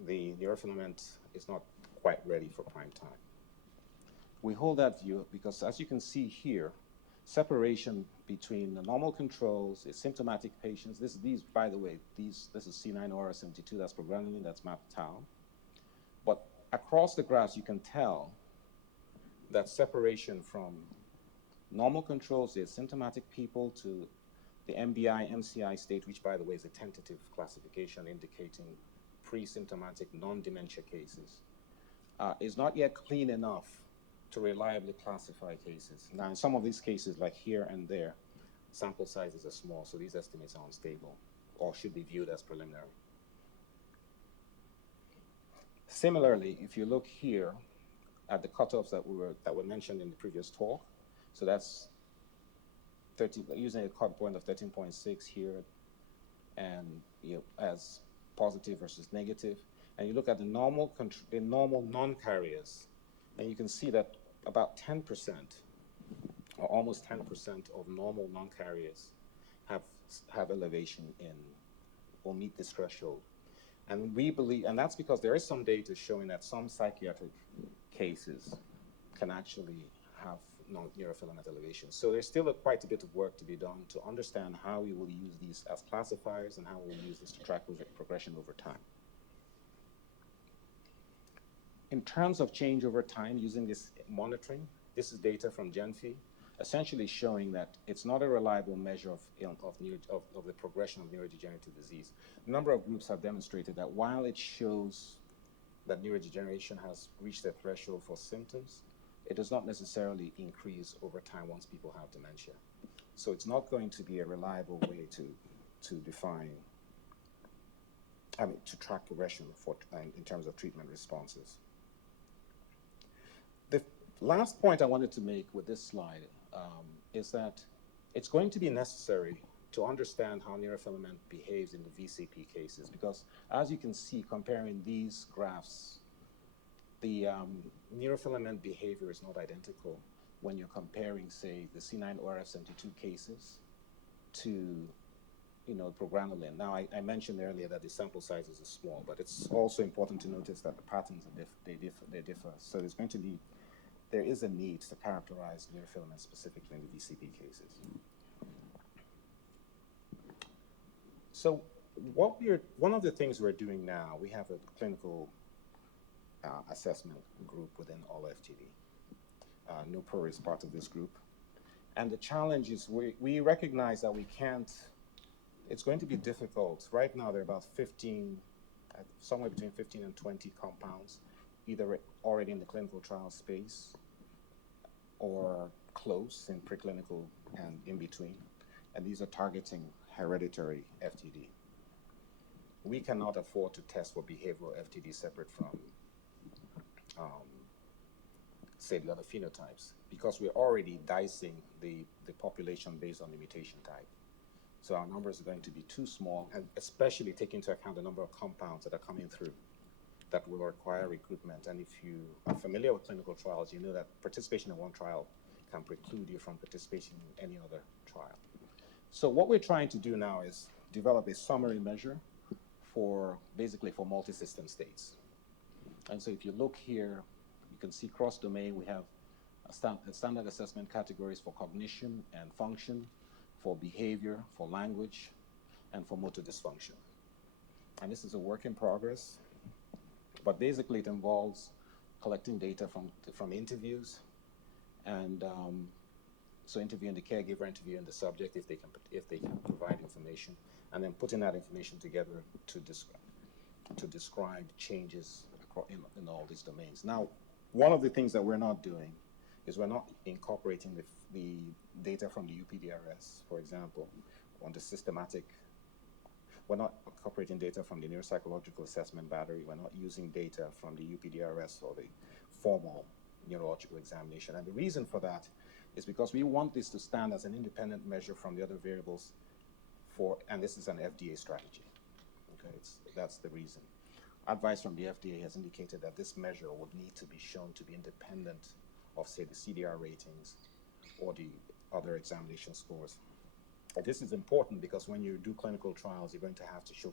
the neurofilament is not quite ready for prime time. We hold that view because, as you can see here, separation between the normal controls, the symptomatic patients, by the way, this is C9orf72, that's progranulin, that's MAP-tau. But across the graphs, you can tell that separation from normal controls, the asymptomatic people, to the MBI, MCI state, which, by the way, is a tentative classification indicating pre-symptomatic non-dementia cases, is not yet clean enough to reliably classify cases. Now, in some of these cases, like here and there, sample sizes are small, so these estimates are unstable or should be viewed as preliminary. Similarly, if you look here at the cutoffs that were mentioned in the previous talk, so that's using a cut point of 13.6 here, and as positive versus negative, and you look at the normal non-carriers, and you can see that about 10%, or almost 10% of normal non-carriers have elevation or meet this threshold. And we believe, and that's because there is some data showing that some psychiatric cases can actually have neurofilament elevation. So there's still quite a bit of work to be done to understand how we will use these as classifiers and how we'll use this to track progression over time. In terms of change over time using this monitoring, this is data from GenFi, essentially showing that it's not a reliable measure of the progression of neurodegenerative disease. A number of groups have demonstrated that while it shows that neurodegeneration has reached a threshold for symptoms, it does not necessarily increase over time once people have dementia. So it's not going to be a reliable way to define, to track progression in terms of treatment responses. The last point I wanted to make with this slide is that it's going to be necessary to understand how neurofilament behaves in the VCP cases, because as you can see, comparing these graphs, the neurofilament behavior is not identical when you're comparing, say, the C9orf72 cases to, progranulin. Now, I mentioned earlier that the sample sizes are small, but it's also important to notice that the patterns they differ. So there is a need to characterize neurofilament specifically in the VCP cases. So one of the things we're doing now, we have a clinical assessment group within all FTD. Nupur is part of this group. And the challenge is we recognize that it's going to be difficult. Right now, there are about 15, somewhere between 15 and 20 compounds, either already in the clinical trial space or close in preclinical and in between. And these are targeting hereditary FTD. We cannot afford to test for behavioral FTD separate from say the other phenotypes, because we're already dicing the population based on the mutation type. So our numbers are going to be too small, and especially taking into account the number of compounds that are coming through that will require recruitment. And if you are familiar with clinical trials, you know that participation in one trial can preclude you from participation in any other trial. So what we're trying to do now is develop a summary measure basically for multi-system states. And so if you look here, you can see cross-domain. We have standard assessment categories for cognition and function, for behavior, for language, and for motor dysfunction. And this is a work in progress, but basically it involves collecting data from interviews, and so interviewing the caregiver, interviewing the subject if they can provide information, and then putting that information together to describe changes in all these domains. Now, one of the things that we're not doing is we're not incorporating the data from the UPDRS, for example, on the systematic. We're not incorporating data from the neuropsychological assessment battery. We're not using data from the UPDRS or the formal neurological examination. And the reason for that is because we want this to stand as an independent measure from the other variables and this is an FDA strategy. Okay, that's the reason. Advice from the FDA has indicated that this measure would need to be shown to be independent of, say, the CDR ratings or the other examination scores. This is important because when you do clinical trials, you're going to have to show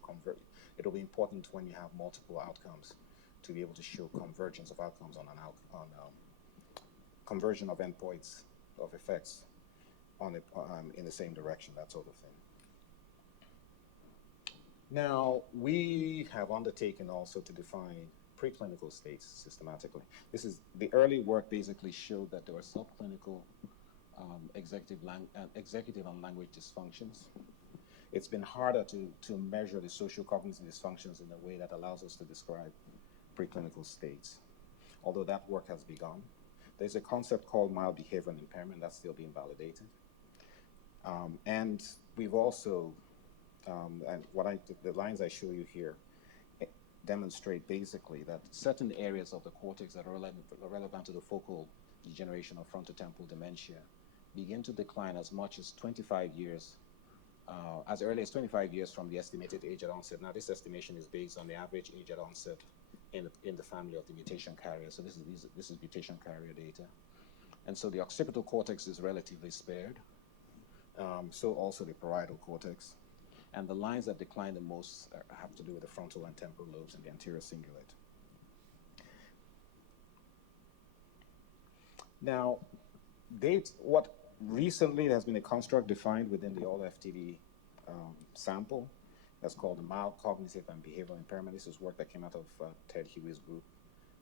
it'll be important when you have multiple outcomes to be able to show convergence of outcomes on conversion of endpoints of effects in the same direction, that sort of thing. Now, we have undertaken also to define preclinical states systematically. The early work basically showed that there were subclinical executive and language dysfunctions. It's been harder to measure the socio-cognitive dysfunctions in a way that allows us to describe preclinical states, although that work has begun. There's a concept called mild behavioral impairment that's still being validated. And we've also, the lines I show you here demonstrate basically that certain areas of the cortex that are relevant to the focal degeneration of frontotemporal dementia begin to decline as much as 25 years, as early as 25 years from the estimated age at onset. Now, this estimation is based on the average age at onset in the family of the mutation carrier. So this is mutation carrier data. And so the occipital cortex is relatively spared. So also the parietal cortex. And the lines that decline the most have to do with the frontal and temporal lobes and the anterior cingulate. Now, what recently has been a construct defined within the all-FTD sample that's called the mild cognitive and behavioral impairment. This is work that came out of Ted Huey's group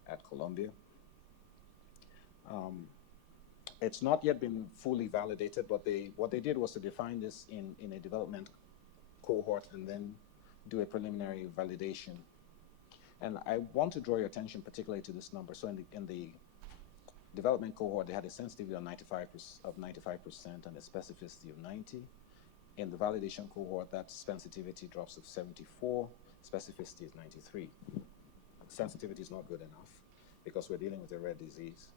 at Columbia. It's not yet been fully validated, but what they did was to define this in a development cohort and then do a preliminary validation. And I want to draw your attention particularly to this number. So in the development cohort, they had a sensitivity of 95% and a specificity of 90. In the validation cohort, that sensitivity drops to 74, specificity is 93. Sensitivity is not good enough because we're dealing with a rare disease.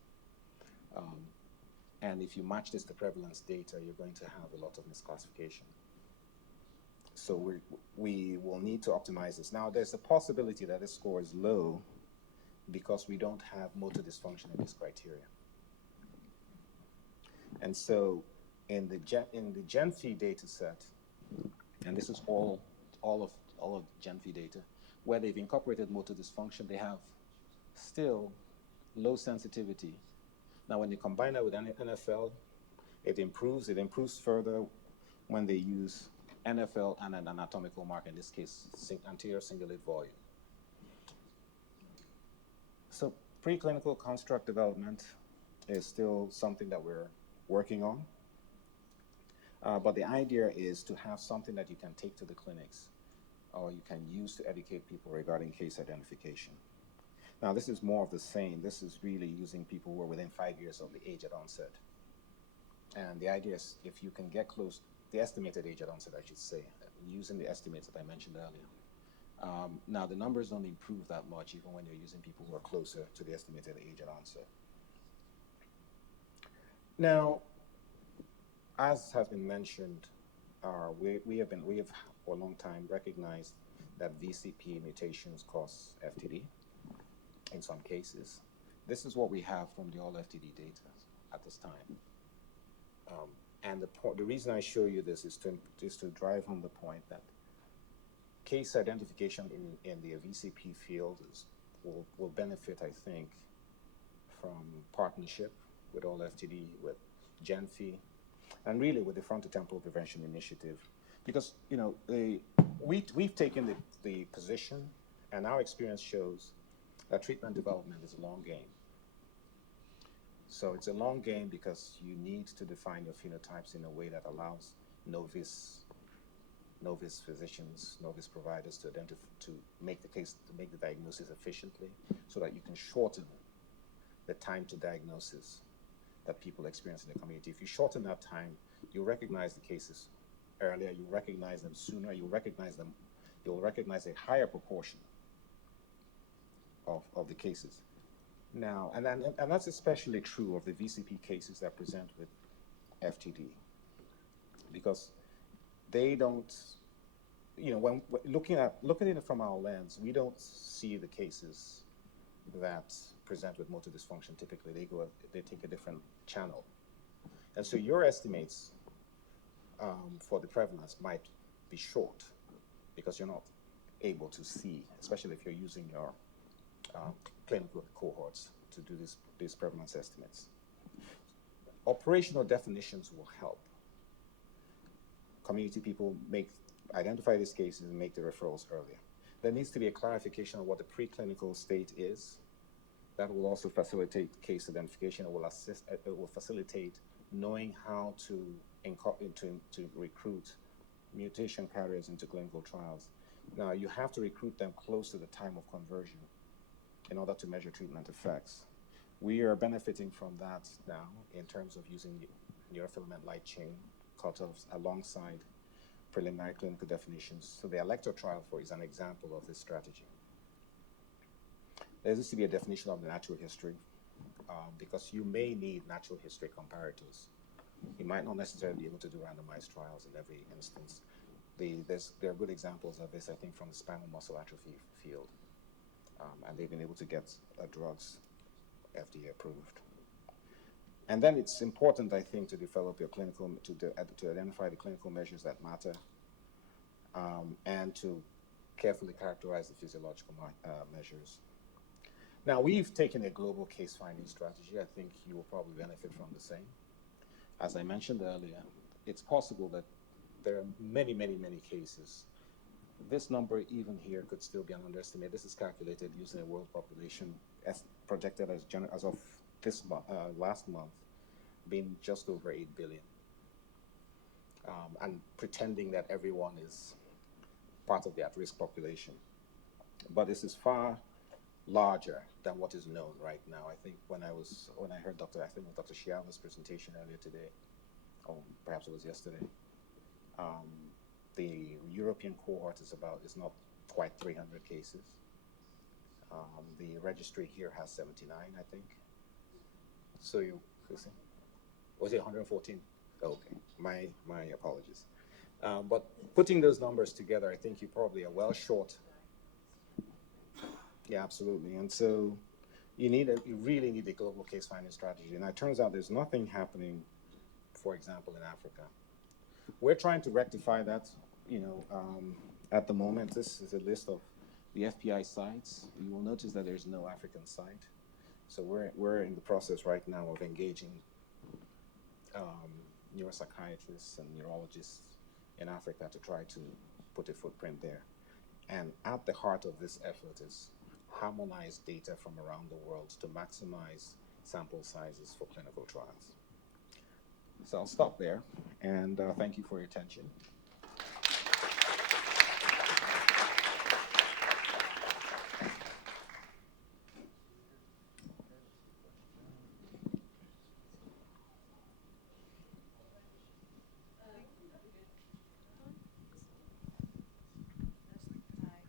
And if you match this to prevalence data, you're going to have a lot of misclassification. So we will need to optimize this. Now, there's a possibility that this score is low because we don't have motor dysfunction in this criteria. And so in the GenFi data set, and this is all of GenFi data, where they've incorporated motor dysfunction, they have still low sensitivity. Now, when you combine that with NFL, it improves further when they use NFL and an anatomical marker, in this case, anterior cingulate volume. So preclinical construct development is still something that we're working on. But the idea is to have something that you can take to the clinics or you can use to educate people regarding case identification. Now, this is more of the same. This is really using people who are within 5 years of the age at onset. And the idea is if you can get close, the estimated age at onset, I should say, using the estimates that I mentioned earlier. Now, the numbers don't improve that much even when you're using people who are closer to the estimated age at onset. Now, as has been mentioned, we have for a long time recognized that VCP mutations cause FTD in some cases. This is what we have from the all FTD data at this time. And the reason I show you this is to drive home the point that case identification in the VCP field will benefit, I think, from partnership with all FTD, with GenFi, and really with the Frontotemporal Prevention Initiative, because we've taken the position, and our experience shows that treatment development is a long game. So it's a long game because you need to define your phenotypes in a way that allows novice physicians, novice providers to make the diagnosis efficiently, so that you can shorten the time to diagnosis that people experience in the community. If you shorten that time, you recognize the cases earlier, you recognize them sooner, you'll recognize a higher proportion of the cases. Now, and that's especially true of the VCP cases that present with FTD, because they don't, when looking at it from our lens, we don't see the cases that present with motor dysfunction. Typically, they take a different channel, and so your estimates for the prevalence might be short because you're not able to see, especially if you're using your clinical cohorts to do these prevalence estimates. Operational definitions will help. Community people identify these cases and make the referrals earlier. There needs to be a clarification of what the preclinical state is. That will also facilitate case identification. It will facilitate knowing how to recruit mutation carriers into clinical trials. Now, you have to recruit them close to the time of conversion in order to measure treatment effects. We are benefiting from that now in terms of using neurofilament light chain cutoffs alongside preliminary clinical definitions. So the Electro trial is an example of this strategy. There needs to be a definition of the natural history because you may need natural history comparators. You might not necessarily be able to do randomized trials in every instance. There are good examples of this, I think, from the spinal muscle atrophy field. And they've been able to get drugs FDA approved. And then it's important, I think, to develop your to identify the clinical measures that matter, and to carefully characterize the physiological measures. Now, we've taken a global case finding strategy. I think you will probably benefit from the same. As I mentioned earlier, it's possible that there are many, many, many cases. This number, even here, could still be an underestimate. This is calculated using a world population projected as of this last month, being just over 8 billion, and pretending that everyone is part of the at-risk population. But this is far larger than what is known right now. I think when I heard Dr. Chiadi's presentation earlier today, or perhaps it was yesterday, the European cohort is not quite 300 cases. The registry here has 79, I think. So was it 114? Oh, okay, my apologies. But putting those numbers together, I think you probably are well short. Yeah, absolutely. And so you really need a global case finding strategy. And it turns out there's nothing happening, for example, in Africa. We're trying to rectify that. At the moment, this is a list of the FPI sites. You will notice that there's no African site. So we're in the process right now of engaging neuropsychiatrists and neurologists in Africa to try to put a footprint there. And at the heart of this effort is harmonized data from around the world to maximize sample sizes for clinical trials. So I'll stop there, and thank you for your attention.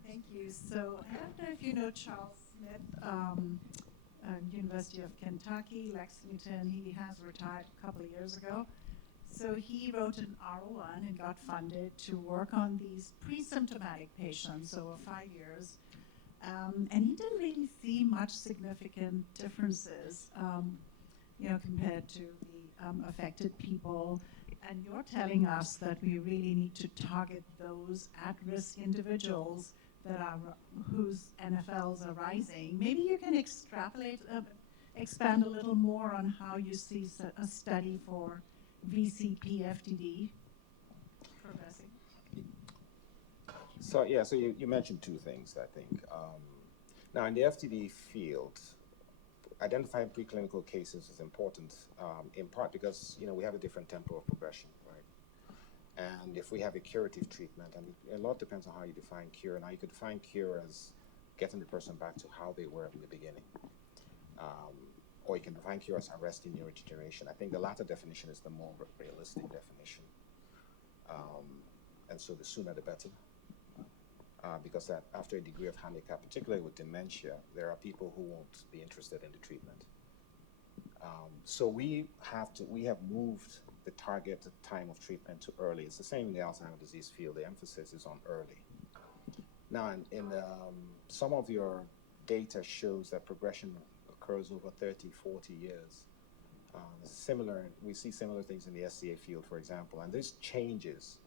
Thank you. So I don't know if you know Charles Smith, University of Kentucky, Lexington. He has retired a couple of years ago. So he wrote an R01 and got funded to work on these pre-symptomatic patients over 5 years. And he didn't really see much significant differences, compared to the affected people. And you're telling us that we really need to target those at-risk individuals whose NfLs are rising. Maybe you can expand a little more on how you see a study for VCP FTD progressing? So yeah, so you mentioned two things, I think. Now in the FTD field, identifying preclinical cases is important, in part because we have a different tempo of progression, right? And if we have a curative treatment, and a lot depends on how you define cure. Now you could define cure as getting the person back to how they were in the beginning, or you can define cure as arresting neurodegeneration. I think the latter definition is the more realistic definition, and so the sooner the better. Because that after a degree of handicap, particularly with dementia, there are people who won't be interested in the treatment. So we have moved the target time of treatment to early. It's the same in the Alzheimer's disease field. The emphasis is on early. Now, in some of your data shows that progression occurs over 30, 40 years. We see similar things in the SCA field, for example, and these changes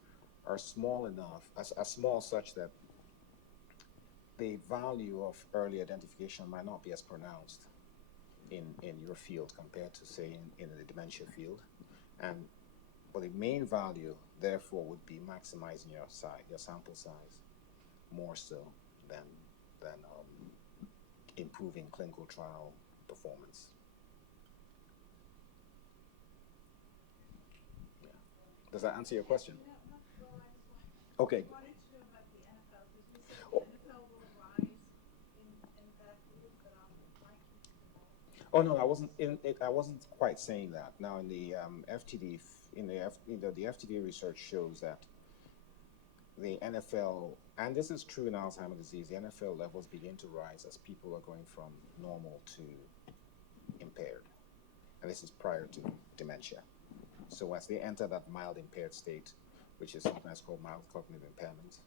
are small enough, are small such that the value of early identification might not be as pronounced in your field compared to, say, in the dementia field. But the main value, therefore, would be maximizing your sample size more so than improving clinical trial performance. Yeah. Does that answer your question? Okay. Oh no, I wasn't quite saying that. Now in the FTD, the FTD research shows that the NFL, and this is true in Alzheimer's disease, the NFL levels begin to rise as people are going from normal to impaired, and this is prior to dementia. So as they enter that mild impaired state, which is sometimes called mild cognitive impairment,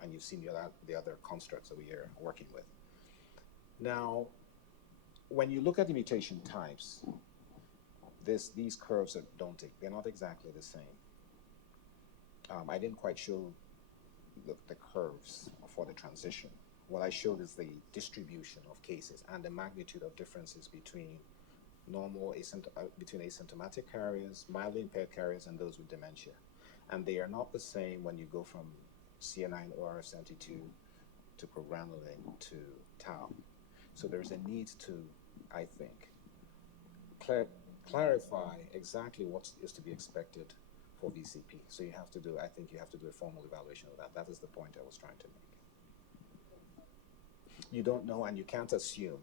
and you've seen the other constructs that we are working with. Now, when you look at the mutation types, these curves they're not exactly the same. I didn't quite show the curves for the transition. What I showed is the distribution of cases and the magnitude of differences between between asymptomatic carriers, mildly impaired carriers, and those with dementia. And they are not the same when you go from CA9-ORF72 to progranulin to tau. So there's a need to, I think, clarify exactly what is to be expected for VCP. So you have to do a formal evaluation of that. That is the point I was trying to make. You don't know, and you can't assume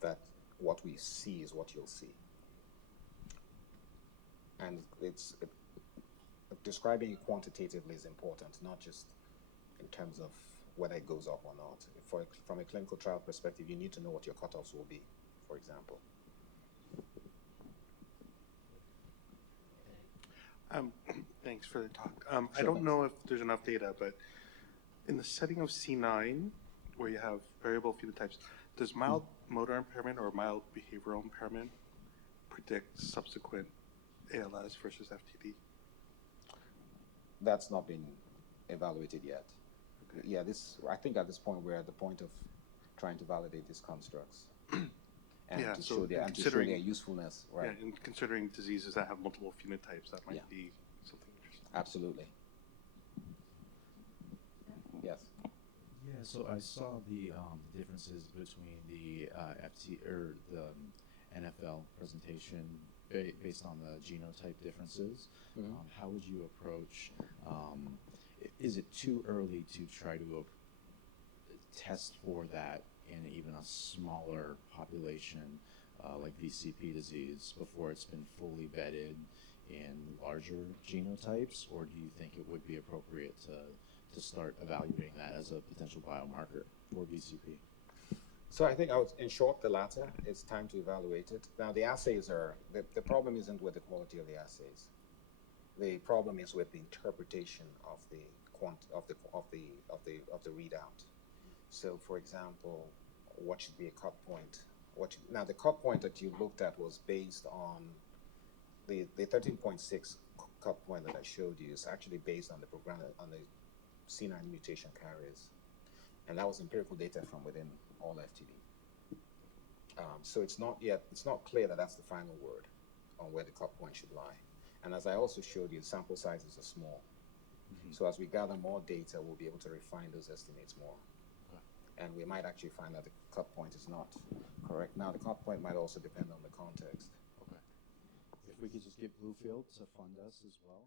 that what we see is what you'll see. And describing it quantitatively is important, not just in terms of whether it goes up or not. From a clinical trial perspective, you need to know what your cutoffs will be, for example. Thanks for the talk. Sure, I don't thanks. know if there's enough data, but in the setting of C9, where you have variable phenotypes, does mild motor impairment or mild behavioral impairment predict subsequent ALS versus FTD? That's not been evaluated yet. Okay. Yeah, I think at this point we're at the point of trying to validate these constructs and to show their usefulness. Right. Yeah, and considering diseases that have multiple phenotypes, that might be something interesting. Absolutely. Yes. Yeah, so I saw the differences between the the NFL presentation based on the genotype differences. Mm-hmm. How would you approach? Is it too early to try to test for that in even a smaller population like VCP disease before it's been fully vetted in larger genotypes, or do you think it would be appropriate to start evaluating that as a potential biomarker for VCP? So I think in short, the latter. It's time to evaluate it. Now the assays the problem isn't with the quality of the assays. The problem is with the interpretation of the readout. So for example, what should be a cut point? Now the cut point that you looked at was based on the 13.6 cut point that I showed you is actually based on the C9 mutation carriers, and that was empirical data from within all FTD. So it's not clear that that's the final word. on where the cut point should lie. And as I also showed you, sample sizes are small. So as we gather more data, we'll be able to refine those estimates more. And we might actually find that the cut point is not correct. Now, the cut point might also depend on the context. Okay. If we could just get Bluefield to fund us as well.